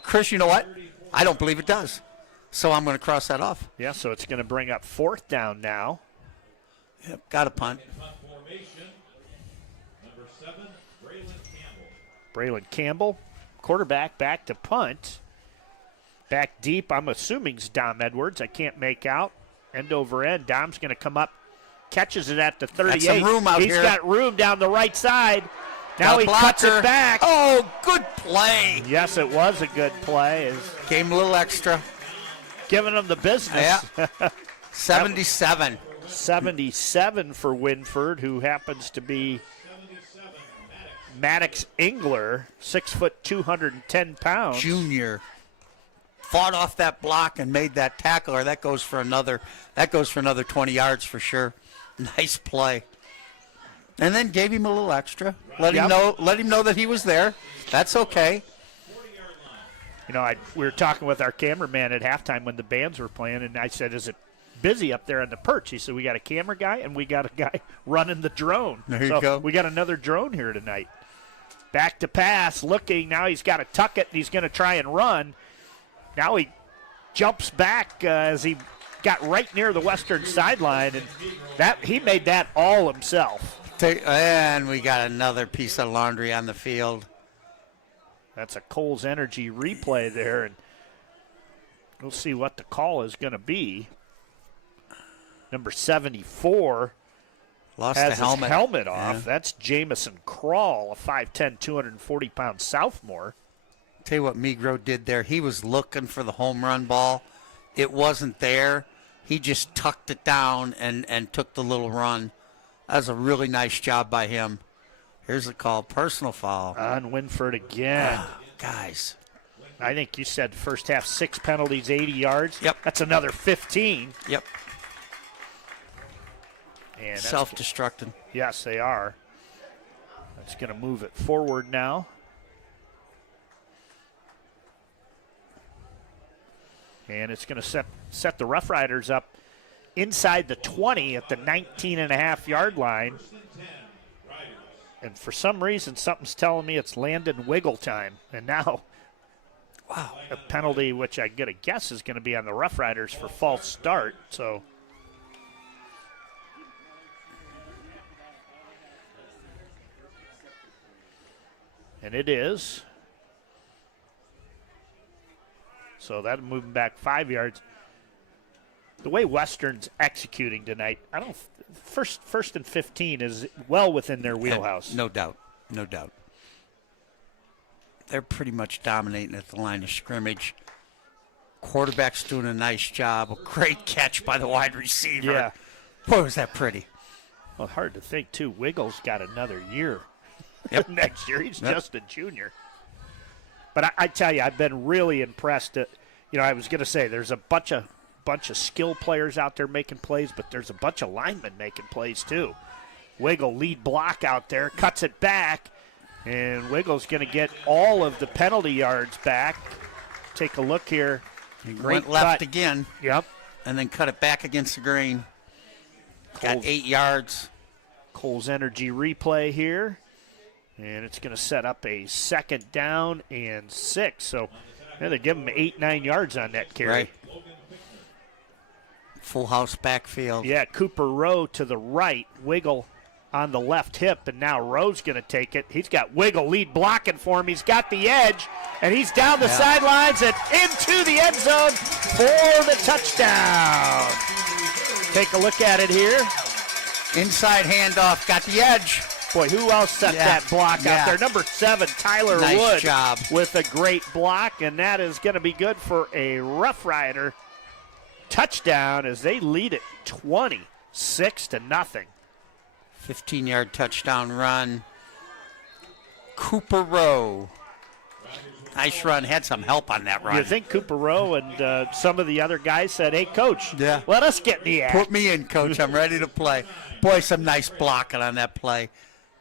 Chris, you know what? I don't believe it does. So I'm going to cross that off. Yeah, so it's going to bring up 4th down now. Yep, got a punt. Braylon Campbell, quarterback, back to punt. Back deep, I'm assuming it's Dom Edwards. I can't make out. End over end. Dom's going to come up, catches it at the 38. Got some room out He's here. got room down the right side. Now he cuts it back. Oh, good play. Yes, it was a good play. Gave him a little extra. Giving him the business. Yeah. 77. 77 for Wynford, who happens to be Maddox Engler, 6 foot, 210 pounds. Junior. Fought off that block and made that tackle, or that goes for another 20 yards for sure. Nice play. And then gave him a little extra. Let him know that he was there. That's okay. You know, we were talking with our cameraman at halftime when the bands were playing, and I said, "Is it busy up there on the perch?" He said, "We got a camera guy and we got a guy running the drone." There you go. We got another drone here tonight. Back to pass, looking. Now he's got to tuck it, and he's going to try and run. Now he jumps back as he got right near the Western sideline, and that he made that all himself. And we got another piece of laundry on the field. That's a Coles Energy replay there, and we'll see what the call is going to be. Number 74 lost has the helmet. His helmet off. Yeah. That's Jamison Krall, a 5'10", 240-pound sophomore. Tell you what Migro did there. He was looking for the home run ball. It wasn't there. He just tucked it down and took the little run. That was a really nice job by him. Here's the call. Personal foul. On Wynford again. Guys. I think you said first half 6 penalties, 80 yards. Yep. That's another 15. Yep. And self-destructing. Yes, they are. That's going to move it forward now. And it's going to set the Rough Riders up inside the 20 at the 19.5-yard line. And for some reason, something's telling me it's Landon Wiggle time. And now, wow, a penalty, which I get a guess is going to be on the Rough Riders for false start. So, and it is. So that'll move him back 5 yards. The way Western's executing tonight, I don't. First and 15 is well within their wheelhouse. No doubt, no doubt. They're pretty much dominating at the line of scrimmage. Quarterback's doing a nice job. A great catch by the wide receiver. Yeah. Boy, was that pretty. Well, hard to think, too. Wiggles got another year. Yep. Next year, he's just a junior. But I tell you, I've been really impressed. I was going to say there's a bunch of skill players out there making plays, but there's a bunch of linemen making plays too. Wiggle lead block out there, cuts it back, and Wiggle's going to get all of the penalty yards back. Take a look here. Went left again. Yep. And then cut it back against the grain. Got 8 yards. Cole's Energy replay here. And it's going to set up a 2nd down and 6. So they give him 8-9 yards on that carry. Right. Full house backfield. Yeah, Cooper Rowe to the right, Wiggle on the left hip, and now Rowe's going to take it. He's got Wiggle lead blocking for him. He's got the edge, and he's down the sidelines and into the end zone for the touchdown. Take a look at it here. Inside handoff, got the edge. Boy, who else set that block out there? Number 7, Tyler nice Wood job. With a great block, and that is going to be good for a Rough Rider touchdown as they lead it 26-0. 15-yard touchdown run. Cooper Rowe. Nice run. Had some help on that run. You think Cooper Rowe and some of the other guys said, hey, Coach, let us get in the act. Put me in, Coach. I'm ready to play. Boy, some nice blocking on that play.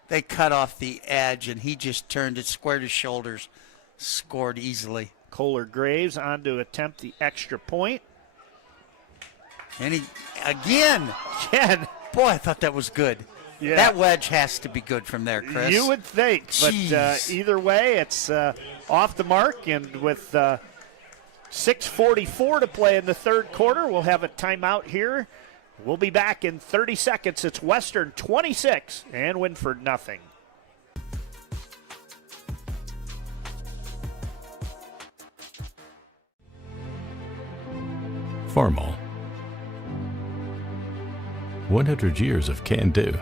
They cut off the edge, and he just turned it, squared his shoulders, scored easily. Kohler Graves on to attempt the extra point. And he, again. Boy, I thought that was good. Yeah. That wedge has to be good from there, Chris. You would think, but either way, it's off the mark, and with 6:44 to play in the third quarter, we'll have a timeout here. We'll be back in 30 seconds. It's Western 26 and Wynford nothing. Farmall. 100 years of can-do.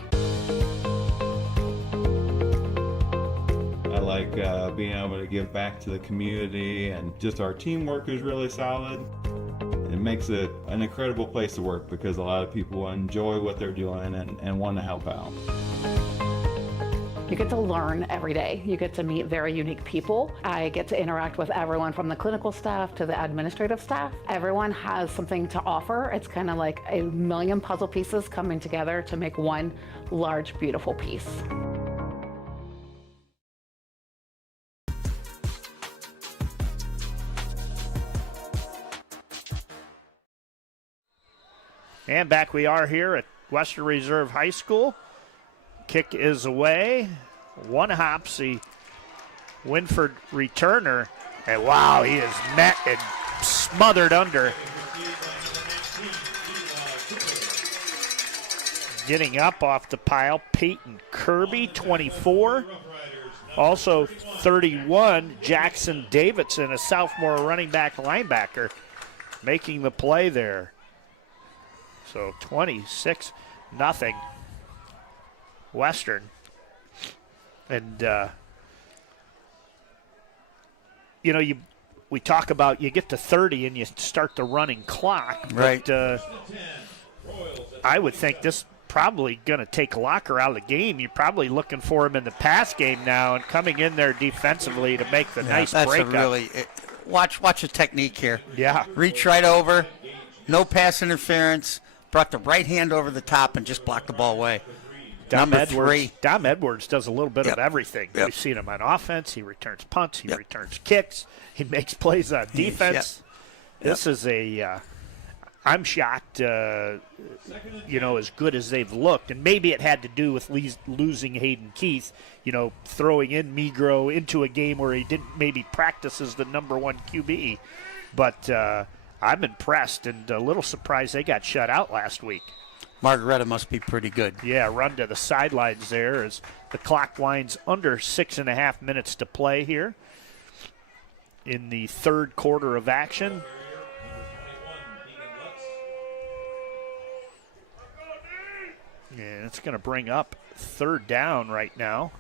I like being able to give back to the community, and just our teamwork is really solid. It makes it an incredible place to work because a lot of people enjoy what they're doing and want to help out. You get to learn every day. You get to meet very unique people. I get to interact with everyone from the clinical staff to the administrative staff. Everyone has something to offer. It's kind of like a million puzzle pieces coming together to make one large, beautiful piece. And back we are here at Western Reserve High School. Kick is away. One hops, the Wynford returner. And wow, he is met and smothered under. Getting up off the pile, Peyton Kirby, 24. Also 31, Jackson Davidson, a sophomore running back linebacker, making the play there. So 26-0 Western. And, we talk about you get to 30 and you start the running clock. Right. But I would think this probably going to take Locker out of the game. You're probably looking for him in the pass game now and coming in there defensively to make the nice that's breakup. Watch the technique here. Yeah. Reach right over, no pass interference, brought the right hand over the top and just blocked the ball away. Number 3. Dom Edwards does a little bit of everything. Yep. We've seen him on offense. He returns punts. He returns kicks. He makes plays on defense. This is I'm shocked, as good as they've looked. And maybe it had to do with losing Hayden Keith, throwing in Migro into a game where he didn't maybe practice as the number one QB. But I'm impressed and a little surprised they got shut out last week. Margaretta must be pretty good. Yeah, run to the sidelines there as the clock winds under 6.5 minutes to play here in the third quarter of action. And it's going to bring up third down right now.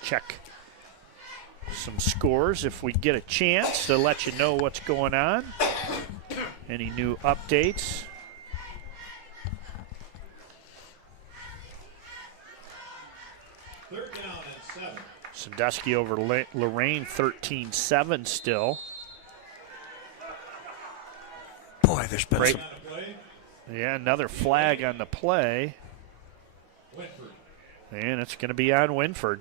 Check some scores if we get a chance to let you know what's going on. Any new updates? Third down and 7. Sandusky over Lorraine, 13-7 still. Boy, there's been some. Yeah, another flag on the play. Wynford. And it's going to be on Wynford.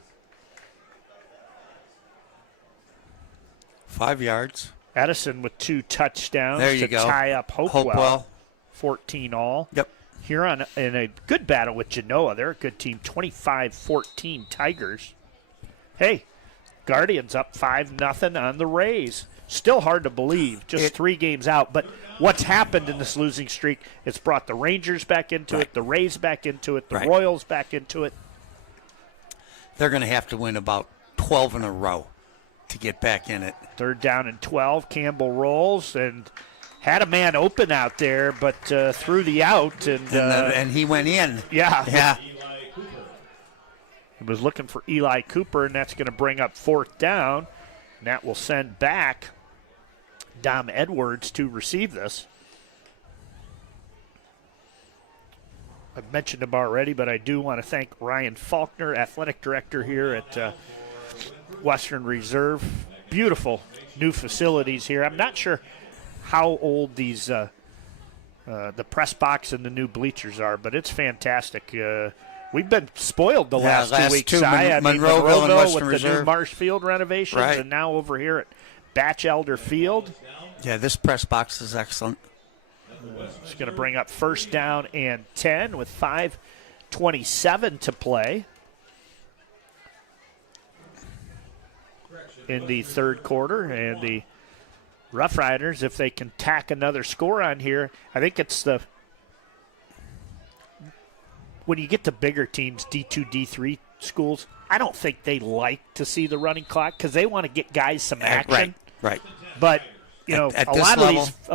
5 yards. Edison with 2 touchdowns There you to go. tie up Hopewell. Hopewell. 14 all. Yep. Huron in a good battle with Genoa. They're a good team. 25-14 Tigers. Hey, Guardians up 5-0 on the Rays. Still hard to believe, just 3 games out. But what's happened in this losing streak, it's brought the Rangers back into it, the Rays back into it, the Royals back into it. They're going to have to win about 12 in a row to get back in it. Third down and 12. Campbell rolls and had a man open out there, but threw the out. And he went in. Yeah. Yeah. He was looking for Eli Cooper, and that's going to bring up fourth down. And that will send back Dom Edwards to receive this. I've mentioned him already, but I do want to thank Ryan Faulkner, athletic director here at Western Reserve. Beautiful new facilities here. I'm not sure how old these the press box and the new bleachers are, but it's fantastic. We've been spoiled the last 2 weeks. Monroeville and Western with Reserve. The new Marshfield renovations, and now over here at Batchelder Field. Yeah, this press box is excellent. It's going to bring up first down and 10 with 5:27 to play in the third quarter. And the Rough Riders, if they can tack another score on here, I think it's when you get to bigger teams, D2, D3 schools, I don't think they like to see the running clock because they want to get guys some action. Right. But a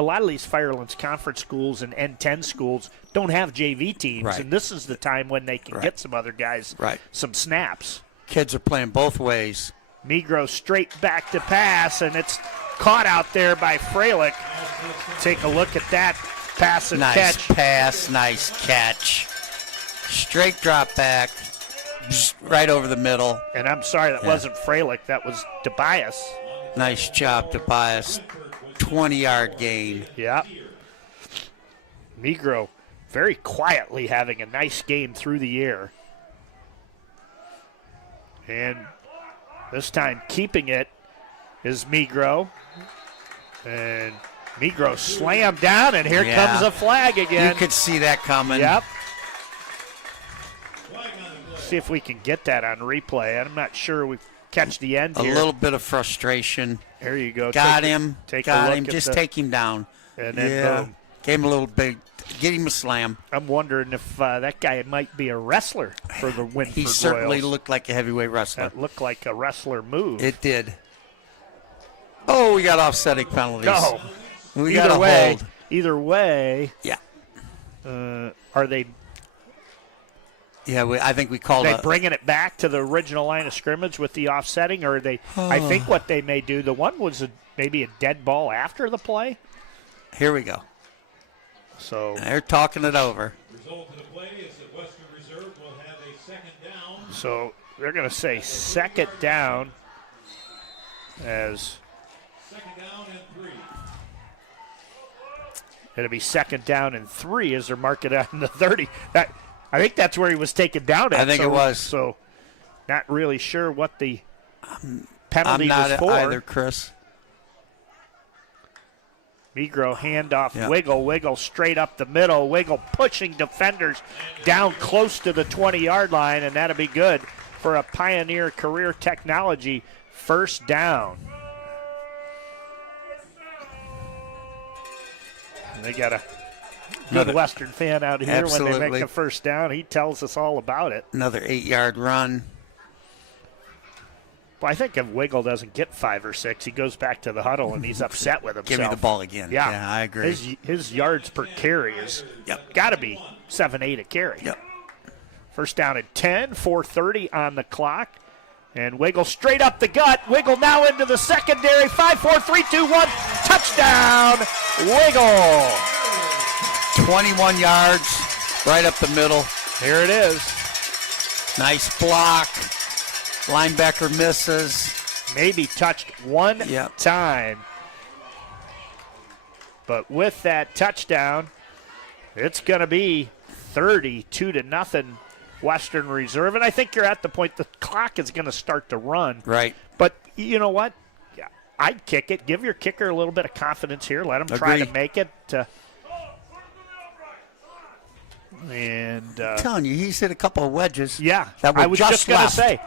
lot of these Firelands Conference schools and N10 schools don't have JV teams, and this is the time when they can get some other guys some snaps. Kids are playing both ways. Migro straight back to pass, and it's caught out there by Freilich. Take a look at that pass and catch. Nice catch. Straight drop back, right over the middle. And I'm sorry, that wasn't Freilich. That was Tobias. Nice job, Tobias. 20-yard gain. Yeah. Migro very quietly having a nice game through the air. And this time keeping it is Migro. And Migro slammed down, and here comes a flag again. You could see that coming. Yep. See if we can get that on replay. I'm not sure we catch the end here. A little bit of frustration. There you go. Got him. Take take him down. And then boom. Gave him a little big. Get him a slam. I'm wondering if that guy might be a wrestler for the Wynford He certainly Royals. looked like a heavyweight wrestler. That looked like a wrestler move. It did. Oh, we got offsetting penalties. No. We got a hold. Either way. Yeah. Are they? Yeah, I think we called it. Bringing it back to the original line of scrimmage with the offsetting, or are they? I think what they may do. The one was maybe a dead ball after the play. Here we go. So they're talking it over. Result of the play is that Western Reserve will have a second down. So they're going to say second down as. Second down and 3. It'll be second down and 3 as they're marking it on the 30. I think that's where he was taken down at. I think it was. So not really sure what the penalty I'm was not 4. either, Chris. Migro handoff, Yeah. Wiggle straight up the middle. Wiggle pushing defenders down close to the 20-yard line, and that'll be good for a Pioneer Career Technology first down. And they got a good Western fan out here when they Absolutely. make a first down. He tells us all about it. Another 8-yard run. Well, I think if Wiggle doesn't get 5 or 6, he goes back to the huddle and he's upset with himself. Give me the ball again. Yeah, I agree. His yards per carry is got to be 7, 8 a carry. Yep. First down at 10, 4:30 on the clock. And Wiggle straight up the gut. Wiggle now into the secondary. 5, 4, 3, 2, 1. Touchdown, Wiggle. 21 yards, right up the middle. Here it is. Nice block. Linebacker misses. Maybe touched one time. But with that touchdown, it's going to be 32-0 Western Reserve. And I think you're at the point the clock is going to start to run. Right. But you know what? I'd kick it. Give your kicker a little bit of confidence here. Let him try to make it. I'm telling you, he's hit a couple of wedges. Yeah, that were I was just going to say.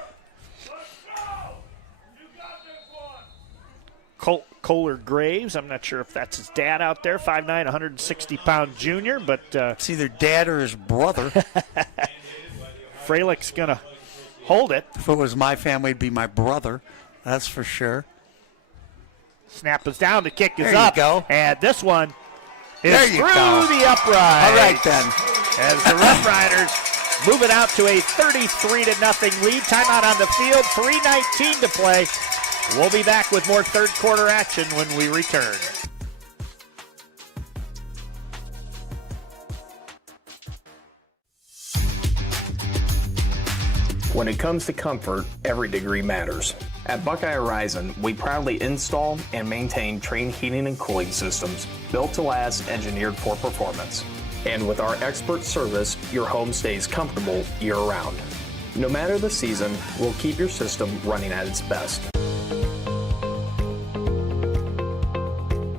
Kohler Graves, I'm not sure if that's his dad out there, 5'9", 160-pound junior, but it's either dad or his brother. Freilich's going to hold it. If it was my family, it'd be my brother. That's for sure. Snap is down, the kick is there up. You go. And this one is there you through go. the upright. All right, then. As the Rough Riders move it out to a 33-0 lead. Timeout on the field, 3:19 to play. We'll be back with more third quarter action when we return. When it comes to comfort, every degree matters. At Buckeye Horizon, we proudly install and maintain train heating and cooling systems built to last, engineered for performance. And with our expert service, your home stays comfortable year-round. No matter the season, we'll keep your system running at its best.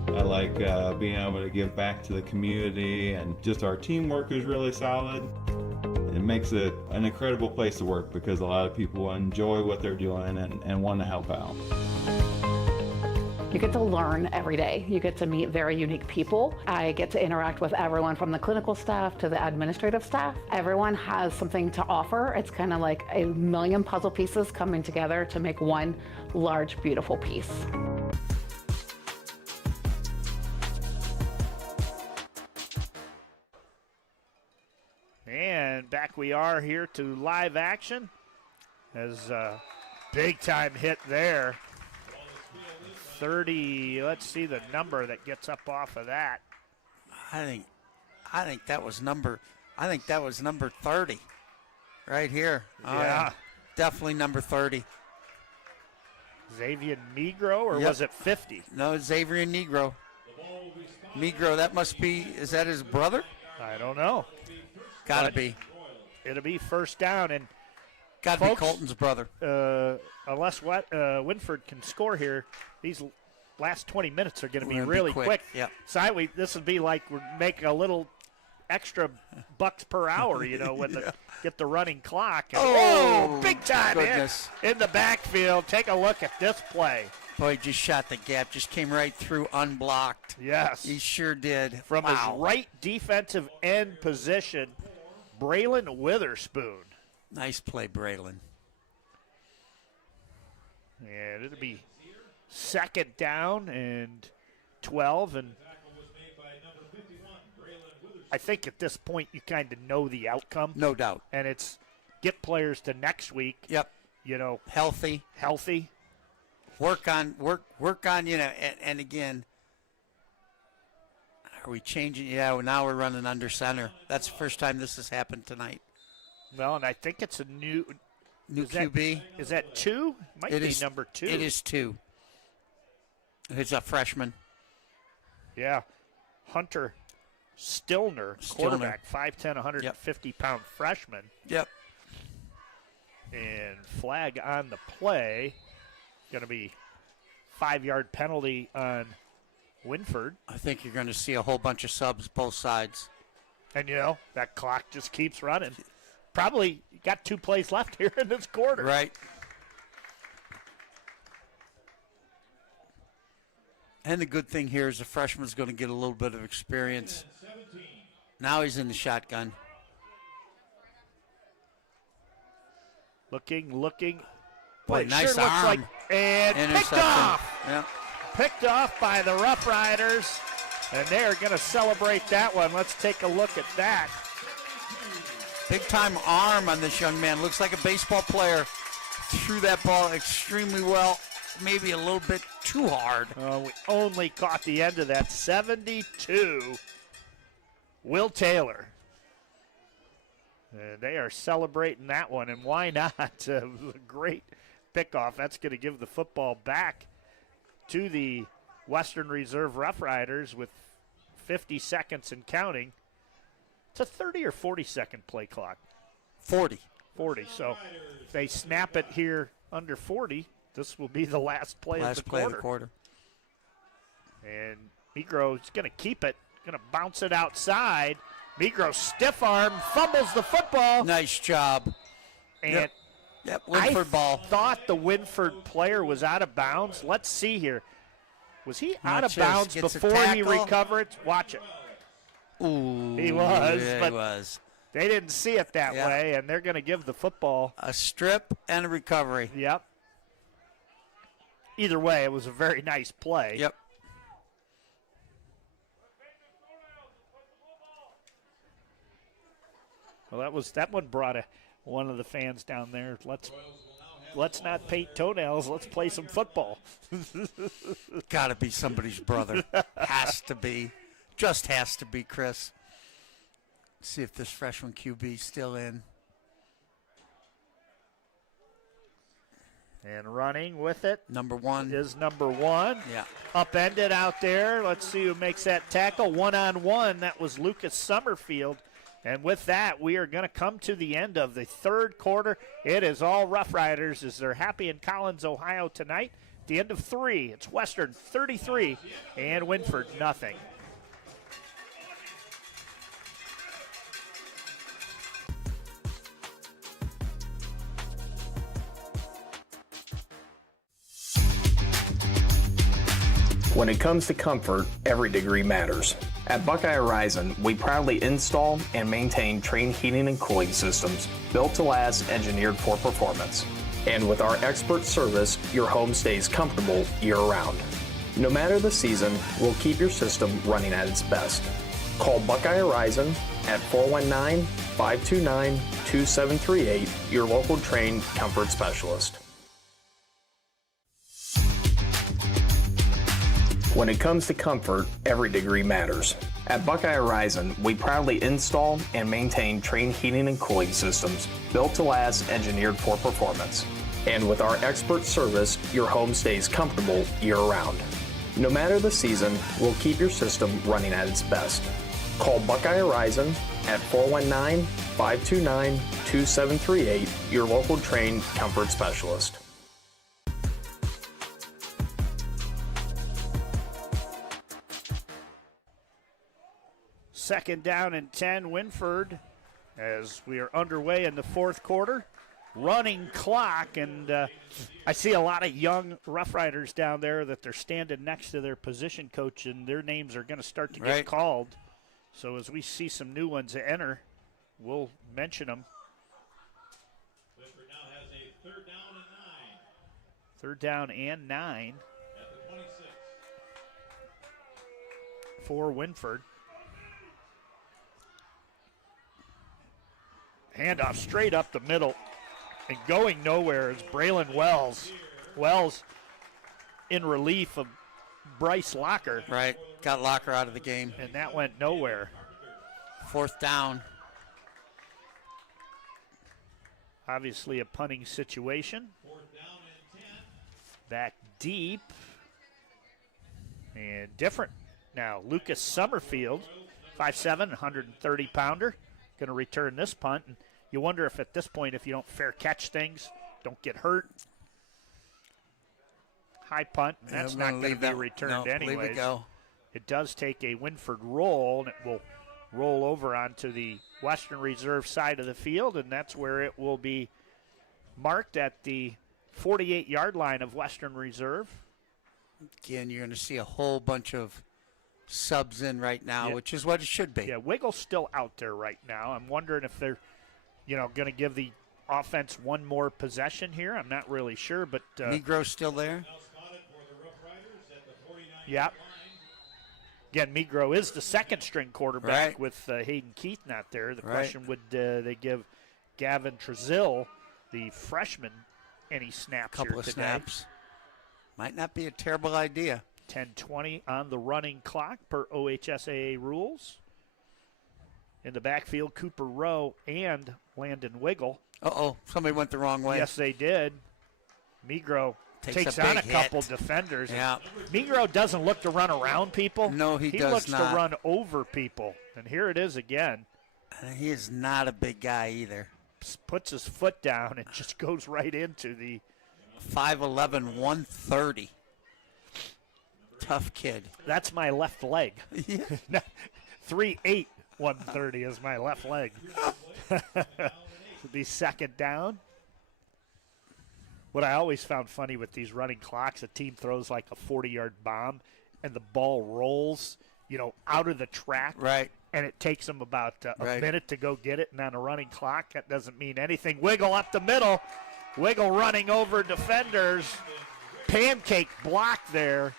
I like being able to give back to the community, and just our teamwork is really solid. It makes it an incredible place to work because a lot of people enjoy what they're doing and want to help out. You get to learn every day. You get to meet very unique people. I get to interact with everyone from the clinical staff to the administrative staff. Everyone has something to offer. It's kind of like a million puzzle pieces coming together to make one large, beautiful piece. And back we are here to live action. As a big time hit there. 30, let's see the number that gets up off of that. I think that was number 30 right here. Yeah. Definitely number 30. Xavier Migro, or was it 50? No, Xavier Negro. Migro, that must be, is that his brother? I don't know. Gotta be. It'll be first down, and gotta be Colton's brother. Unless Wynford can score here, these last 20 minutes are going to be really quick. Yeah. So this would be like we're making a little extra bucks per hour, you know, when get the running clock. And, big time hit in the backfield. Take a look at this play. Boy, just shot the gap. Just came right through unblocked. Yes. He sure did. From his right defensive end position, Braylon Witherspoon. Nice play, Braylon. And it'll be second down and 12. And I think at this point you kind of know the outcome. No doubt. And it's get players to next week. Yep. You know, healthy. Work on, you know, and again, are we changing? Yeah, now we're running under center. That's the first time this has happened tonight. Well, and I think it's a new QB. Is that 2? Might be number 2. It is 2. It's a freshman. Yeah. Hunter Stillner, quarterback, 5'10", 150-pound freshman. Yep. And flag on the play. Going to be 5-yard penalty on Wynford. I think you're going to see a whole bunch of subs both sides. And, that clock just keeps running. Probably got 2 plays left here in this quarter. Right. And the good thing here is the freshman's going to get a little bit of experience. Now he's in the shotgun. Looking. Boy, It nice sure looks arm. like, and picked Interception. off. Yeah. Picked off by the Rough Riders. And they're going to celebrate that one. Let's take a look at that. Big-time arm on this young man. Looks like a baseball player. Threw that ball extremely well. Maybe a little bit too hard. We only caught the end of that. 72. Will Taylor. They are celebrating that one, and why not? A great pickoff. That's going to give the football back to the Western Reserve Rough Riders with 50 seconds and counting. It's a 30 or 40-second play clock. 40. 40. So if they snap it here under 40, this will be the last play of the quarter. And Migro's going to keep it, going to bounce it outside. Migros stiff arm, fumbles the football. Nice job. And Yep, Wynford ball. I thought the Wynford player was out of bounds. Let's see here. Was he out of bounds before he recovered? Watch it. Ooh, he was, yeah, but he was. They didn't see it that way, and they're going to give the football a strip and a recovery. Yep. Either way, it was a very nice play. Yep. Well, that one brought one of the fans down there. Let's not paint toenails. Let's play some football. Got to be somebody's brother. Has to be. Just has to be, Chris. See if this freshman QB's still in. And running with it. Number 1. Is number 1. Yeah. Upended out there. Let's see who makes that tackle. 1-on-1. That was Lucas Summerfield. And with that, we are going to come to the end of the third quarter. It is all Rough Riders as they're happy in Collins, Ohio tonight. At the end of 3, it's Western 33 and Wynford nothing. When it comes to comfort, every degree matters. At Buckeye Horizon, we proudly install and maintain train heating and cooling systems built to last, engineered for performance. And with our expert service, your home stays comfortable year-round. No matter the season, we'll keep your system running at its best. Call Buckeye Horizon at 419-529-2738, your local trained comfort specialist. When it comes to comfort, every degree matters. At Buckeye Horizon, we proudly install and maintain train heating and cooling systems built to last, engineered for performance. And with our expert service, your home stays comfortable year-round. No matter the season, we'll keep your system running at its best. Call Buckeye Horizon at 419-529-2738, your local trained comfort specialist. Second down and 10, Wynford, as we are underway in the fourth quarter. Running clock, and I see a lot of young Rough Riders down there that they're standing next to their position coach, and their names are going to start to get called. So as we see some new ones enter, we'll mention them. Wynford now has a 3rd down and 9. 3rd down and 9. At the 26. For Wynford. Handoff straight up the middle. And going nowhere is Braylon Wells. Wells in relief of Bryce Locker. Right. Got Locker out of the game. And that went nowhere. 4th down. Obviously a punting situation. 4th down and 10. Back deep. And different now. Lucas Summerfield, 5'7", 130-pounder. Going to return this punt. And you wonder if at this point, if you don't fair catch things, don't get hurt. high punt, and that's not going to be returned anyways. Leave it go. It does take a Wynford roll, and it will roll over onto the Western Reserve side of the field, and that's where it will be marked at the 48-yard line of Western Reserve. Again, you're going to see a whole bunch of subs in right now, which is what it should be. Yeah, Wiggle's still out there right now. I'm wondering if they're, going to give the offense one more possession here. I'm not really sure, but Migro's still there. Yeah. Again, Migro is the second-string quarterback with Hayden Keith not there. The question, would they give Gavin Trezil, the freshman, any snaps here today? Couple of snaps. Might not be a terrible idea. 10:20 on the running clock per OHSAA rules. In the backfield, Cooper Rowe and Landon Wiggle. Uh-oh, somebody went the wrong way. Yes, they did. Migro takes on a couple defenders. Yeah. Migro doesn't look to run around people. No, he does He looks not. to run over people. And here it is again. He is not a big guy either. Puts his foot down and just goes right into the 5'11", 130. Tough kid. That's my left leg. 3'8", 130 is my left leg. The second down. What I always found funny with these running clocks, a team throws like a 40-yard bomb, and the ball rolls, out of the track. Right. And it takes them about a minute to go get it. And on a running clock, that doesn't mean anything. Wiggle up the middle. Wiggle running over defenders. Pancake block there.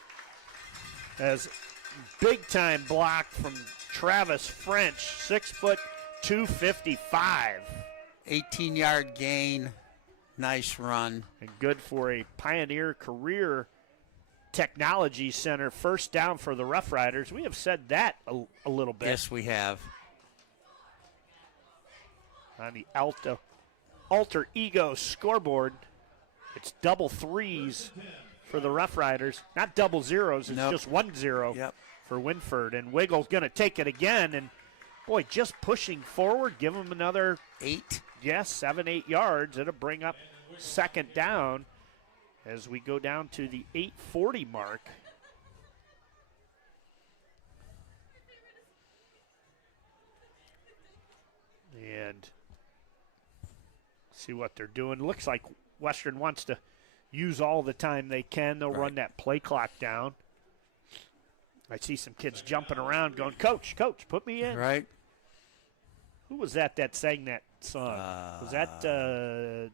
As big-time block from Travis French, 6 foot, 255. 18-yard gain. Nice run. And good for a Pioneer Career Technology Center first down for the Rough Riders. We have said that a little bit. Yes, we have. On the Alter Ego scoreboard, it's double threes for the Rough Riders. Not double zeros, it's just 1-0 for Wynford. And Wiggle's going to take it again. And, boy, just pushing forward, give him another 8. Yes, 7, 8 yards. It'll bring up second down as we go down to the 8:40 mark. And see what they're doing. Looks like Western wants to use all the time they can. They'll run that play clock down. I see some kids jumping around going, Coach, put me in. Right. Who was that sang that song? Was that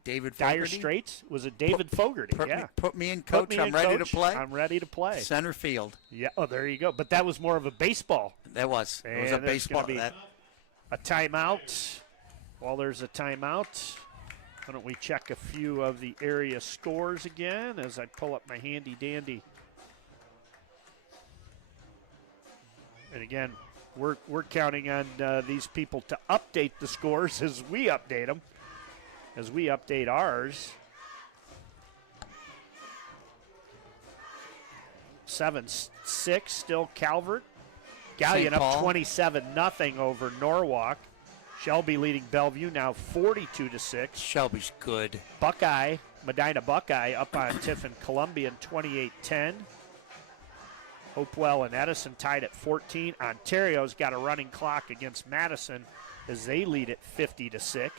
David Dire Fogarty? Straits? Was it David Fogarty? Put me in, Coach. I'm ready to play. I'm ready to play. Center field. Yeah. Oh, there you go. But that was more of a baseball. That was. It was a baseball. A timeout. While there's a timeout, why don't we check a few of the area scores again as I pull up my handy-dandy. And again, we're counting on these people to update the scores as we update them, as we update ours. 7-6 still Calvert. Galleon up 27-0 over Norwalk. Shelby leading Bellevue now 42-6. Shelby's good. Medina Buckeye up on Tiffin Columbian 28-10. Hopewell and Edison tied at 14. Ontario's got a running clock against Madison as they lead at 50-6.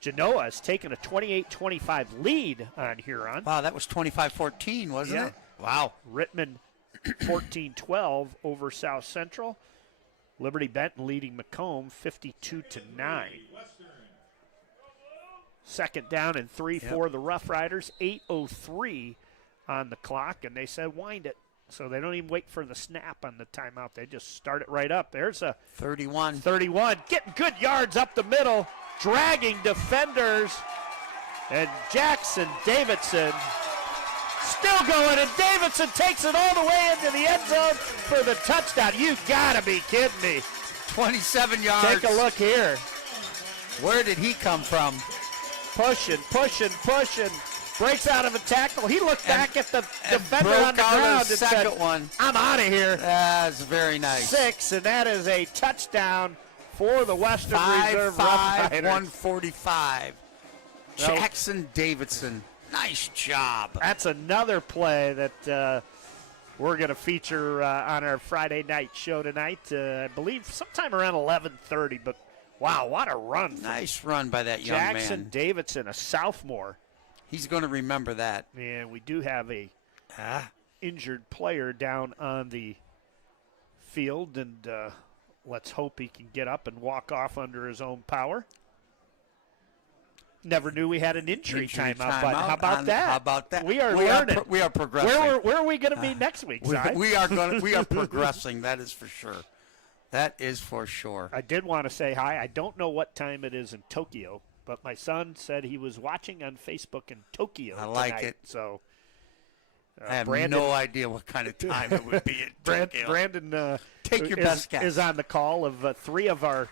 Genoa has taken a 28-25 lead on Huron. Wow, that was 25-14, wasn't it? Wow. Rittman 14-12 over South Central. Liberty Benton leading Macomb 52-9. Second down and 3 for the Rough Riders. 8:03 on the clock, and they said wind it. So they don't even wait for the snap on the timeout. They just start it right up. There's a 31. Getting good yards up the middle, dragging defenders. And Jackson Davidson still going, and Davidson takes it all the way into the end zone for the touchdown. You gotta be kidding me. 27 yards. Take a look here. Where did he come from? Pushing. Breaks out of a tackle. He looked back at the defender on the ground and said, I'm out of here. That's very nice. 6, and that is a touchdown for the Western Reserve Rough Riders. 145. Jackson Davidson. Nice job. That's another play that we're going to feature on our Friday night show tonight. I believe sometime around 11:30. But wow, what a run! Nice run by that young man. Jackson Davidson, a sophomore. He's going to remember that. And we do have a injured player down on the field, and let's hope he can get up and walk off under his own power. Never knew we had an injury timeout, but how about that? How about that? We are learning. We are progressing. Where are we going to be next week, Si? We are progressing. That is for sure. That is for sure. I did want to say hi. I don't know what time it is in Tokyo, but my son said he was watching on Facebook in Tokyo. I like tonight, it. So I have no idea what kind of time it would be in Tokyo. Brandon, take your best guess. Is on the call of 3 of our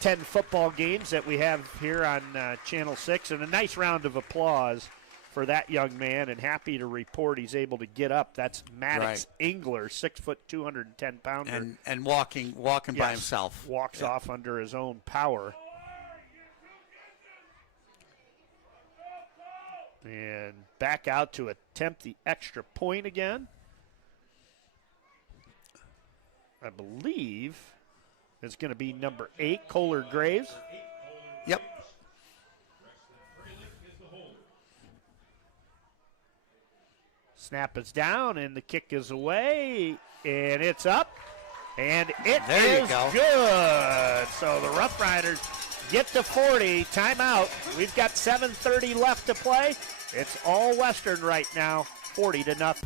10 football games that we have here on Channel 6, and a nice round of applause for that young man, and happy to report he's able to get up. That's Maddox Engler, 6 foot, 210 pounder. And walking by himself. Walks off under his own power. And back out to attempt the extra point again. I believe it's going to be number 8, Kohler Graves. Yep. Snap is down, and the kick is away, and it's up, and it there is good. So the Rough Riders get to 40, timeout. We've got 7:30 left to play. It's all Western right now, 40-0.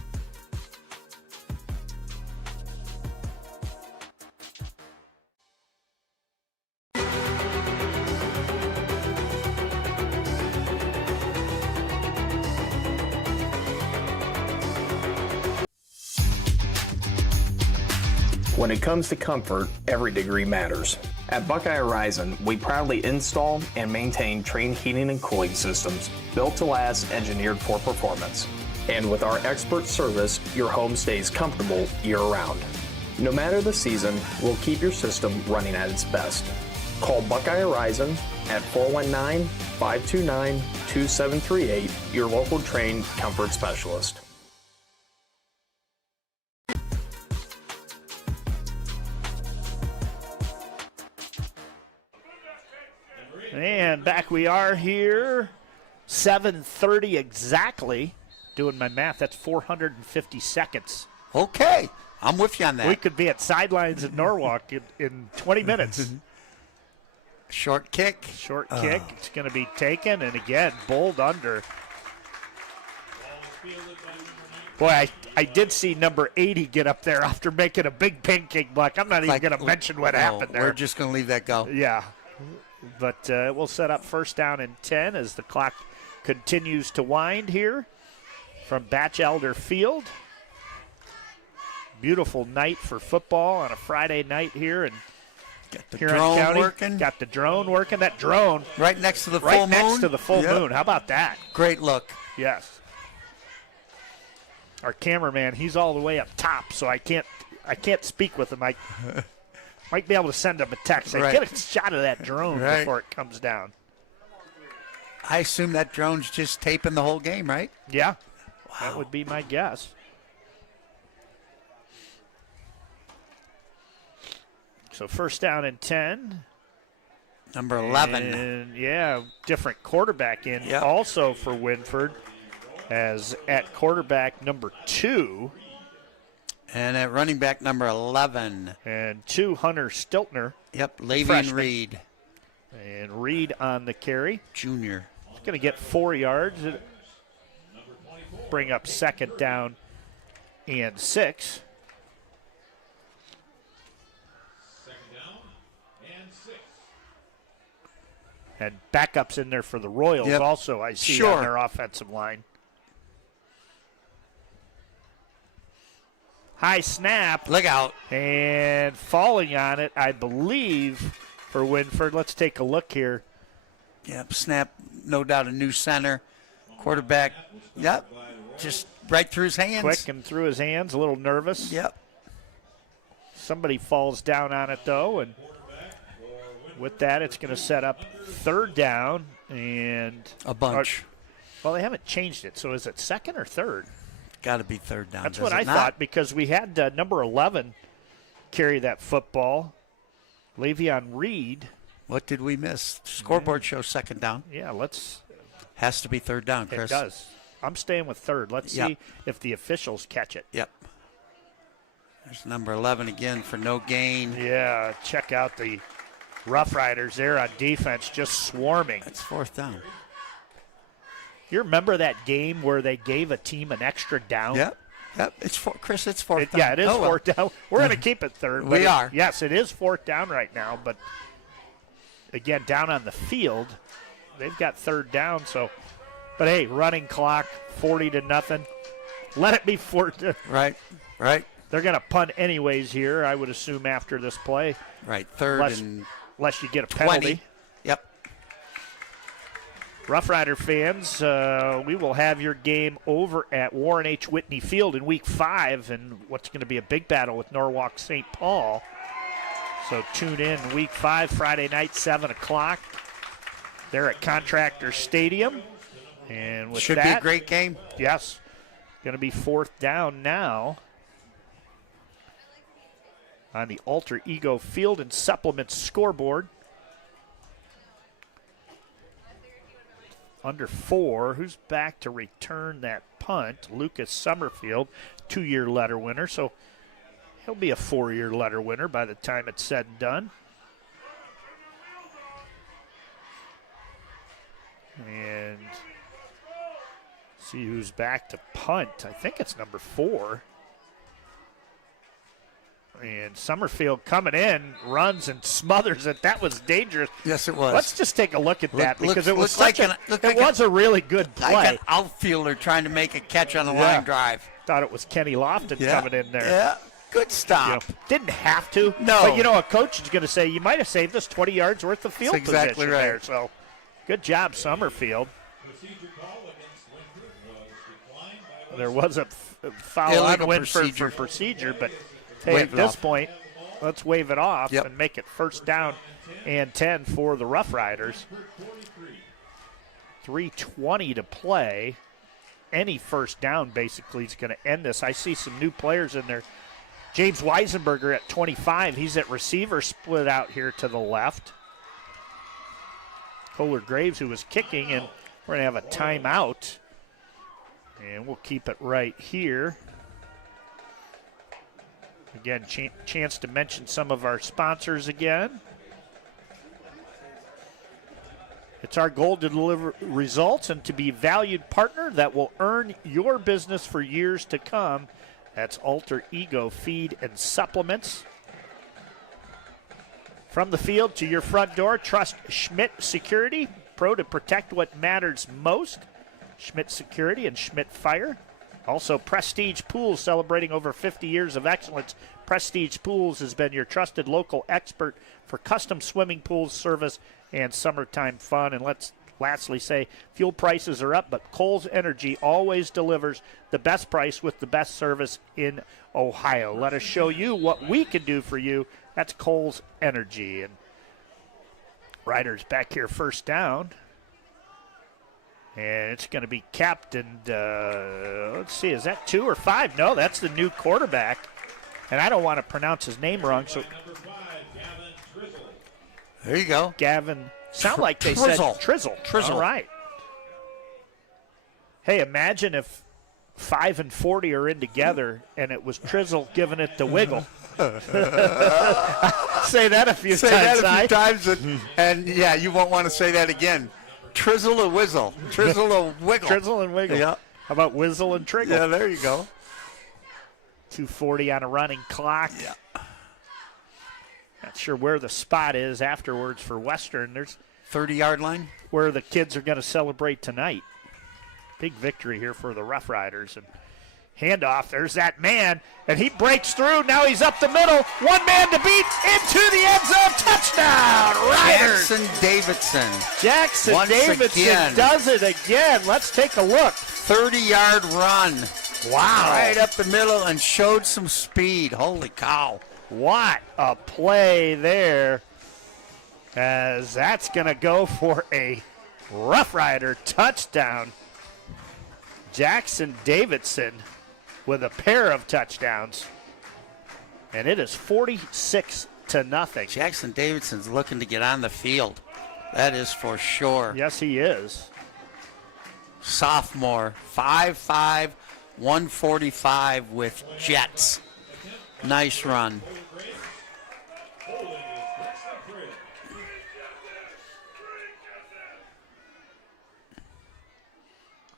When it comes to comfort, every degree matters. At Buckeye Horizon, we proudly install and maintain Trane heating and cooling systems built to last, engineered for performance. And with our expert service, your home stays comfortable year-round. No matter the season, we'll keep your system running at its best. Call Buckeye Horizon at 419-529-2738, your local Trane comfort specialist. And back we are here, 7:30 exactly. Doing my math, that's 450 seconds. Okay, I'm with you on that. We could be at sidelines in Norwalk in 20 minutes. Short kick. Short kick. It's going to be taken, and again, bowled under. Boy, I did see number 80 get up there after making a big pancake block. I'm not even going to mention what happened there. We're just going to leave that go. Yeah. But we'll set up first down and 10 as the clock continues to wind here from Batchelder Field. Beautiful night for football on a Friday night here in drone County. working. Got the drone working. That drone right next to the full moon. Right next to the full moon. How about that? Great look. Yes. Our cameraman, he's all the way up top, so I can't speak with him. I might be able to send him a text. Say, get a shot of that drone before it comes down. I assume that drone's just taping the whole game, right? Yeah. Wow. That would be my guess. So first down and 10. Number 11. And, different quarterback in also for Wynford, as at quarterback number 2. And at running back number 11. And 2, Hunter Stiltner. Yep, Lavian Reed. And Reed on the carry. Junior. He's going to get 4 yards. Bring up second down and 6. And backups in there for the Royals also, I see, on their offensive line. High snap. Look out. And falling on it, I believe, for Wynford. Let's take a look here. Yep, snap, no doubt a new center. Quarterback, just right through his hands. Quick and through his hands, a little nervous. Yep. Somebody falls down on it, though, and with that, it's going to set up third down and a bunch. Well, they haven't changed it, so is it second or third? Got to be third down. That's does what I it not? thought, because we had number 11 carry that football, Le'Veon Reed. What did we miss? Scoreboard shows second down. Yeah, Has to be third down, Chris. It does. I'm staying with third. Let's Yep. see if the officials catch it. Yep. There's number 11 again for no gain. Yeah, check out the Rough Riders there on defense, just swarming. That's fourth down. You remember that game where they gave a team an extra down? Yep. It's Chris, it's fourth down. Yeah, it is Oh, well. fourth down. We're going to keep it third. We but are. Yes, it is fourth down right now, but again, down on the field, they've got third down. So, but hey, running clock, 40-0. Let it be fourth. Right. They're going to punt anyways here, I would assume, after this play. Right, third Unless you get a 20. penalty. Yep. Rough Rider fans, we will have your game over at Warren H. Whitney Field in Week 5, and what's going to be a big battle with Norwalk St. Paul. So tune in Week 5, Friday night, 7 o'clock. They're at Contractor Stadium. And with Should be a great game. Yes. Going to be fourth down now on the Alter Ego Field and Supplements scoreboard. Under 4, who's back to return that punt? Lucas Summerfield, 2-year letter winner, so he'll be a 4-year letter winner by the time it's said and done. And see who's back to punt. I think it's number 4. And Summerfield coming in, runs and smothers it. That was dangerous. Yes, it was. Let's just take a look at that because it was was a really good play. Like an outfielder trying to make a catch on a line drive. Thought it was Kenny Lofton coming in there. Yeah, good stop. Didn't have to. No. But, a coach is going to say, you might have saved us 20 yards worth of field That's exactly position right. there. So, good job, Summerfield. There was a foul on Wynford for procedure, but hey, at this point, let's wave it off and make it first down and 10 for the Rough Riders. 3:20 to play. Any first down basically is going to end this. I see some new players in there. James Weisenberger at 25. He's at receiver, split out here to the left. Kohler Graves, who was kicking, and we're going to have a timeout. And we'll keep it right here. Again, chance to mention some of our sponsors again. It's our goal to deliver results and to be a valued partner that will earn your business for years to come. That's Alter Ego Feed and Supplements. From the field to your front door, trust Schmidt Security Pro to protect what matters most. Schmidt Security and Schmidt Fire. Also, Prestige Pools, celebrating over 50 years of excellence. Prestige Pools has been your trusted local expert for custom swimming pools, service, and summertime fun. And let's lastly say fuel prices are up, but Kohl's Energy always delivers the best price with the best service in Ohio. Let us show you what we can do for you. That's Kohl's Energy. And Riders back here first down. And it's going to be captained, let's see, is that 2 or 5? No, that's the new quarterback. And I don't want to pronounce his name wrong. So there you go. Gavin, sound like they Trizzle. said Trizzle. All right. Hey, imagine if 5 and 40 are in together and it was Trizzle giving it the wiggle. Say that a few times. And yeah, you won't want to say that again. Trizzle a whizzle. Trizzle a wiggle. Trizzle and wiggle. Yeah. How about whizzle and triggle? Yeah, there you go. 2:40 on a running clock. Yeah. Not sure where the spot is afterwards for Western. There's 30-yard line. Where the kids are going to celebrate tonight. Big victory here for the Rough Riders. And handoff, there's that man, and he breaks through. Now he's up the middle. One man to beat, into the end zone. Touchdown, Riders. Jackson Once Davidson again. does it again. Let's take a look. 30-yard run. Wow. Right up the middle and showed some speed. Holy cow. What a play there, as that's going to go for a Rough Rider touchdown. Jackson Davidson with a pair of touchdowns. And it is 46-0. Jackson Davidson's looking to get on the field. That is for sure. Yes, he is. Sophomore, 5'5", 145 with Jets. Nice run.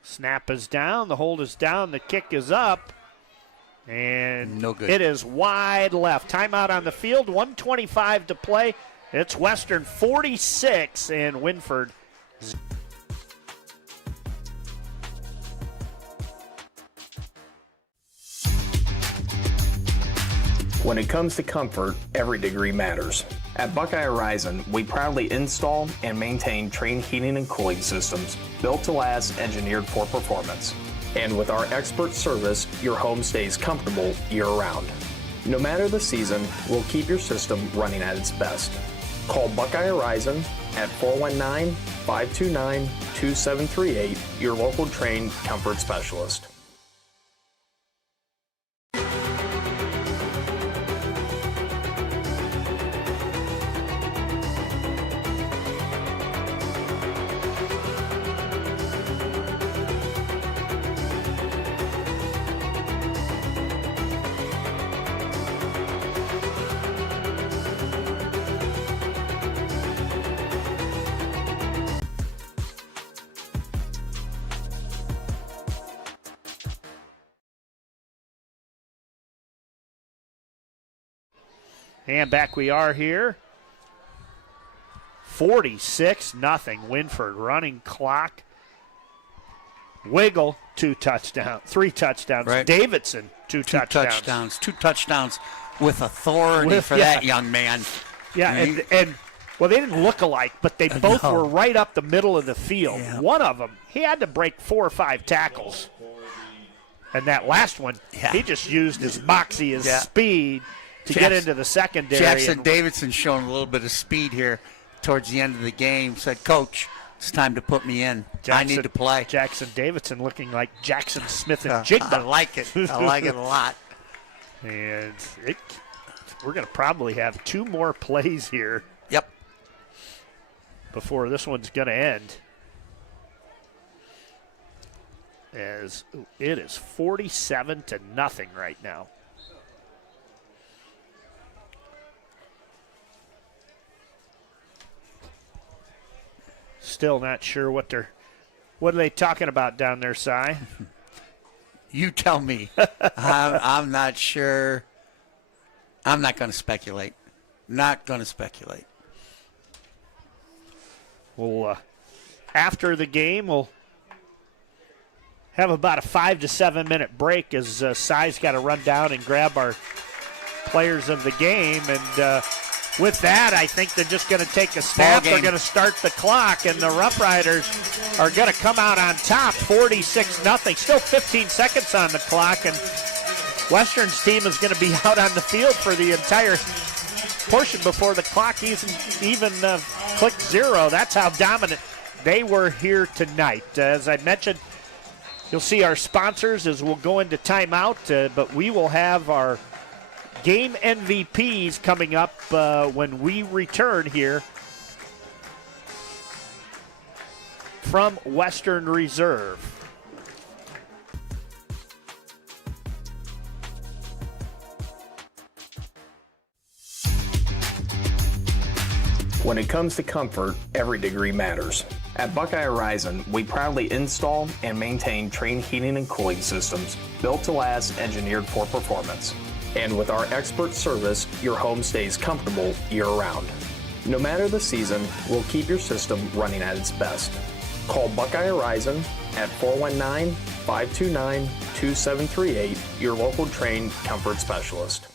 Snap is down. The hold is down. The kick is up. And no good. It is wide left. Timeout on the field. 1:25 to play. It's Western 46 and Wynford. When it comes to comfort, every degree matters. At Buckeye Horizon, we proudly install and maintain Trane heating and cooling systems built to last, engineered for performance. And with our expert service, your home stays comfortable year-round. No matter the season, we'll keep your system running at its best. Call Buckeye Horizon at 419-529-2738, your local Trane comfort specialist. And back we are here. 46-0. Wynford running clock. Wiggle, 2 touchdowns, 3 touchdowns. Right. Davidson, 2 touchdowns. 2 touchdowns with authority for that young man. Yeah, and well, they didn't look alike, but they both were right up the middle of the field. Yeah. One of them, he had to break 4 or 5 tackles. And that last one, he just used his moxie, his speed to get into the secondary. Jackson Davidson showing a little bit of speed here towards the end of the game. Said, Coach, it's time to put me in. I need to play. Jackson Davidson looking like Jackson Smith and Jigba. I like it. I like it a lot. And we're going to probably have 2 more plays here. Yep. Before this one's going to end. As it is 47-0 right now. Still not sure what are they talking about down there, Si? You tell me. I'm not sure. I'm not going to speculate. Not going to speculate. Well, after the game, we'll have about a 5 to 7 minute break as Si's got to run down and grab our players of the game. And with that, I think they're just going to take a snap. They're going to start the clock, and the Rough Riders are going to come out on top, 46-0. Still 15 seconds on the clock, and Western's team is going to be out on the field for the entire portion before the clock even clicked 0. That's how dominant they were here tonight. As I mentioned, you'll see our sponsors as we'll go into timeout, but we will have our game MVPs coming up when we return here from Western Reserve. When it comes to comfort, every degree matters. At Buckeye Horizon, we proudly install and maintain Trane heating and cooling systems built to last, engineered for performance. And with our expert service, your home stays comfortable year-round. No matter the season, we'll keep your system running at its best. Call Buckeye Horizon at 419-529-2738, your local Trane comfort specialist.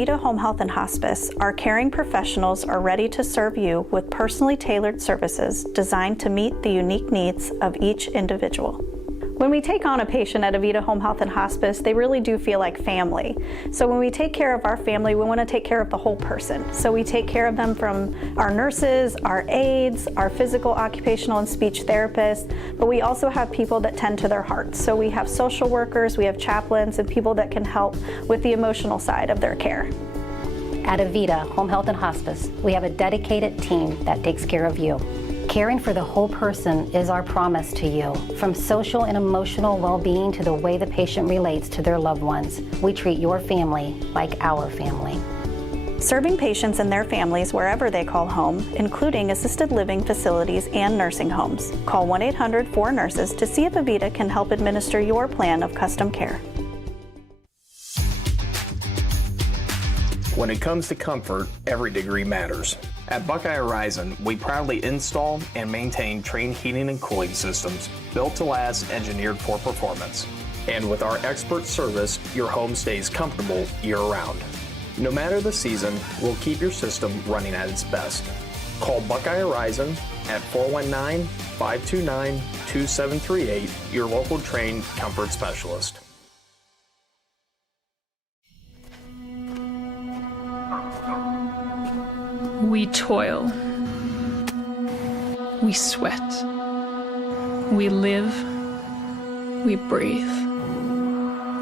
Avita Home Health and Hospice, our caring professionals are ready to serve you with personally tailored services designed to meet the unique needs of each individual. When we take on a patient at Avita Home Health and Hospice, they really do feel like family. So when we take care of our family, we want to take care of the whole person. So we take care of them from our nurses, our aides, our physical, occupational, and speech therapists, but we also have people that tend to their hearts. So we have social workers, we have chaplains, and people that can help with the emotional side of their care. At Avita Home Health and Hospice, we have a dedicated team that takes care of you. Caring for the whole person is our promise to you. From social and emotional well-being to the way the patient relates to their loved ones, we treat your family like our family. Serving patients and their families wherever they call home, including assisted living facilities and nursing homes. Call 1-800-4NURSES to see if Avita can help administer your plan of custom care. When it comes to comfort, every degree matters. At Buckeye Horizon, we proudly install and maintain Trane heating and cooling systems built to last, engineered for performance. And with our expert service, your home stays comfortable year-round. No matter the season, we'll keep your system running at its best. Call Buckeye Horizon at 419-529-2738, your local Trane comfort specialist. We toil. We sweat. We live. We breathe.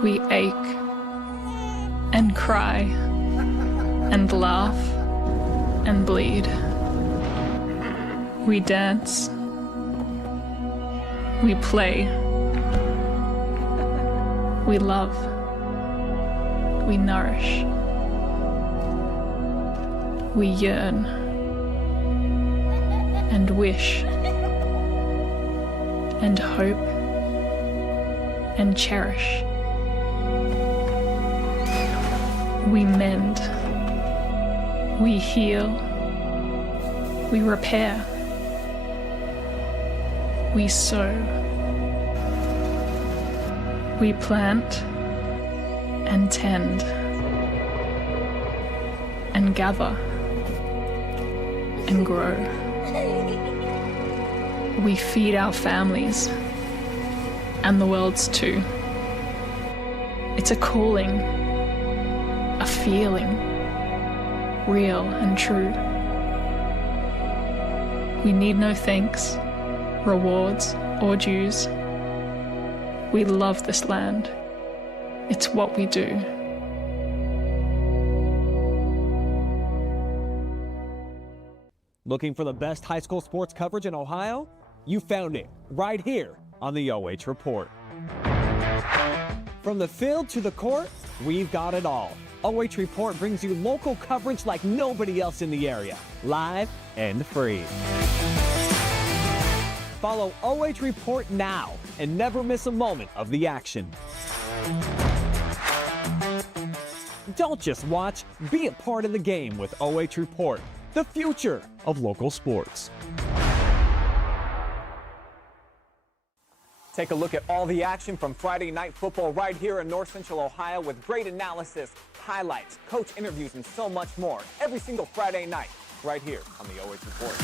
We ache and cry and laugh and bleed. We dance. We play. We love. We nourish. We yearn and wish and hope and cherish. We mend. We heal. We repair. We sow. We plant and tend and gather and grow. We feed our families and the world's too. It's a calling, a feeling, real and true. We need no thanks, rewards, or dues. We love this land. It's what we do. Looking for the best high school sports coverage in Ohio? You found it right here on the OH Report. From the field to the court, we've got it all. OH Report brings you local coverage like nobody else in the area, live and free. Follow OH Report now and never miss a moment of the action. Don't just watch, be a part of the game with OH Report, the future of local sports. Take a look at all the action from Friday Night Football right here in North Central Ohio with great analysis, highlights, coach interviews, and so much more every single Friday night right here on the OH Report.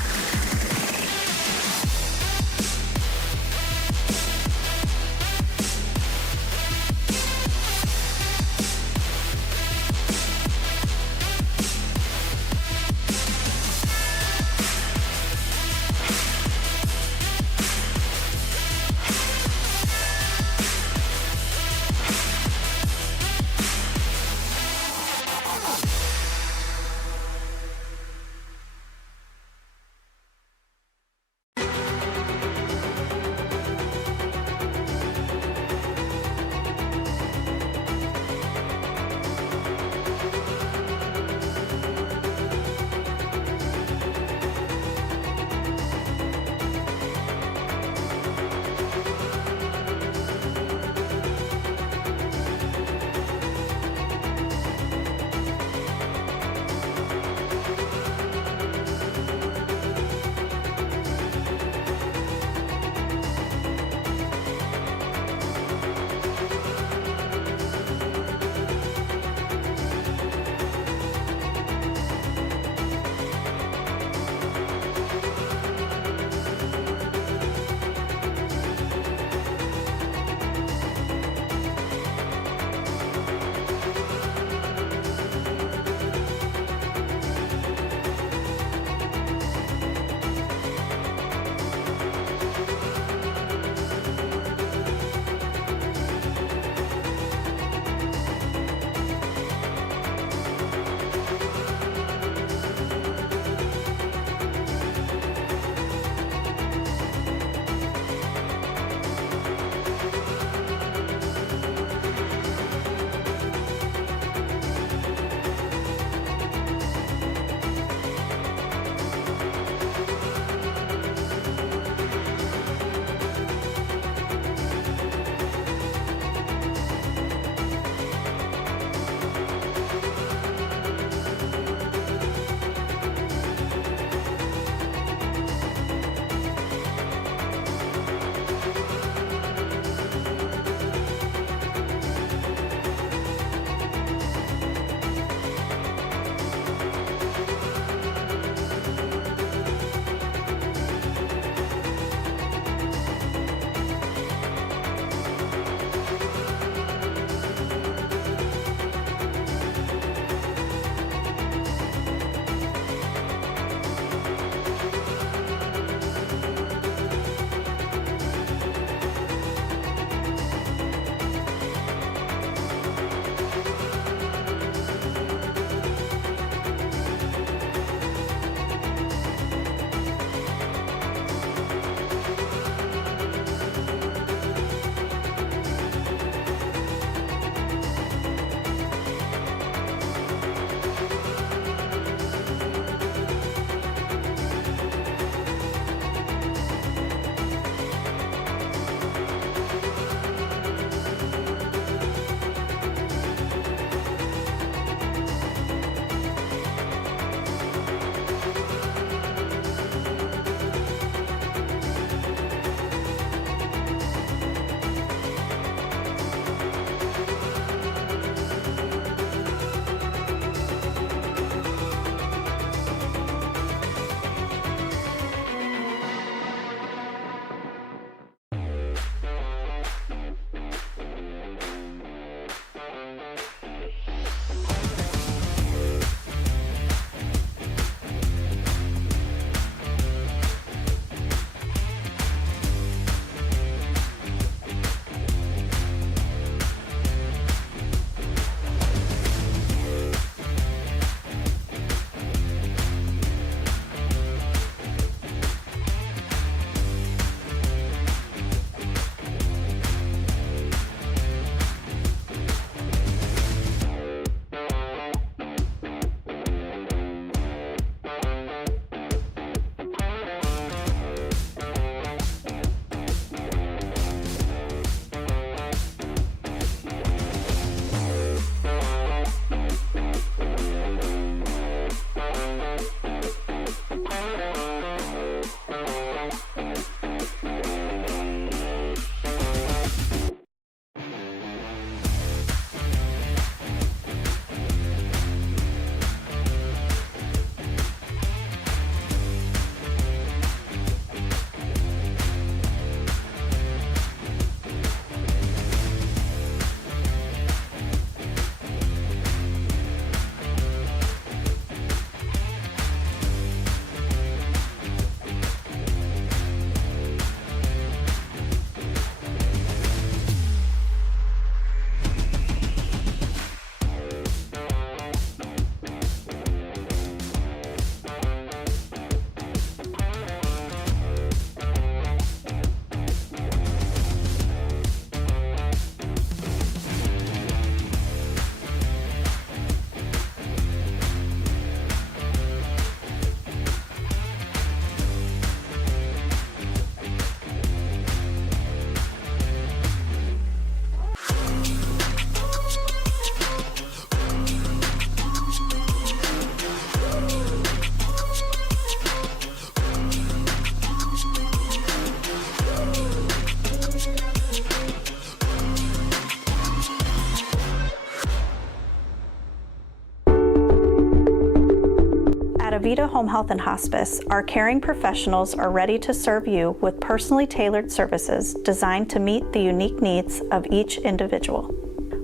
Avita Home Health and Hospice, our caring professionals are ready to serve you with personally tailored services designed to meet the unique needs of each individual.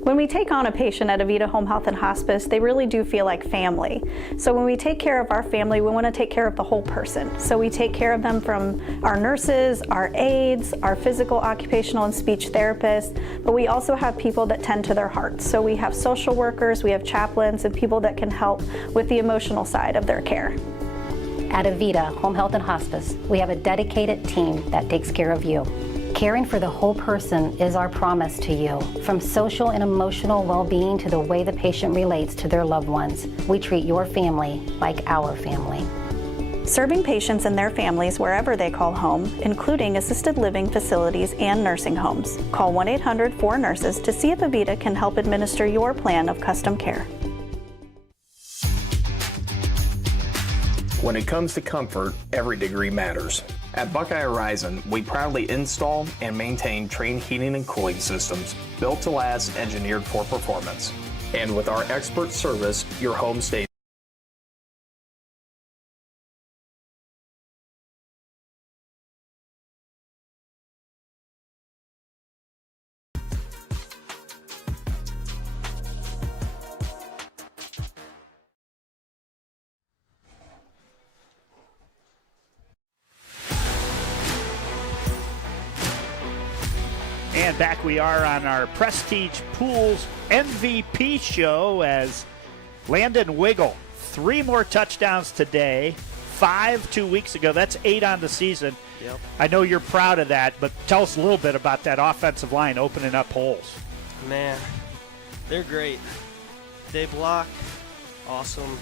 When we take on a patient at Avita Home Health and Hospice, they really do feel like family. So when we take care of our family, we want to take care of the whole person. So we take care of them from our nurses, our aides, our physical, occupational, and speech therapists, but we also have people that tend to their hearts. So we have social workers, we have chaplains, and people that can help with the emotional side of their care. At Avita Home Health and Hospice, we have a dedicated team that takes care of you. Caring for the whole person is our promise to you. From social and emotional well-being to the way the patient relates to their loved ones, we treat your family like our family. Serving patients and their families wherever they call home, including assisted living facilities and nursing homes. Call 1-800-4NURSES to see if Avita can help administer your plan of custom care. When it comes to comfort, every degree matters. At Buckeye Horizon, we proudly install and maintain Trane heating and cooling systems built to last, engineered for performance. And with our expert service, your home stays. And back we are on our Prestige Pools MVP show as Landon Wiggle, 3 more touchdowns today, 5 2 weeks ago. That's 8 on the season. Yep. I know you're proud of that, but tell us a little bit about that offensive line opening up holes. Man, they're great. They block. Awesome.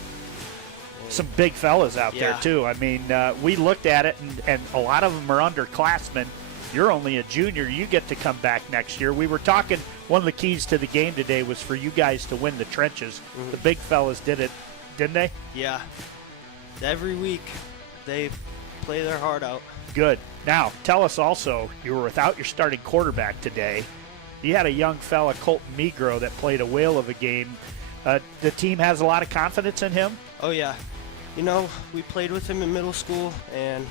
Some big fellas out there, Yeah. too. I mean, we looked at it, and a lot of them are underclassmen. You're only a junior. You get to come back next year. We were talking, one of the keys to the game today was for you guys to win the trenches. Mm-hmm. The big fellas did it, didn't they? Yeah. Every week, they play their heart out. Good. Now, tell us also, you were without your starting quarterback today. You had a young fella, Colton Migro, that played a whale of a game. The team has a lot of confidence in him? Oh, yeah. You know, we played with him in middle school, and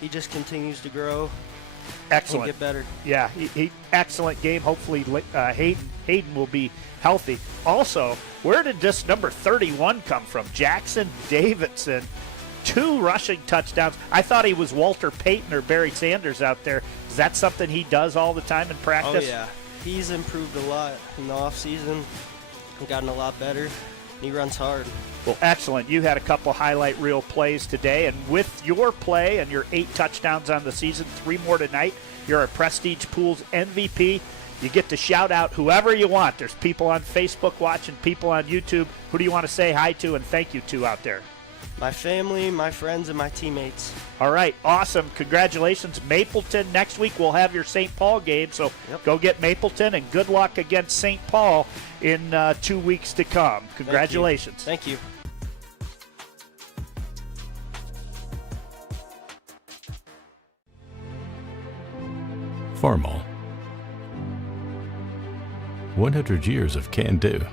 he just continues to grow. Excellent. And get better. Yeah, he excellent game. Hopefully Hayden will be healthy. Also, where did this number 31 come from? Jackson Davidson, 2 rushing touchdowns. I thought he was Walter Payton or Barry Sanders out there. Is that something he does all the time in practice? Oh, yeah. He's improved a lot in the offseason. Gotten a lot better. He runs hard. Well, excellent. You had a couple highlight reel plays today, and with your play and your 8 touchdowns on the season, 3 more tonight, you're a Prestige Pools MVP. You get to shout out whoever you want. There's people on Facebook watching, people on YouTube. Who do you want to say hi to and thank you to out there? My family, my friends, and my teammates. All right, awesome. Congratulations. Mapleton, next week we'll have your St. Paul game, so Go get Mapleton, and good luck against St. Paul in 2 weeks to come. Congratulations. Thank you. Farmall. 100 years of can-do.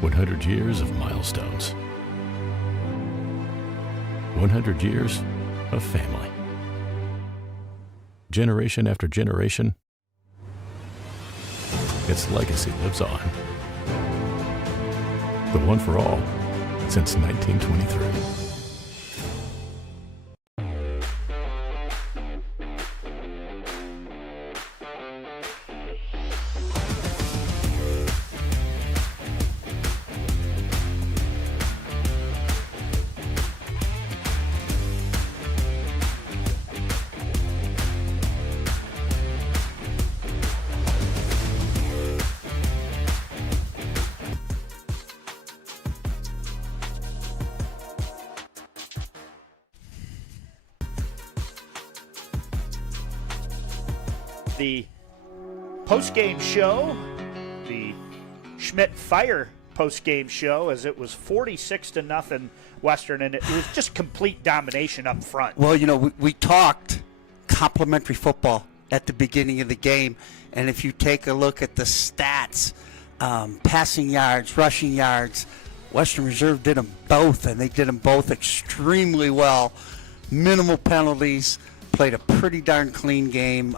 100 years of milestones. 100 years of family. Generation after generation, its legacy lives on. The one for all since 1923. The post-game show, the Schmidt Fire post-game show, as it was 46-0 Western, and it was just complete domination up front. Well, you know, we talked complimentary football at the beginning of the game, and if you take a look at the stats, passing yards, rushing yards, Western Reserve did them both, and they did them both extremely well. Minimal penalties, played a pretty darn clean game.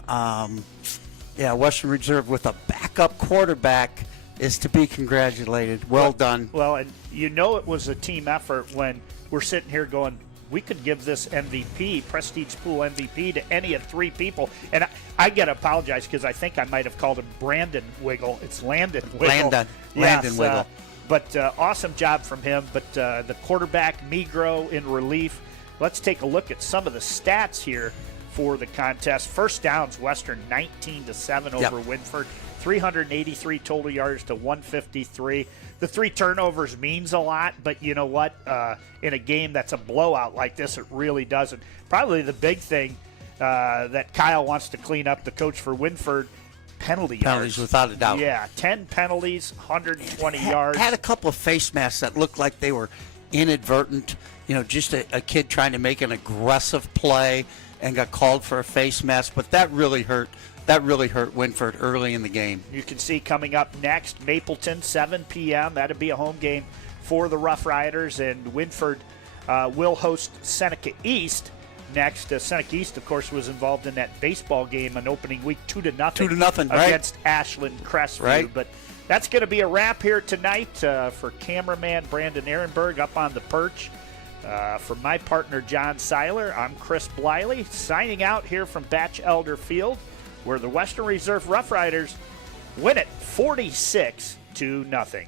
Western Reserve with a backup quarterback is to be congratulated. Well done. Well, and you know it was a team effort when we're sitting here going, we could give this MVP, Prestige Pool MVP, to any of three people. And I got to apologize because I think I might have called him Brandon Wiggle. It's Landon Wiggle. Landon Wiggle. But awesome job from him. But the quarterback, Migro, in relief. Let's take a look at some of the stats here for the contest. First downs, Western 19-7 over Wynford. 383 total yards to 153. The 3 turnovers means a lot, but you know what? In a game that's a blowout like this, it really doesn't. Probably the big thing that Kyle wants to clean up, the coach for Wynford, penalties yards. Without a doubt. Yeah, 10 penalties, 120 yards. Had a couple of face masks that looked like they were inadvertent. You know, just a kid trying to make an aggressive play and got called for a face mask, but that really hurt. That really hurt Wynford early in the game. You can see coming up next, Mapleton, 7 p.m. That'll be a home game for the Rough Riders, and Wynford will host Seneca East next. Seneca East, of course, was involved in that baseball game on opening week 2-0. 2-0, right? Against Ashland Crestview. Right. But that's going to be a wrap here tonight for cameraman Brandon Ehrenberg up on the perch. For my partner, John Seiler, I'm Chris Bliley, signing out here from Batch Elder Field, where the Western Reserve Rough Riders win it 46-0.